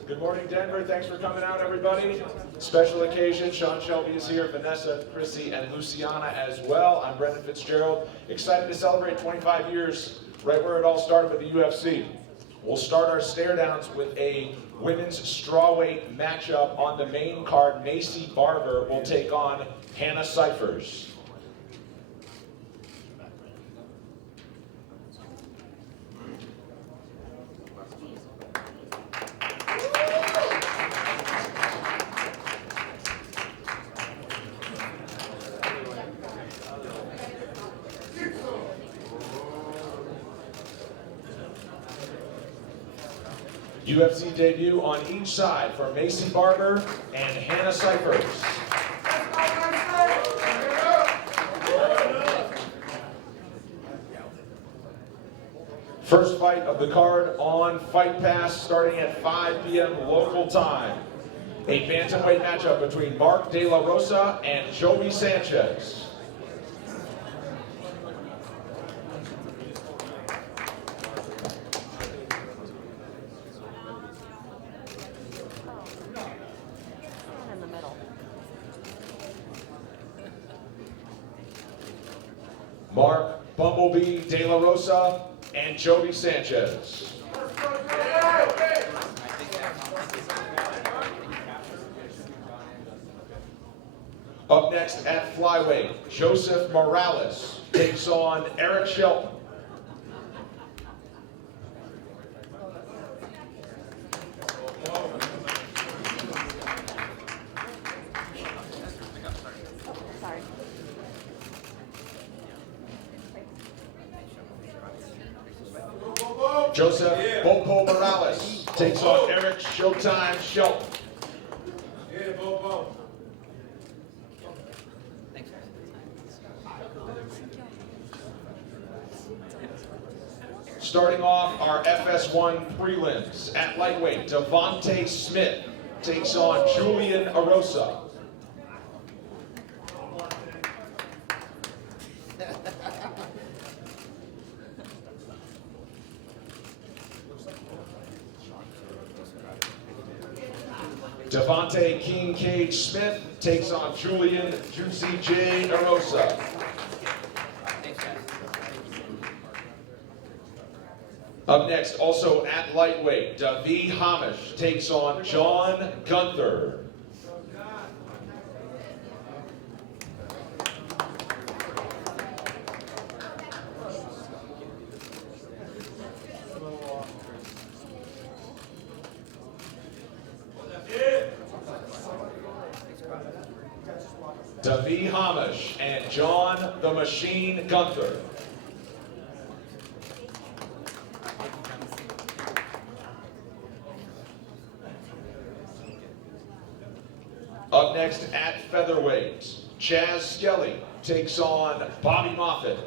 Good morning, Denver. Thanks for coming out, everybody. Special occasion. Sean Shelby is here, Vanessa, Chrissy, and Luciana as well. I'm Brendan Fitzgerald. Excited to celebrate 25 years, right where it all started with the UFC. We'll start our stare-downs with a women's strawweight matchup on the main card. Maci Barbour will take on Hannah Cyphers. UFC debut on each side for Maci Barbour and Hannah Cyphers. First fight of the card on Fight Pass starting at 5 p.m. local time. A bantamweight matchup between Mark De La Rosa and Shelby Sanchez. In the middle. Mark Bumblebee De La Rosa and Shelby Sanchez. Up next at flyweight, Joseph Morales takes on Eric Shelton. Sorry. Joseph Bopo Morales takes on Eric Showtime Shelton. Starting off our FS1 prelims at lightweight, Devante Smith takes on Julian Arosa. Devante King Cage Smith takes on Julian Juicy J. Arosa. Up next, also at lightweight, Davy Hamish takes on John Gunther. Davy Hamish and John the Machine Gunther. Up next at featherweight, Chaz Skelly takes on Bobby Moffett.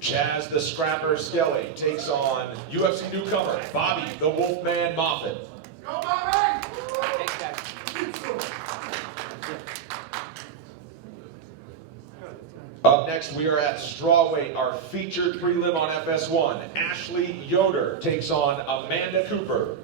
Chaz the Scrapper Skelly takes on UFC newcomer Bobby the Wolfman Moffett. Go, Bobby! Up next, we are at strawweight. Our featured prelim on FS1. Ashley Yoder takes on Amanda Cooper.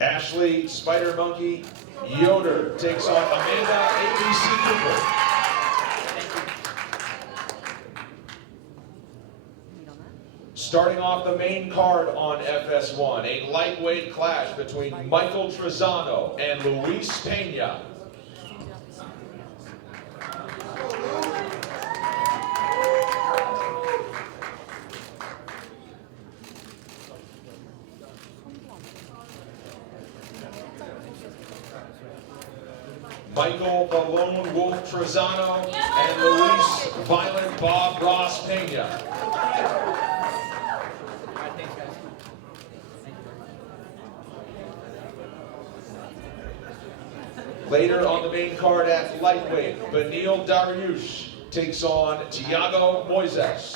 Ashley Spider Monkey Yoder takes on Amanda ABC Cooper. Starting off the main card on FS1, a lightweight clash between Michael Trezano and Luis Pena. Michael the Lone Wolf Trezano and Luis Violent Bob Ross Pena. Later on the main card at lightweight, Benil Dariush takes on Thiago Moises.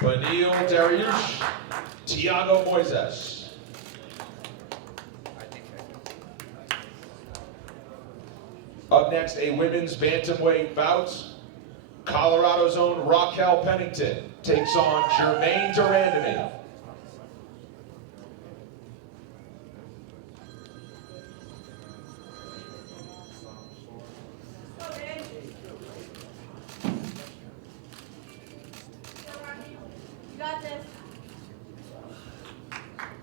Benil Dariush, Thiago Moises. Up next, a women's bantamweight bout. Colorado's own Raquel Pennington takes on Germaine Durandamy.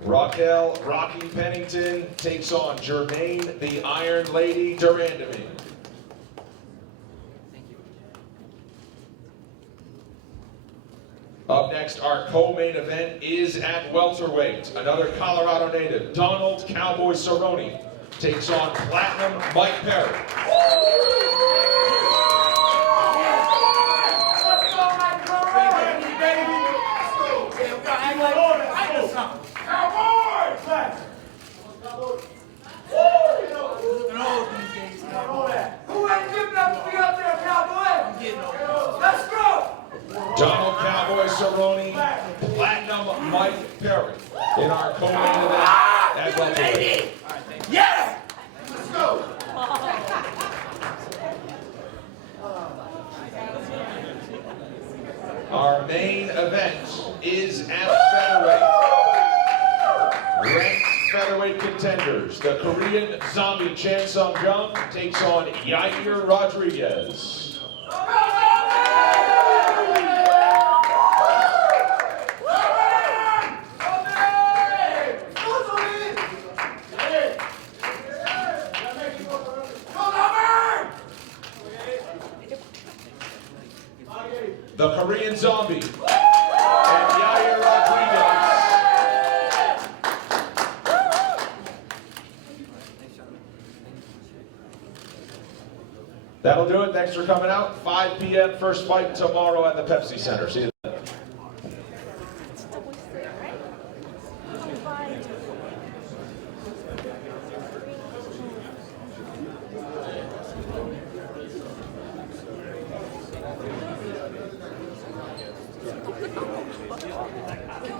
Raquel Rocky Pennington takes on Germaine the Iron Lady Durandamy. Up next, our co-main event is at welterweight. Another Colorado native, Donald Cowboy Cerrone, takes on Platinum Mike Perry. Donald Cowboy Cerrone, Platinum Mike Perry in our co-main event at welterweight. Yeah! Let's go! Our main event is at featherweight. Ranked featherweight contenders, the Korean Zombie Chan Sung Jung takes on Yair Rodriguez. The Korean Zombie and Yair That'll do it. Thanks for coming out. 5 p.m. first fight tomorrow at the Pepsi Center. See you then. Come